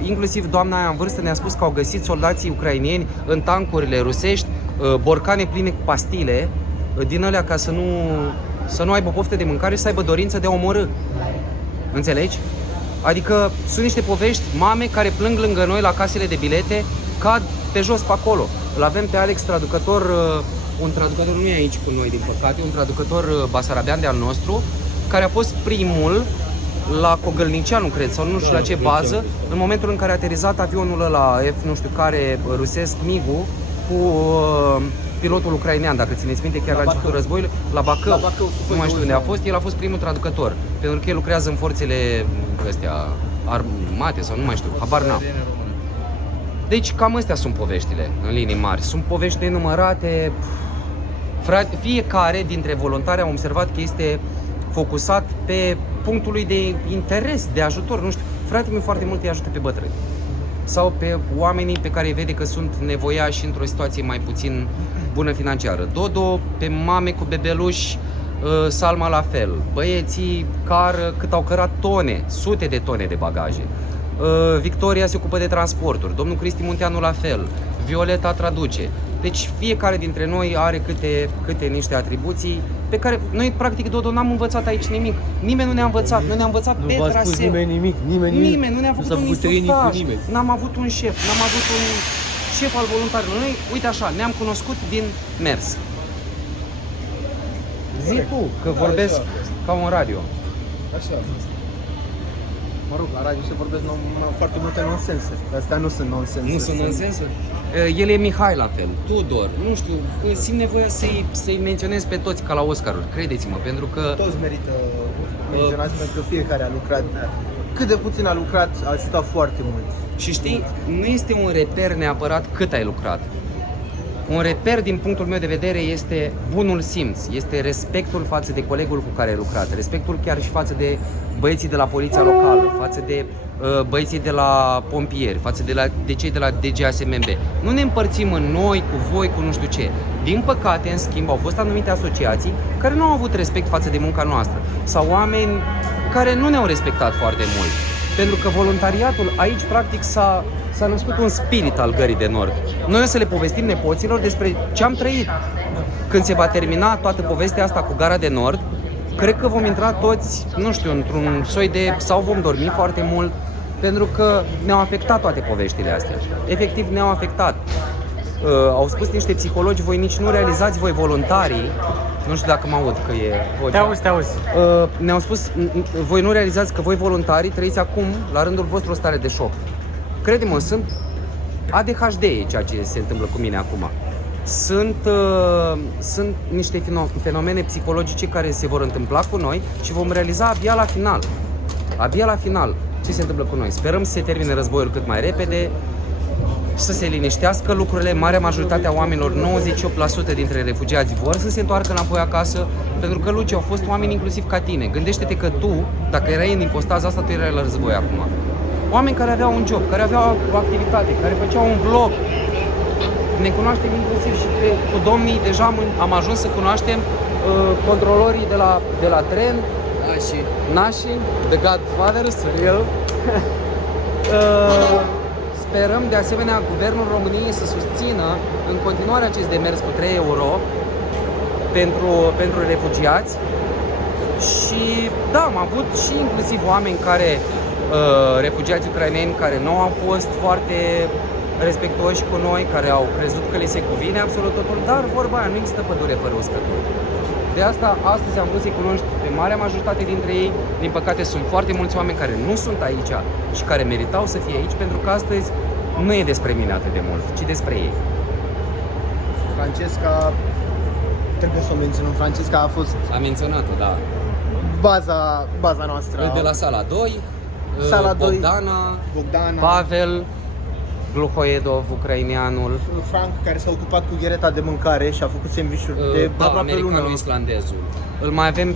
Inclusiv doamna aia în vârstă ne-a spus că au găsit soldații ucraineni în tancurile rusești borcane pline cu pastile din alea ca să nu aibă poftă de mâncare și să aibă dorință de a omorâ. Înțelegi? Adică sunt niște povești, mame care plâng lângă noi la casele de bilete, cad pe jos pe acolo. Îl avem pe Alex, traducător, un traducător nu e aici cu noi din păcate, un traducător basarabean de al nostru, care a fost primul la Cogălnicianu, cred, sau nu știu la ce bază, în momentul în care a aterizat avionul ăla F, nu știu care, rusesc, MiG-ul, cu pilotul ucrainean, dacă țineți minte, chiar la începutul războiului, la Bacău, nu mai știu unde a fost, el a fost primul traducător, pentru că el lucrează în forțele astea armate sau nu mai știu, habar n-am. Deci cam astea sunt poveștile, în linii mari, sunt povești nenumărate. Fiecare dintre voluntari am observat că este focusat pe punctul lui de interes, de ajutor, nu știu. Fratele meu foarte mult îi ajută pe bătrâni sau pe oamenii pe care îi vede că sunt nevoiași într-o situație mai puțin bună financiară. Dodo pe mame cu bebeluși, Salma la fel. Băieții cât au cărat tone, sute de tone de bagaje. Victoria se ocupă de transporturi, domnul Cristi Munteanu la fel, Violeta traduce. Deci fiecare dintre noi are câte niște atribuții pe care noi practic, Dodo, n-am învățat aici nimic. Nimeni nu ne-a învățat, nu ne-a învățat pe traseu. Nu v-a spus nimeni nimic, nimeni nu ne-a făcut un instructaj, n-am avut un șef, n-am avut un șef al voluntarilor. Noi, uite așa, ne-am cunoscut din mers. Zi tu, că vorbesc ca un radio. Așa. Mă rog, la radio se vorbesc foarte multe nonsensuri. Astea nu sunt nonsensuri. Nu sunt nonsensuri? El e Mihai la fel, Tudor, nu știu, simt nevoia să-i menționez pe toți ca la Oscaruri, credeți-mă, pentru că... Toți merită menționați pentru că fiecare a lucrat. Cât de puțin a lucrat, a ajutat foarte mult. Și știi, nu este un reper neapărat cât ai lucrat. Un reper, din punctul meu de vedere, este bunul simț, este respectul față de colegul cu care ai lucrat, respectul chiar și față de băieții de la poliția locală, față de băieții de la pompieri, față de cei de la DGASMB. Nu ne împărțim în noi, cu voi, cu nu știu ce. Din păcate, în schimb, au fost anumite asociații care nu au avut respect față de munca noastră sau oameni care nu ne-au respectat foarte mult. Pentru că voluntariatul aici, practic, s-a născut un spirit al Gării de Nord. Noi o să le povestim nepoților despre ce am trăit. Când se va termina toată povestea asta cu Gara de Nord, cred că vom intra toți, nu știu, într-un soi de... sau vom dormi foarte mult, pentru că ne-au afectat toate poveștile astea. Efectiv, ne-au afectat. Au spus niște psihologi, voi nici nu realizați, voi voluntarii, nu știu dacă mă aud că e vocea. Te auzi. Ne-au spus, voi nu realizați că voi voluntarii trăiți acum, la rândul vostru, o stare de șoc. crede-mă, sunt ADHD ceea ce se întâmplă cu mine acum. Sunt niște fenomene psihologice care se vor întâmpla cu noi și vom realiza abia la final. Abia la final ce se întâmplă cu noi. Sperăm să se termine războiul cât mai repede, să se liniștească lucrurile. Marea majoritate a oamenilor, 98% dintre refugiați, vor să se întoarcă înapoi acasă, pentru că, Luci, au fost oameni inclusiv ca tine. Gândește-te că tu, dacă erai în impostaza asta, tu erai la război acum. Oameni care aveau un job, care aveau o activitate, care făceau un vlog. Ne cunoaștem inclusiv și cu domnii, deja am ajuns să cunoaștem controlorii de la tren, nașii, The Godfathers, real. Sperăm de asemenea Guvernul României să susțină în continuare acest demers cu 3 euro pentru refugiați. Și da, am avut și inclusiv oameni care, refugiați ucraineni, care nu au fost foarte respectuoși cu noi, care au crezut că li se cuvine absolut totul, dar vorba aia, nu există pădure fără uscături. De asta, astăzi am vrut să-i cunoști pe marea majoritate dintre ei. Din păcate, sunt foarte mulți oameni care nu sunt aici și care meritau să fie aici, pentru că astăzi nu e despre mine atât de mult, ci despre ei. Francesca, trebuie să o menționăm, Francesca a fost... Am menționat-o, da. Baza noastră. De la sala 2, Sala 2, Bogdana, Pavel, Gluhoedov, ucraineanul, Frank, care s-a ocupat cu ghereta de mâncare și a făcut sandvișuri de aproape lună. Americano-islandezul. Îl mai avem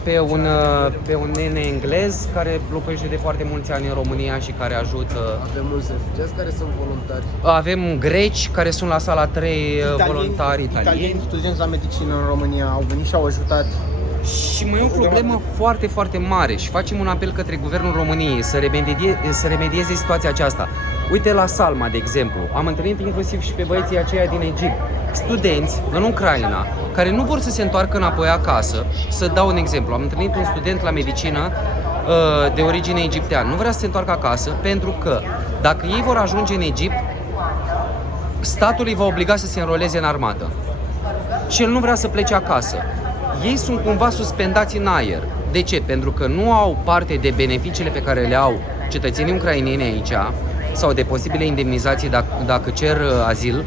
pe un nene englez care locuiește de foarte mulți ani în România și care ajută. Avem mulți refugiați care sunt voluntari. Avem greci care sunt la sala 3, voluntari italieni. Studenți la medicină în România au venit și au ajutat. Și mai e o problemă foarte, foarte mare și facem un apel către Guvernul României să remedieze situația aceasta. Uite, la Salma, de exemplu, am întâlnit inclusiv și pe băieții aceia din Egipt, studenți în Ucraina, care nu vor să se întoarcă înapoi acasă. Să dau un exemplu, am întâlnit un student la medicină de origine egipteană, nu vrea să se întoarcă acasă pentru că dacă ei vor ajunge în Egipt, statul îi va obliga să se înroleze în armată. Și el nu vrea să plece acasă. Ei sunt cumva suspendați în aer. De ce? Pentru că nu au parte de beneficiile pe care le au cetățenii ucraineni aici sau de posibile indemnizații dacă cer azil,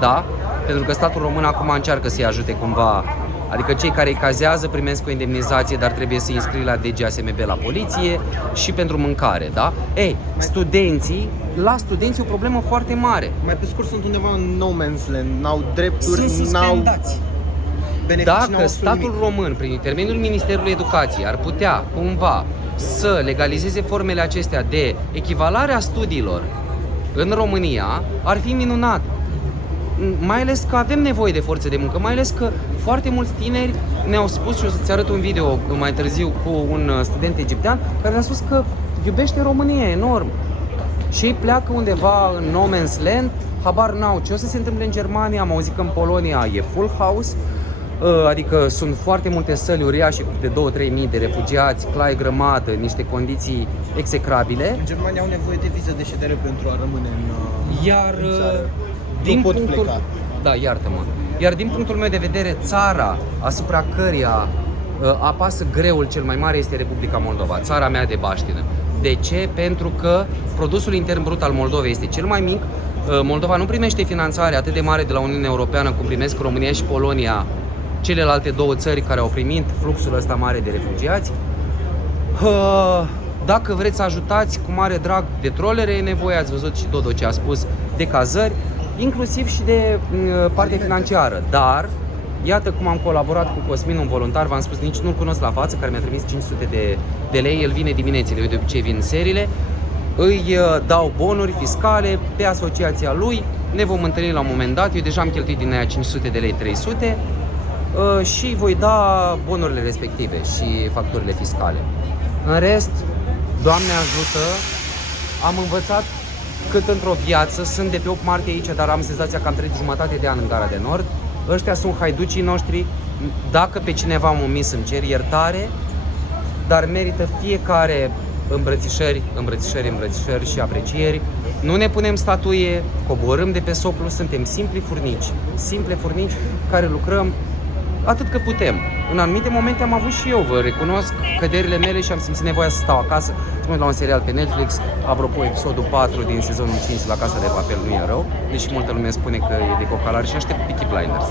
da? Pentru că statul român acum încearcă să-i ajute cumva. Adică cei care îi cazează primesc o indemnizație, dar trebuie să-i înscrii la DGASMB la poliție și pentru mâncare, da? Ei, la studenți e o problemă foarte mare. Mai pe scurt, sunt undeva în no man's land, n-au drepturi, Sunt suspendați. Dacă statul român, prin intermediul Ministerului Educației, ar putea cumva să legalizeze formele acestea de echivalare a studiilor în România, ar fi minunat. Mai ales că avem nevoie de forțe de muncă, mai ales că foarte mulți tineri ne-au spus, și o să-ți arăt un video mai târziu cu un student egiptean, care ne-a spus că iubește România enorm. Și ei pleacă undeva în no man's land, habar n-au ce o să se întâmple în Germania, am auzit că în Polonia e full house, adică sunt foarte multe săli uriașe cu de 2-3 mii de refugiați, clai grămadă, niște condiții execrabile. În Germania au nevoie de viză de ședere pentru a rămâne în Iar țară. din Nu pot punctul, pleca. Da, iartă-mă. Iar din punctul meu de vedere, țara asupra căreia apasă greul cel mai mare este Republica Moldova, țara mea de baștină. De ce? Pentru că produsul intern brut al Moldovei este cel mai mic. Moldova nu primește finanțare atât de mare de la Uniunea Europeană cum primesc România și Polonia, celelalte două țări care au primit fluxul ăsta mare de refugiați. Dacă vreți să ajutați, cu mare drag, de trolere e nevoie, ați văzut și Dodo ce a spus, de cazări, inclusiv și de partea financiară. Dar, iată cum am colaborat cu Cosmin, un voluntar, v-am spus, nici nu-l cunosc la față, care mi-a trimis 500 de lei, el vine diminețile, eu de obicei vin serile, îi dau bonuri fiscale pe asociația lui, ne vom întâlni la un moment dat, eu deja am cheltuit din aia 500 de lei 300 și voi da bonurile respective și facturile fiscale. În rest, Doamne ajută, am învățat cât într-o viață, sunt de pe 8 martie aici, dar am senzația că am trăit jumătate de an în Gara de Nord. Ăștia sunt haiducii noștri, dacă pe cineva am omis îmi cer iertare, dar merită fiecare îmbrățișări și aprecieri. Nu ne punem statuie, coborâm de pe soclu, suntem simple furnici care lucrăm atât cât putem. În anumite momente am avut și eu, vă recunosc, căderile mele și am simțit nevoia să stau acasă, să mă uit la un serial pe Netflix. Apropo, episodul 4 din sezonul 5 la Casa de Papel nu e rău, deși multă lume spune că e de cocalar și aștept Peaky Blinders.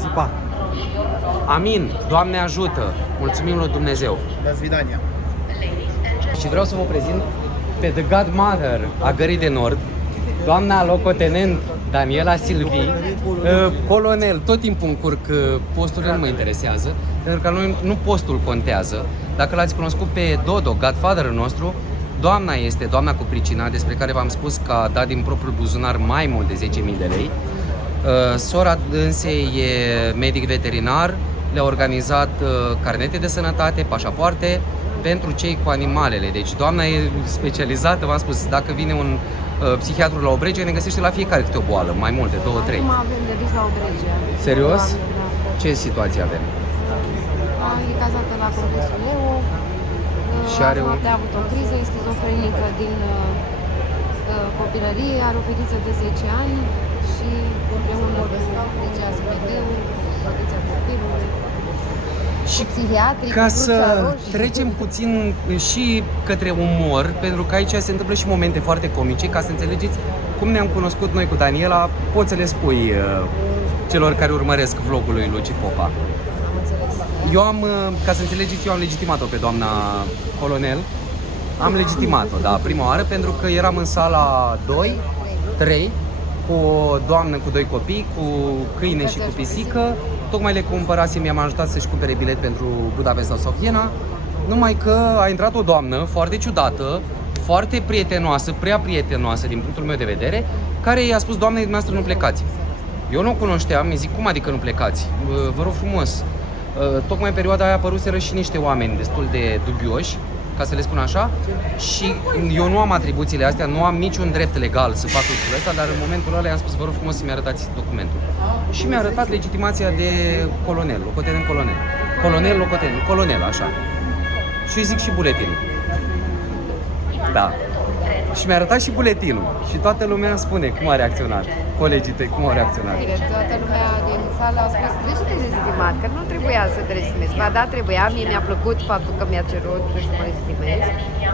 Zipa. Amin, Doamne ajută, mulțumim lui Dumnezeu. Da svidania. Și vreau să vă prezint pe The Godmother a Gării de Nord, doamna locotenent Daniela Silvi, colonel, tot timpul încurc posturile, nu mă interesează, pentru că noi nu postul contează. Dacă l-ați cunoscut pe Dodo, Godfather-ul nostru, doamna este doamna cu pricina, despre care v-am spus că a dat din propriul buzunar mai mult de 10.000 de lei. Sora dânsei e medic veterinar, le-a organizat carnete de sănătate, pașapoarte pentru cei cu animalele. Deci doamna e specializată, v-am spus, dacă vine un psihiatru la Obregia, ne găsește la fiecare câte o boală, mai multe, 2-3. Acum avem de vis la Obregia. Serios? Doamne, da. Ce situație avem? E cazată la Progresul Leo. Și are a avut o criză, e schizofrenică din copilărie, are o fetiță de 10 ani și împreună cu DGASMD-ul, protecția copilului, Și psihiatric, ca Crucea să Roșie. trecem puțin și către umor, pentru că aici se întâmplă și momente foarte comice, ca să înțelegeți cum ne-am cunoscut noi cu Daniela, poți să le spui celor care urmăresc vlogul lui Luci Popa. Am înțeles. Eu am, ca să înțelegeți, eu am legitimat-o pe doamna colonel. Am legitimat-o, da, prima oară, pentru că eram în sala 2, 3, cu o doamnă cu 2 copii, cu câine și cu pisică. Tocmai le cumpărasem, mi-am ajutat să-și cumpere bilet pentru Budapesta sau Viena. Numai că a intrat o doamnă foarte ciudată, foarte prietenoasă, prea prietenoasă din punctul meu de vedere, care i-a spus: doamne, dumneavoastră nu plecați. Eu nu o cunoșteam, îi zic: cum adică nu plecați? Vă rog frumos. Tocmai în perioada aia apăruseră și niște oameni destul de dubioși, ca să le spun așa, și eu nu am atribuțiile astea, nu am niciun drept legal să fac lucrul ăsta, dar în momentul ăla i-am spus: vă rog frumos să-mi arătați documentul. Și mi-a arătat legitimația de colonel, locotenent colonel. Colonel, locotenent, colonel, așa. Și îi zic și buletinul. Da. Și mi-a arătat și buletinul. Și toată lumea spune cum a reacționat. Colegii tăi, cum au reacționat. Bine, toată lumea din sală a spus: de ce te-ai legitimat? Că nu trebuia să te legitimezi. Ba da, trebuia, mie mi-a plăcut faptul că mi-a cerut să mă legitimez,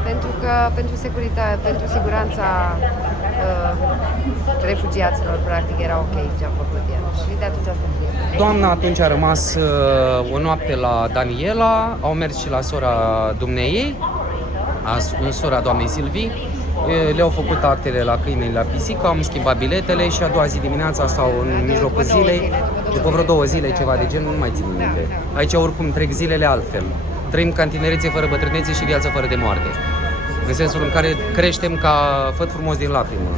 pentru că pentru securitate, pentru siguranța refugiaților, practic, era ok ce a făcut el. Și de atunci asta e. Doamna atunci a rămas o noapte la Daniela, au mers și la sora dumneiei, sora doamnei Silvii, le-au făcut actele la câine, la pisică, am schimbat biletele și a doua zi dimineața sau în mijlocul zilei, după vreo 2 zile, ceva de genul, nu mai țin minte. Aici oricum trec zilele altfel. Trăim ca în tinerețe fără bătrânețe și viață fără de moarte. În sensul în care creștem ca făt frumos din lacrimă.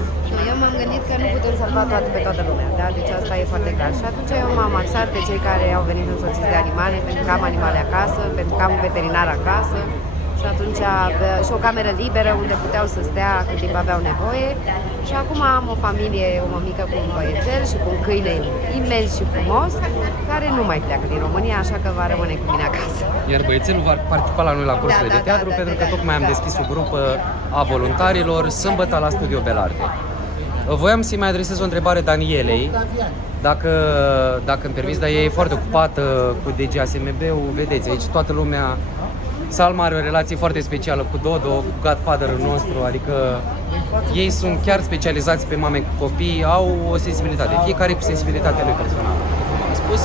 Eu m-am gândit că nu putem salva pe toată lumea, da? Deci asta e foarte clar. Și atunci eu m-am axat pe cei care au venit însoțiți de animale, pentru că am animale acasă, pentru că am un veterinar acasă. Și atunci și o cameră liberă unde puteau să stea cât timp aveau nevoie. Și acum am o familie, o mămică cu un băiețel și cu un câine imens și frumos, care nu mai pleacă din România, așa că va rămâne cu mine acasă. Iar băiețelul va participa la noi la cursurile de teatru, pentru că tocmai am deschis o grupă a voluntarilor sâmbătă la Studio Belarte. Voiam să-i mai adresez o întrebare Danielei, dacă îmi permis, dar ea e foarte ocupată cu DGASMB-ul, vedeți, aici toată lumea. Salma are o relație foarte specială cu Dodo, cu Godfather-ul nostru, adică ei sunt chiar specializați pe mame cu copii, au o sensibilitate, fiecare cu sensibilitatea lui personală, cum am spus.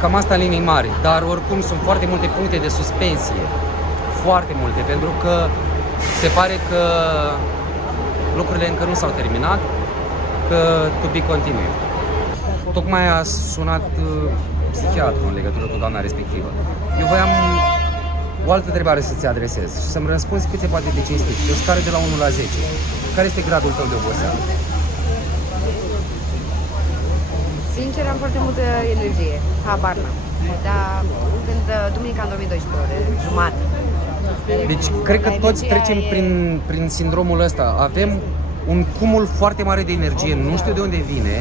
Cam asta în linii mari, dar oricum sunt foarte multe puncte de suspensie, foarte multe, pentru că se pare că lucrurile încă nu s-au terminat, că to be continued. Tocmai a sunat psihiatru în legătură cu doamna respectivă. Eu voiam o altă întrebare să-ți adresez și să-mi răspunzi cât se poate de cinstit. Pe o scară de la 1 la 10, care este gradul tău de oboseală? Sincer, am foarte multă energie, habar n-am. Dar când duminica am dormit 12 ore, jumătate. Deci, cred că toți trecem prin sindromul ăsta. Avem un cumul foarte mare de energie, nu știu de unde vine.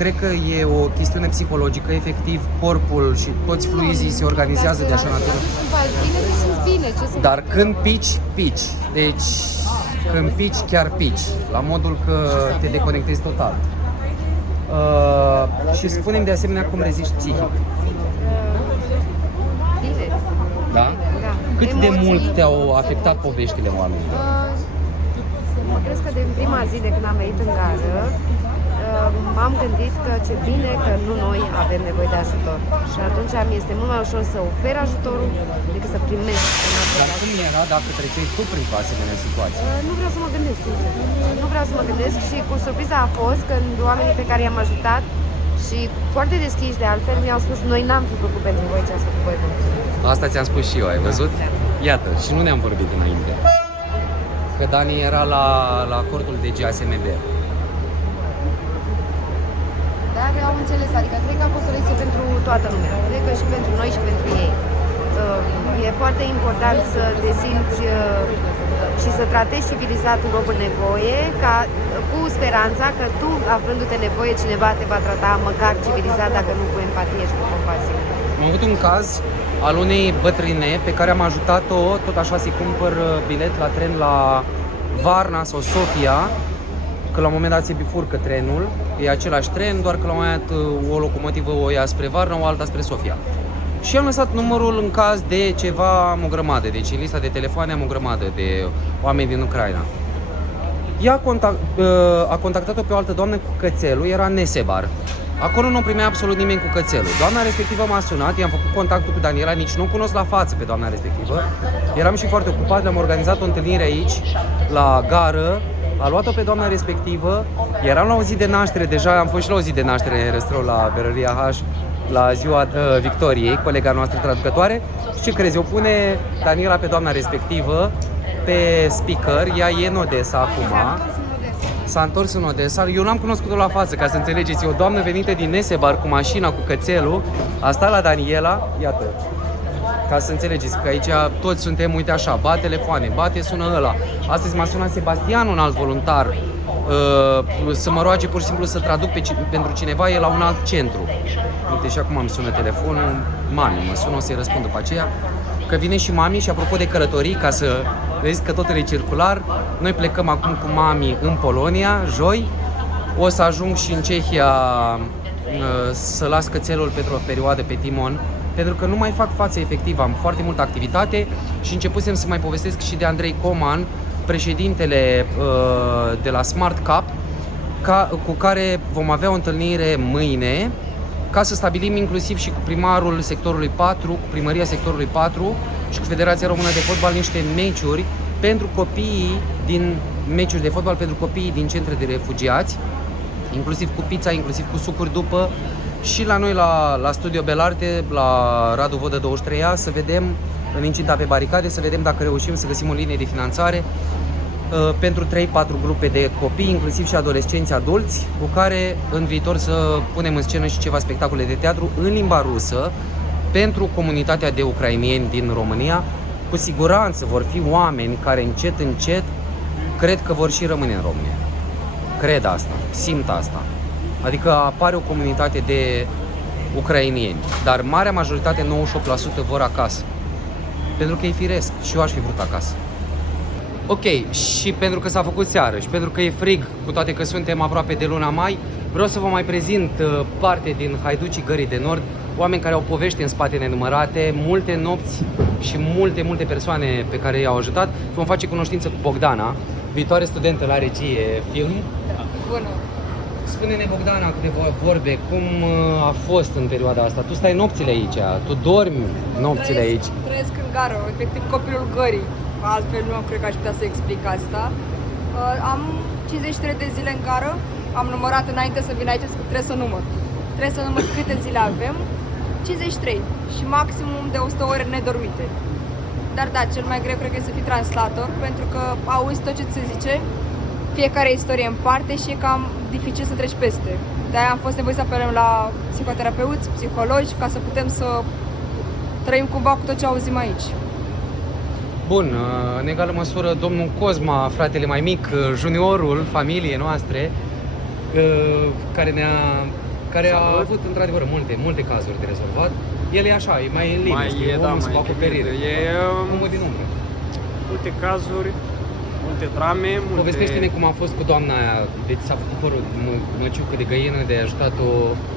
Cred că e o chestiune psihologică, efectiv, corpul și toți fluizii se organizează de așa natură. Când faci bine, te simți bine. Dar când pici. Deci, Când pici, chiar pici, la modul că te deconectezi total. Și spune-mi de asemenea cum reziști psihic. Bine. Da? Da. Cât de Emoții. mult te-au afectat poveștile oamenilor? Mă crezi că din prima zi de când am venit în gară, m-am gândit că ce bine că nu noi avem nevoie de ajutor. Și atunci mi este mult mai ușor să ofer ajutorul decât să primesc în Dar același. cum era dacă treceai tu prin o asemenea situație? Nu vreau să mă gândesc, sincer. Nu vreau să mă gândesc și cu surpriza a fost când oamenii pe care i-am ajutat și foarte deschiși de altfel mi-au spus noi n-am fi făcut pentru voi ce ați făcut voi pentru noi. Asta ți-am spus și eu, ai văzut? Iată, și nu ne-am vorbit înainte. Că Dani era la acordul de GASMB. Dar au înțeles, adică cred că a fost o lecție pentru toată lumea. Cred că și pentru noi și pentru ei. E foarte important să te simți și să tratezi civilizat un om în nevoie, cu speranța că tu, aflându-te în nevoie, cineva te va trata măcar civilizat, dacă nu cu empatie și cu compasiune. Am avut un caz al unei bătrâne pe care am ajutat-o tot așa să-i cumpăr bilet la tren la Varna sau Sofia, că la un moment dat se bifurcă trenul, e același tren, doar că la un moment dat o locomotivă o ia spre Varna, o alta spre Sofia. Și am lăsat numărul în caz de ceva, am o grămadă, deci în lista de telefoane am o grămadă de oameni din Ucraina. Ea a contactat-o pe o altă doamnă cu cățelul, era în Nesebar. Acolo nu primea absolut nimeni cu cățelul. Doamna respectivă m-a sunat, i-am făcut contactul cu Daniela, nici nu cunosc la față pe doamna respectivă. Eram și foarte ocupat, le-am organizat o întâlnire aici, la gară, a luat-o pe doamna respectivă, eram la o zi de naștere, deja am fost și la o zi de naștere în restaurant la Berăria H, la ziua Victoriei, colega noastră traducătoare. Și ce crezi, o pune Daniela pe doamna respectivă pe speaker, ea e în Odessa acum. S-a întors în Odessa, eu n-am cunoscut-o la față, ca să înțelegeți, e o doamnă venită din Nesebar cu mașina, cu cățelul, a stat la Daniela, iată, ca să înțelegeți că aici toți suntem, uite așa, bat telefoane, bate, sună ăla. Astăzi m-a sunat Sebastian, un alt voluntar, să mă roage pur și simplu să traduc pentru cineva, e la un alt centru. Uite, și acum îmi sună telefonul, mami mă sună, o să-i răspund după aceea, că vine și mami. Și apropo de călătorii, ca să vezi că totul e circular, noi plecăm acum cu mami în Polonia, joi, o să ajung și în Cehia să las cățelul pentru o perioadă pe timon, pentru că nu mai fac față efectiv, am foarte multă activitate și începusem să mai povestesc și de Andrei Coman, președintele de la Smart Cup, cu care vom avea o întâlnire mâine, ca să stabilim inclusiv și cu primarul sectorului 4, cu primăria sectorului 4 și cu Federația Română de Fotbal niște meciuri pentru copiii meciuri de fotbal pentru copiii din centre de refugiați, inclusiv cu pizza, inclusiv cu sucuri după, și la noi la Studio Belarte, la Radu Vodă 23A, să vedem în incinta pe baricade, să vedem dacă reușim să găsim o linie de finanțare pentru 3-4 grupe de copii, inclusiv și adolescenți adulți, cu care în viitor să punem în scenă și ceva spectacole de teatru în limba rusă pentru comunitatea de ucrainieni din România. Cu siguranță vor fi oameni care încet cred că vor și rămâne în România. Cred asta, simt asta. Adică apare o comunitate de ucrainieni, dar marea majoritate, 98%, vor acasă. Pentru că e firesc și eu aș fi vrut acasă. Ok, și pentru că s-a făcut seară și pentru că e frig, cu toate că suntem aproape de luna mai, vreau să vă mai prezint parte din Haiducii Gării de Nord, oameni care au povești în spate nenumărate, multe nopți și multe persoane pe care i-au ajutat. Vom face cunoștință cu Bogdana, viitoare studentă la regie film. Bună! Spune-ne, Bogdana, câteva vorbe, cum a fost în perioada asta? Tu stai nopțile aici, tu dormi nopțile aici. Trăiesc în gară, efectiv copilul gării. Altfel nu cred că aș putea să explic asta. Am 53 de zile în gară, am numărat înainte să vin aici, trebuie să număr. Trebuie să număr câte zile avem, 53 și maximum de 100 ore nedormite. Dar da, cel mai greu cred că e să fii translator, pentru că auzi tot ce ți se zice, fiecare istorie în parte și e cam dificil să treci peste. De-aia am fost nevoit să apelăm la psihoterapeuți, psihologi, ca să putem să trăim cumva cu tot ce auzim aici. Bun, în egală măsură, domnul Cosma, fratele mai mic, juniorul familiei noastre, care a avut într-adevăr multe cazuri de rezolvat. El e așa, e mai în liniște, omul sub acoperire. E omul din umbră. multe cazuri, multe drame, multe... Povestește-ne cum a fost cu doamna aia, deci s-a făcut părul măciucă de găină, de ai ajutat-o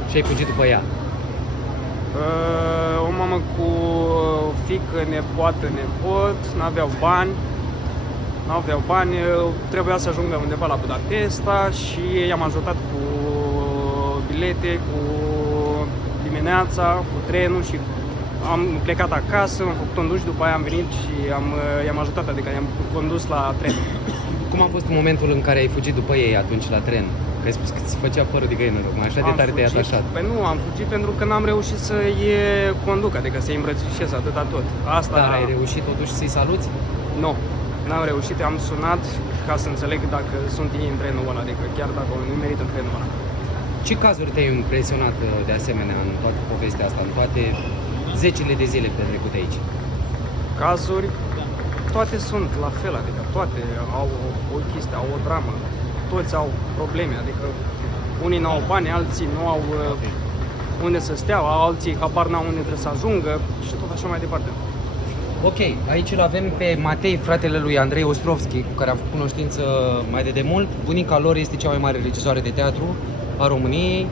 și ai fugit după ea. O mamă cu fiică, nepoată, nepot, n-aveau bani, trebuia să ajungă undeva la Budapesta și i-am ajutat cu bilete, cu dimineața, cu trenul și am plecat acasă, am făcut un duș, după aia am venit și i-am ajutat, adică i-am condus la tren. Cum a fost momentul în care ai fugit după ei atunci la tren? Că ai spus că ți făcea părul de găină, tocmai așa de tare te-ai atașat. Păi nu, am fugit pentru că n-am reușit să-i conduc, adică să-i îmbrățișez atâta tot. Dar ai reușit totuși să-i saluți? Nu, n-am reușit, am sunat ca să înțeleg dacă sunt ei în trenul ăla, adică chiar dacă nu merită în trenul ăla. Ce cazuri te-ai impresionat de asemenea în toată povestea asta, în toate zecile de zile petrecute aici? Cazuri, toate sunt la fel, adică toate au o chestie, au o dramă, toți au probleme, adică unii n-au bani, alții nu au unde să stea, alții habar n-au unde trebuie să ajungă și tot așa mai departe. Ok, aici îl avem pe Matei, fratele lui Andrei Ostrovski, cu care am făcut cunoștință mai de demult. Bunica lor este cea mai mare regizoare de teatru a României.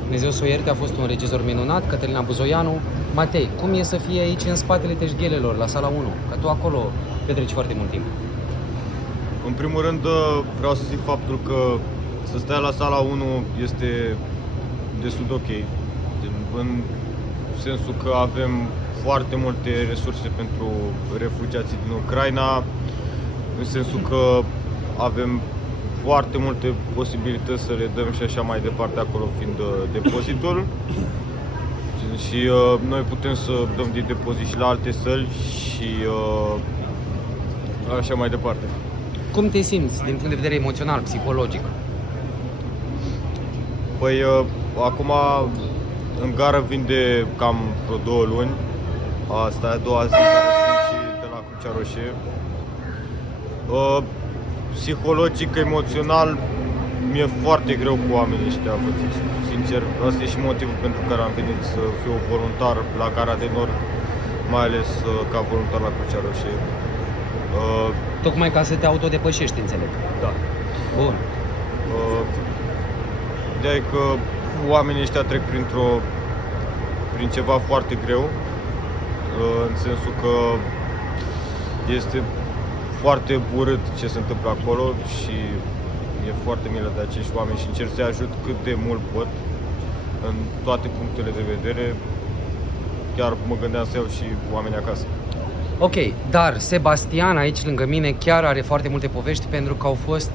Dumnezeu să o ierte, a fost un regizor minunat, Cătălina Buzoianu. Matei, cum e să fii aici în spatele teșghelelor, la sala 1? Că tu acolo petreci foarte mult timp. În primul rând vreau să zic faptul că să stai la sala 1 este destul de ok. În sensul că avem foarte multe resurse pentru refugiații din Ucraina, în sensul că avem foarte multe posibilități să le dăm și așa mai departe, acolo fiind depozitul. Și noi putem să dăm de depozit și la alte săli și așa mai departe. Cum te simți din punct de vedere emoțional, psihologic? Păi acum în gară vin de cam vreo 2 luni. Asta e a doua zi care sunt și de la Crucea Roșie. Psihologic, emoțional, mi-e foarte greu cu oamenii ăștia, vă zic sincer. Asta e și motivul pentru care am venit să fiu voluntar la Gara de Nord, mai ales ca voluntar la Crucea Roșie. Tocmai ca să te autodepășești, înțeleg. Da. Bun. De-aia că oamenii ăștia trec prin ceva foarte greu, în sensul că este foarte urât ce se întâmplă acolo și e foarte milă de acești oameni și încerc să-i ajut cât de mult pot în toate punctele de vedere. Chiar mă gândeam să iau și oamenii acasă. Ok, dar Sebastian aici lângă mine chiar are foarte multe povești pentru că au fost,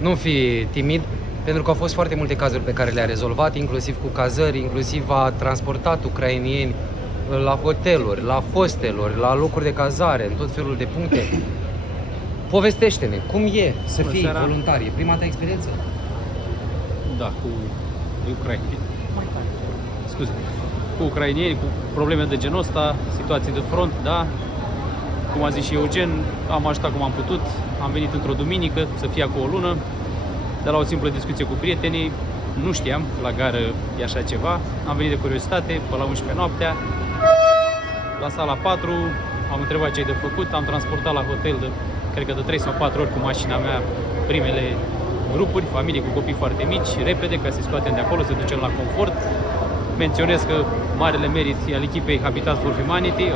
nu fi timid, pentru că au fost foarte multe cazuri pe care le-a rezolvat, inclusiv cu cazări, inclusiv a transportat ucrainieni la hoteluri, la hosteluri, la locuri de cazare, în tot felul de puncte. Povestește-ne, cum e să fii voluntar? E prima ta experiență? Da, cu ucrainieni. Scuze. Cu ucrainieni, cu probleme de genul ăsta, situații de front, da. Cum a zis și Eugen, am ajutat cum am putut. Am venit într-o duminică, să fie acolo o lună. De la o simplă discuție cu prietenii, nu știam, la gară e așa ceva. Am venit de curiozitate, pe la 11 noaptea. La sala 4 am întrebat ce ai de făcut, am transportat la hotel cred că de 3 sau 4 ori cu mașina mea primele grupuri, familii cu copii foarte mici, repede, ca să-i scoatem de acolo, să ducem la confort. Menționez că marele merit al echipei Habitat for Humanity,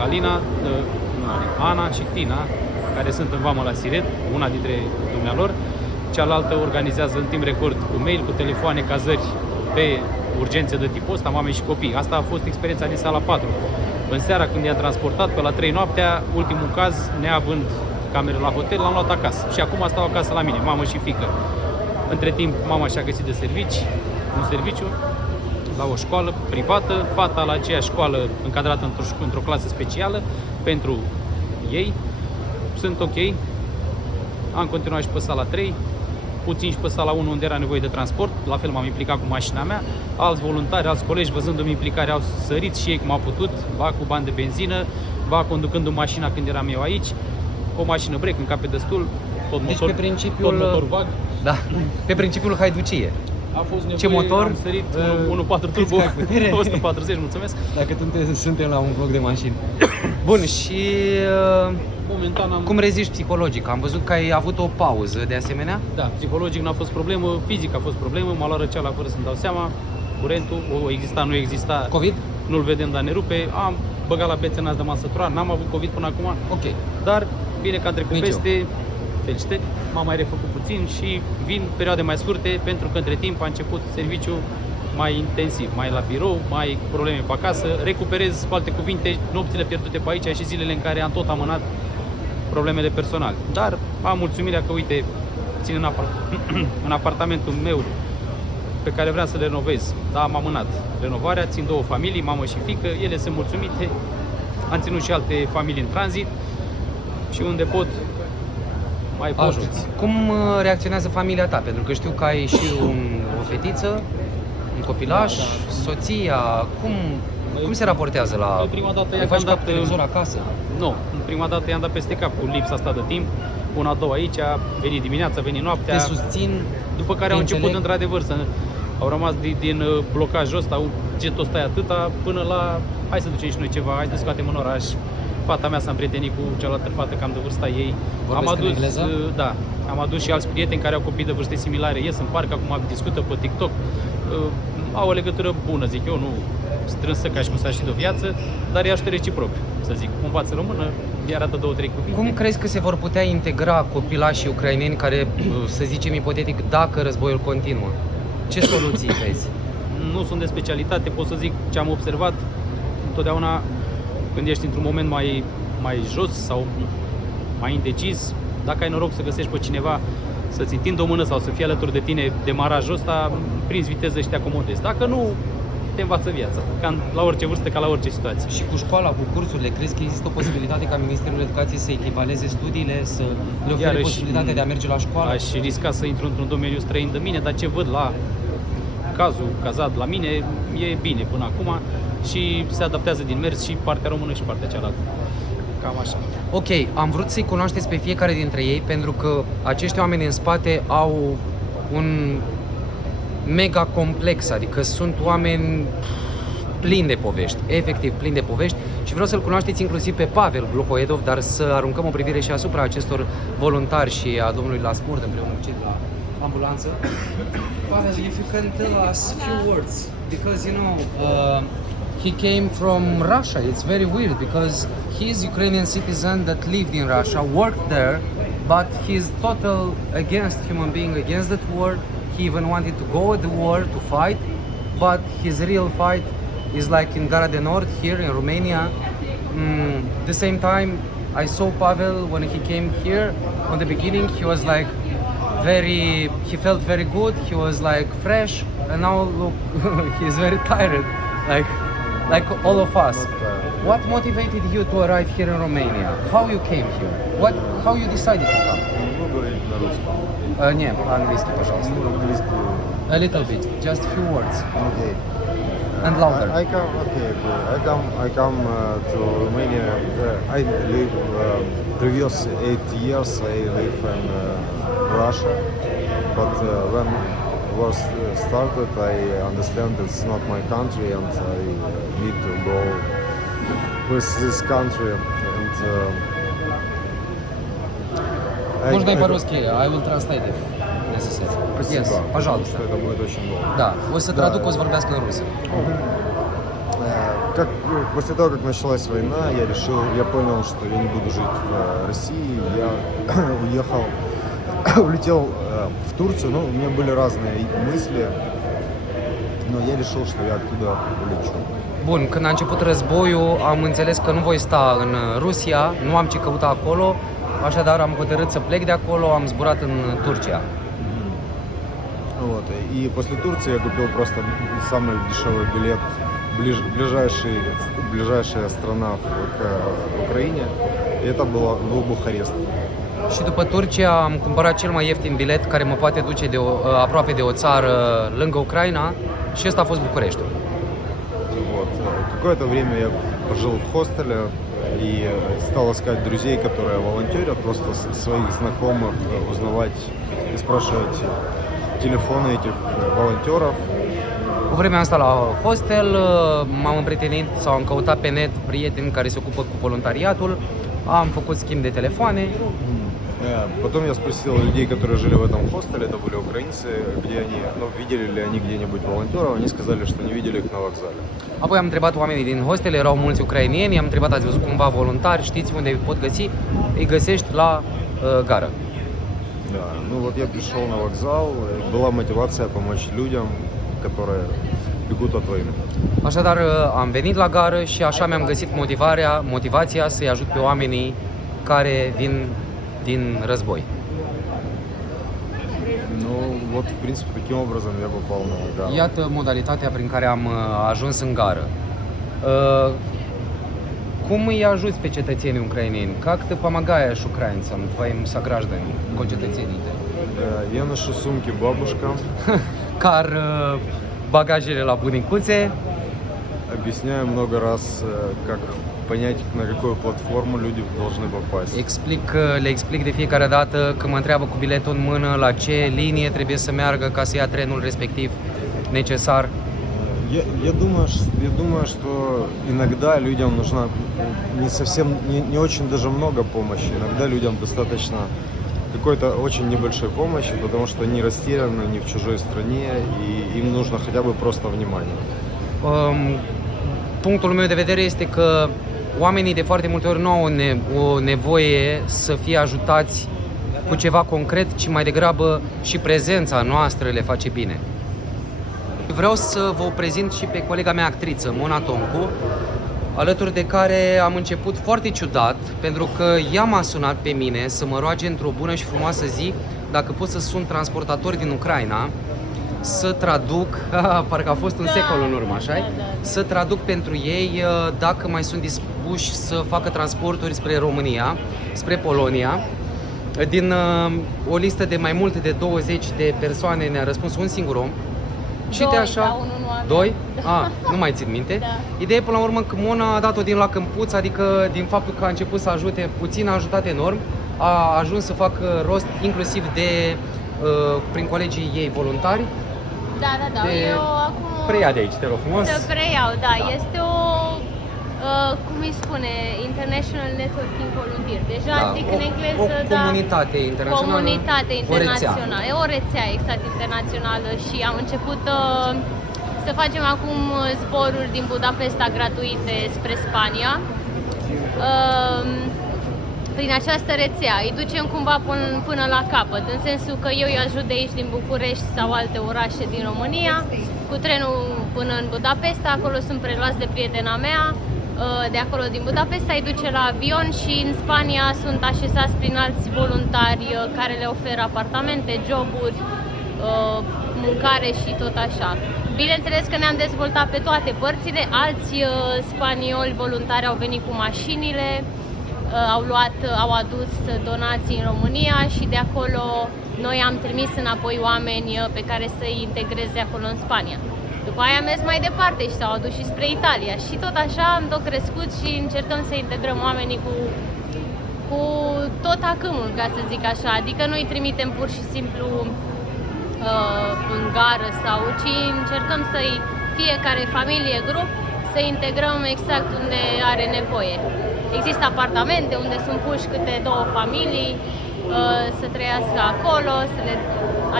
Ana și Tina, care sunt în vamă la Siret, una dintre dumnealor. Cealaltă organizează în timp record cu mail, cu telefoane, cazări pe urgențe de tipul ăsta, mame și copii. Asta a fost experiența din sala 4. În seara, când i-am transportat, pe la 3 noaptea, ultimul caz, neavând camere la hotel, l-am luat acasă. Și acum stau acasă la mine, mamă și fiică. Între timp, mama și-a găsit de un serviciu, la o școală privată, fata la aceeași școală încadrată într-o clasă specială pentru ei. Sunt ok. Am continuat și pe sala 3, puțin și pe sala 1 unde era nevoie de transport, la fel m-am implicat cu mașina mea. Alți voluntari, alți colegi, văzându-mi implicare, au sărit și ei cum au putut, ba cu bani de benzină, ba conducându-mi mașina când eram eu aici. O mașină break, încape destul, tot motor, pe principiul, tot motor vag. Da, pe principiul haiducie. A fost nevoie, ce motor? Am sărit 1.4 turbo, 140, mulțumesc. Dacă suntem la un vlog de mașini. Bun, și momentan am... Cum reziști psihologic? Am văzut că ai avut o pauză de asemenea. Da, psihologic n-a fost problemă, fizic a fost problemă, m-a luat răceala fără să-mi dau seama, curentul, nu exista. COVID? Nu-l vedem, dar ne rupe. Am băgat la bețe, n-ați de masă troar, n-am avut COVID până acum. Ok. Dar bine că am trecut Nici peste, felicitări, m-am mai refăcut puțin și vin perioade mai scurte pentru că între timp a început serviciul mai intensiv, mai la birou, mai probleme pe acasă, recuperez, cu alte cuvinte, nopțile pierdute pe aici și zilele în care am tot amânat problemele personale. Dar am mulțumirea că, uite, țin în apartamentul meu pe care vreau să le renovez, dar am amânat renovarea, țin 2 familii, mamă și fiică, ele sunt mulțumite, am ținut și alte familii în tranzit și unde pot mai ajuți. Cum reacționează familia ta? Pentru că știu că ai și o fetiță, un copilaș, soția, cum se raportează la... Prima dată i-am dat televizor acasă? Nu, prima dată i-am dat peste cap cu lipsa asta de timp, una, două aici, veni dimineața, veni noaptea. Te susțin, după care au început într-adevăr să... Au rămas din blocajul ăsta, getul ăsta atâta, până la hai să ducem și noi ceva, hai să scoatem în oraș. Fata mea s-a împrietenit cu cealaltă fată cam de vârsta ei. Am adus și alți prieteni care au copii de vârste similare, ies în parc, acum discută pe TikTok. Au o legătură bună, zic eu, nu strânsă ca și cum s-ar ști de o viață, dar e ajută reciproc, să zic. Învață română, iar arată 2-3 cuvinte. Cum crezi că se vor putea integra copilașii ucraineni care, să zicem ipotetic, dacă războiul continuă? Ce soluții vezi? Nu sunt de specialitate, pot să zic ce am observat. Întotdeauna când ești într-un moment mai jos sau mai indecis, dacă ai noroc să găsești pe cineva să-ți întindă o mână sau să fie alături de tine, demarajul ăsta, prinzi viteză și te acomodezi. Dacă nu, te învață viața, ca la orice vârstă, ca la orice situație. Și cu școala, cu cursurile, crezi că există o posibilitate ca Ministerul Educației să echivaleze studiile, să le ofere posibilitatea de a merge la școală? Aș risca să intru într-un domeniu străin de mine, dar ce văd la cazat la mine, e bine până acum și se adaptează din mers și partea română și partea cealaltă. Cam așa. Ok, am vrut să-i cunoașteți pe fiecare dintre ei pentru că acești oameni în spate au un mega complex, adică sunt oameni plini de povești, efectiv plini de povești și vreau să-l cunoașteți inclusiv pe Pavel Glupoedov, dar să aruncăm o privire și asupra acestor voluntari și a domnului Lasmurd împreună cu cei de la ambulanță. Pavel, if you can tell us a few words, because you know, he came from Russia. It's very weird because he is Ukrainian citizen that lived in Russia, worked there, but he's total against human being, against that war. He even wanted to go at the war to fight, but his real fight is like in Gara de Nord here in Romania. The same time, I saw Pavel when he came here. On the beginning, he was like he felt very good. He was like fresh, and now look, he's very tired, like all of us. What motivated you to arrive here in Romania? How you came here? How you decided to come? Не, по-английски, пожалуйста. A little bit, just few words. Okay. And louder. I come to Romania. I live previous 8 years. I live in Russia, but when war started, I understand it's not my country, and I need to go with this country. And Можно и по-русски, I will translate if necessary. Спасибо. Yes, пожалуйста. Это будет очень долго. Да, o să traduc, o să vorbească în rusă. После того, как началась война, я понял, что я не буду жить в России. Я улетел в Турцию. Ну, у меня были разные мысли, но я решил, что я оттуда улечу. Bun, când a început războiul, am înțeles că nu voi ста în Rusia, nu am ce căuta acolo, așadar am hotărât să plec de acolo, am zburat în Turcia. Вот. И после Турции я купил просто самый дешевый билет, ближайшая страна к Украине, и это был Бухарест. Și după Turcia am cumpărat cel mai ieftin bilet care mă poate duce aproape de o țară lângă Ucraina și ăsta a fost Bucureștiul. Вот. Какое-то время я пожил в хостеле и стал искать друзей, которые волонтерят, просто своих знакомых узнавать и спрашивать телефоны этих волонтеров. Cu vremea asta la hostel m-am împrietenit sau am căutat pe net prieteni care se ocupă cu voluntariatul, am făcut schimb de telefoane. Потом я спросил людей, которые жили в этом hostele, это были украинцы, где они, видели ли они где-нибудь волонтеров, они сказали, что не видели их на вокзале. Apoi am întrebat oamenii din hostel, erau mulți ucraineni, am întrebat, ați văzut cumva voluntari, știți unde îi pot găsi? Îi găsești la gară. Да, вот я пришел на вокзал, была мотивация помочь людям, которые бегут от войны. Așadar am venit la gară și așa mi-am găsit motivația să-i ajut pe oamenii care vin din război. Вот, в принципе, таким образом я попал на гару. Iată modalitatea prin care am ajuns în gară. Cum îi ajuți pe cetățenii ucraineni? Как ты помогаешь украинцам, твоим согражданам, concetățenite? Я ношу сумки бабушкам. Car bagajele la bunicuțe. Объясняю много раз, как понять, на какую платформу люди должны попасть. Le explic de fiecare dată când mă întreabă cu biletul în mână la ce linie trebuie să meargă ca să ia trenul respectiv necesar. Я думаю, что иногда людям нужна не очень даже много помощи. Иногда людям достаточно какой-то очень небольшой помощи, потому что они растеряны, не в чужой стране, и им нужно хотя бы просто внимание. Punctul meu de vedere este că oamenii de foarte multe ori nu au o nevoie să fie ajutați cu ceva concret, ci mai degrabă și prezența noastră le face bine. Vreau să vă prezint și pe colega mea actriță, Mona Tomcu, alături de care am început foarte ciudat, pentru că ea m-a sunat pe mine să mă roage într-o bună și frumoasă zi dacă pot să sun transportatori din Ucraina, să traduc, parcă a fost un secol în urmă, așa? Să traduc pentru ei dacă mai sunt dispuși să facă transporturi spre România, spre Polonia. Din o listă de mai multe de 20 de persoane ne-a răspuns un singur om. Și de așa, doi? Nu mai țin minte. Da. Ideea până la urmă că Mona a dat-o din lac în puț, adică din faptul că a început să ajute puțin, a ajutat enorm, a ajuns să facă rost inclusiv de prin colegii ei voluntari. Da. Eu acum... Preia de aici, te rog frumos. Să preiau, da. Este o, cum îi spune, International Networking Volunteer. Deja zic în engleză, o comunitate internațională. Comunitate internațională. O rețea exact internațională și am început să facem acum zboruri din Budapesta gratuite spre Spania. Prin această rețea îi ducem cumva până la capăt, în sensul că eu îi ajut de aici din București sau alte orașe din România, cu trenul până în Budapesta, acolo sunt preluați de prietena mea, de acolo din Budapesta îi duce la avion și în Spania sunt așezați prin alți voluntari care le oferă apartamente, joburi, mâncare și tot așa. Bineînțeles că ne-am dezvoltat pe toate părțile, alți spanioli voluntari au venit cu mașinile, au adus donații în România și de acolo noi am trimis înapoi oameni pe care să-i integreze acolo în Spania. După aia am mers mai departe și s-au adus și spre Italia și tot așa am tot crescut și încercăm să integrăm oamenii cu tot acâmul, ca să zic așa, adică noi trimitem pur și simplu în gară sau, ci încercăm să-i fiecare familie, grup, să integrăm exact unde are nevoie. Există apartamente unde sunt puși câte 2 familii să trăiască acolo, să le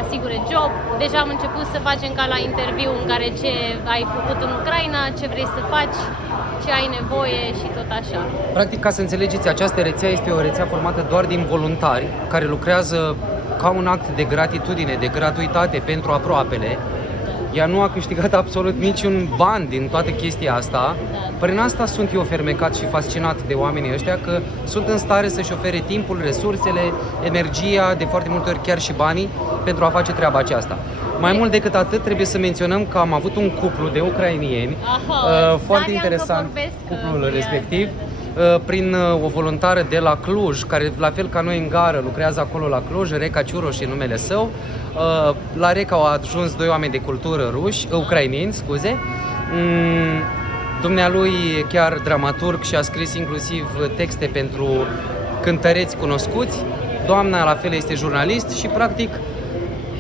asigure job. Deja am început să facem ca la interviu în care ce ai făcut în Ucraina, ce vrei să faci, ce ai nevoie și tot așa. Practic, ca să înțelegeți, această rețea este o rețea formată doar din voluntari care lucrează ca un act de gratitudine, de gratuitate pentru aproapele. Ea nu a câștigat absolut niciun ban din toată chestia asta. Prin asta sunt eu fermecat și fascinat de oamenii ăștia, că sunt în stare să-și ofere timpul, resursele, energia, de foarte multe ori chiar și banii, pentru a face treaba aceasta. Mai mult decât atât, trebuie să menționăm că am avut un cuplu de ucrainieni, foarte interesant, cuplul respectiv, prin o voluntară de la Cluj, care la fel ca noi în gară lucrează acolo la Cluj, Reca Ciuroș e numele său. La Reca au ajuns 2 oameni de cultură ucraineni, scuze. Dumnealui e chiar dramaturg și a scris inclusiv texte pentru cântăreți cunoscuți. Doamna la fel este jurnalist și practic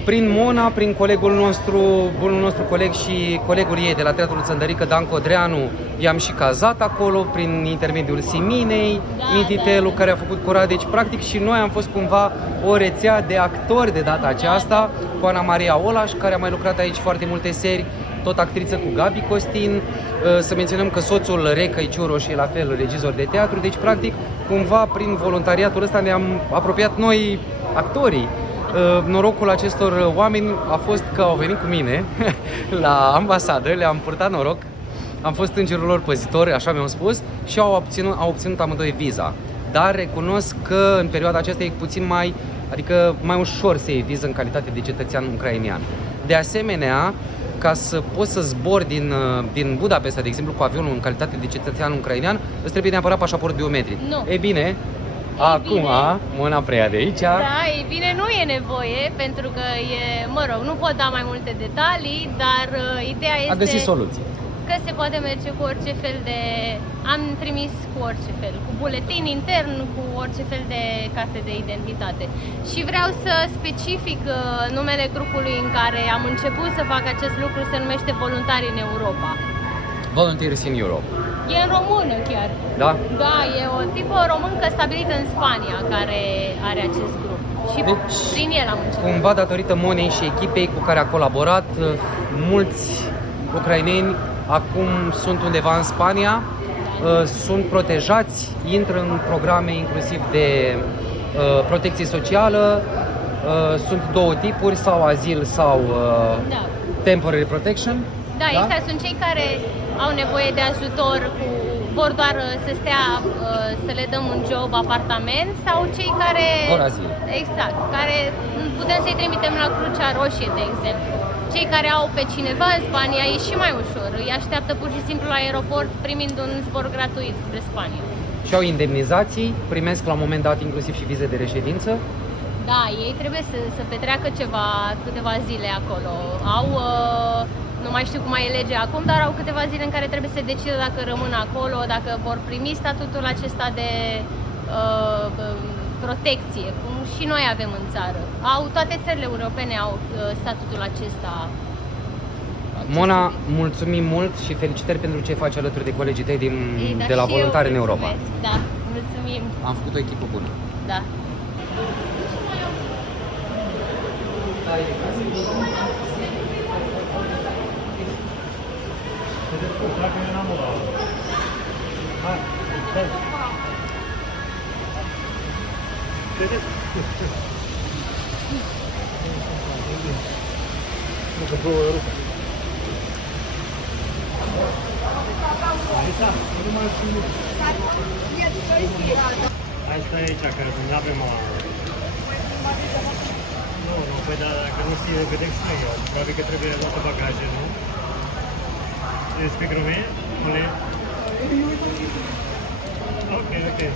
Prin Mona, prin colegul nostru, bunul nostru coleg și colegul ei de la Teatrul Țăndărică, Dan Codreanu, i-am și cazat acolo prin intermediul Siminei, Mititelu, care a făcut curat. Deci, practic, și noi am fost cumva o rețea de actori de data aceasta, cu Ana Maria Olaș, care a mai lucrat aici foarte multe seri, tot actriță cu Gabi Costin. Să menționăm că soțul Reca Iciuro și la fel regizor de teatru. Deci, practic, cumva, prin voluntariatul ăsta ne-am apropiat noi, actorii. Norocul acestor oameni a fost că au venit cu mine la ambasadă, le-am purtat noroc, am fost îngerul lor păzitor, așa mi-au spus, și au obținut amândoi viza. Dar recunosc că în perioada aceasta e puțin mai, adică mai ușor să iei viză în calitate de cetățean ucrainian. De asemenea, ca să poți să zbori din Budapesta, de exemplu, cu avionul în calitate de cetățean ucrainian, îți trebuie neapărat pașaport biometric. Nu. E bine, acum, Mona preia de aici. Da, e bine, nu e nevoie, pentru că nu pot da mai multe detalii, dar ideea este... A găsit soluții. Că se poate merge cu orice fel de... Am trimis cu orice fel, cu buletin intern, cu orice fel de carte de identitate. Și vreau să specific numele grupului în care am început să fac acest lucru, se numește Voluntari în Europa. Volunteers in Europe. E în română chiar. Da? Da, e o tipă româncă stabilită în Spania care are acest grup. Și prin el am început. Cumva datorită Monei și echipei cu care a colaborat, mulți ucraineni acum sunt undeva în Spania, sunt protejați, intră în programe inclusiv de protecție socială, sunt două tipuri, sau azil sau temporary protection. Da, exact, sunt cei care au nevoie de ajutor vor doar să stea, să le dăm un job, apartament, sau cei care... Vor azil. Exact, care putem să-i trimitem la Crucea Roșie, de exemplu. Cei care au pe cineva în Spania e și mai ușor, îi așteaptă pur și simplu la aeroport primind un zbor gratuit spre Spania. Și au indemnizații, primesc la un moment dat inclusiv și vize de reședință. Da, ei trebuie să petreacă câteva zile acolo. Au, nu mai știu cum mai e legea acum, dar au câteva zile în care trebuie să decidă dacă rămân acolo, dacă vor primi statutul acesta de protecție, cum și noi avem în țară. Toate țările europene au statutul acesta. Mona, mulțumim mult și felicitări pentru ce faci alături de colegii tăi de la Voluntari în Europa. Da, mulțumim. Am făcut o echipă bună. Da. Hai stai aici, că nu avem o... Nu, păi dar dacă nu știi, vedem și noi eu. Probabil că trebuie luate bagaje, nu? You speak Romanian? Only? Okay.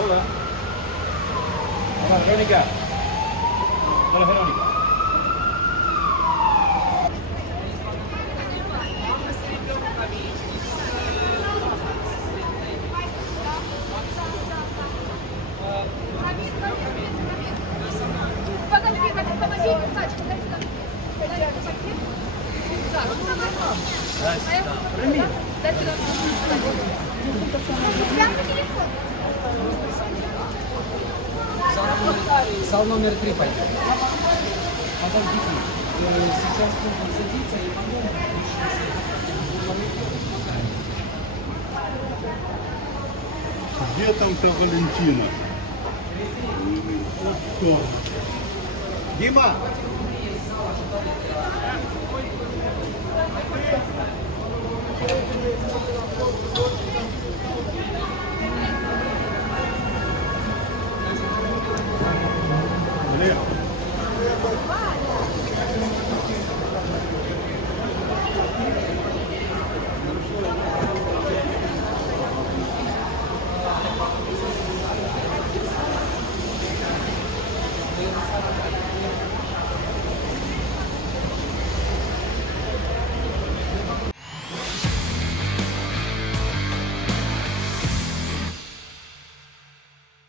Hola. Hola, Verónica. Hola, Verónica. Sau номер 3 пойдем. Подождите. Сейчас нужно садиться и потом... Где там-то Валентина? Вот кто? Дима!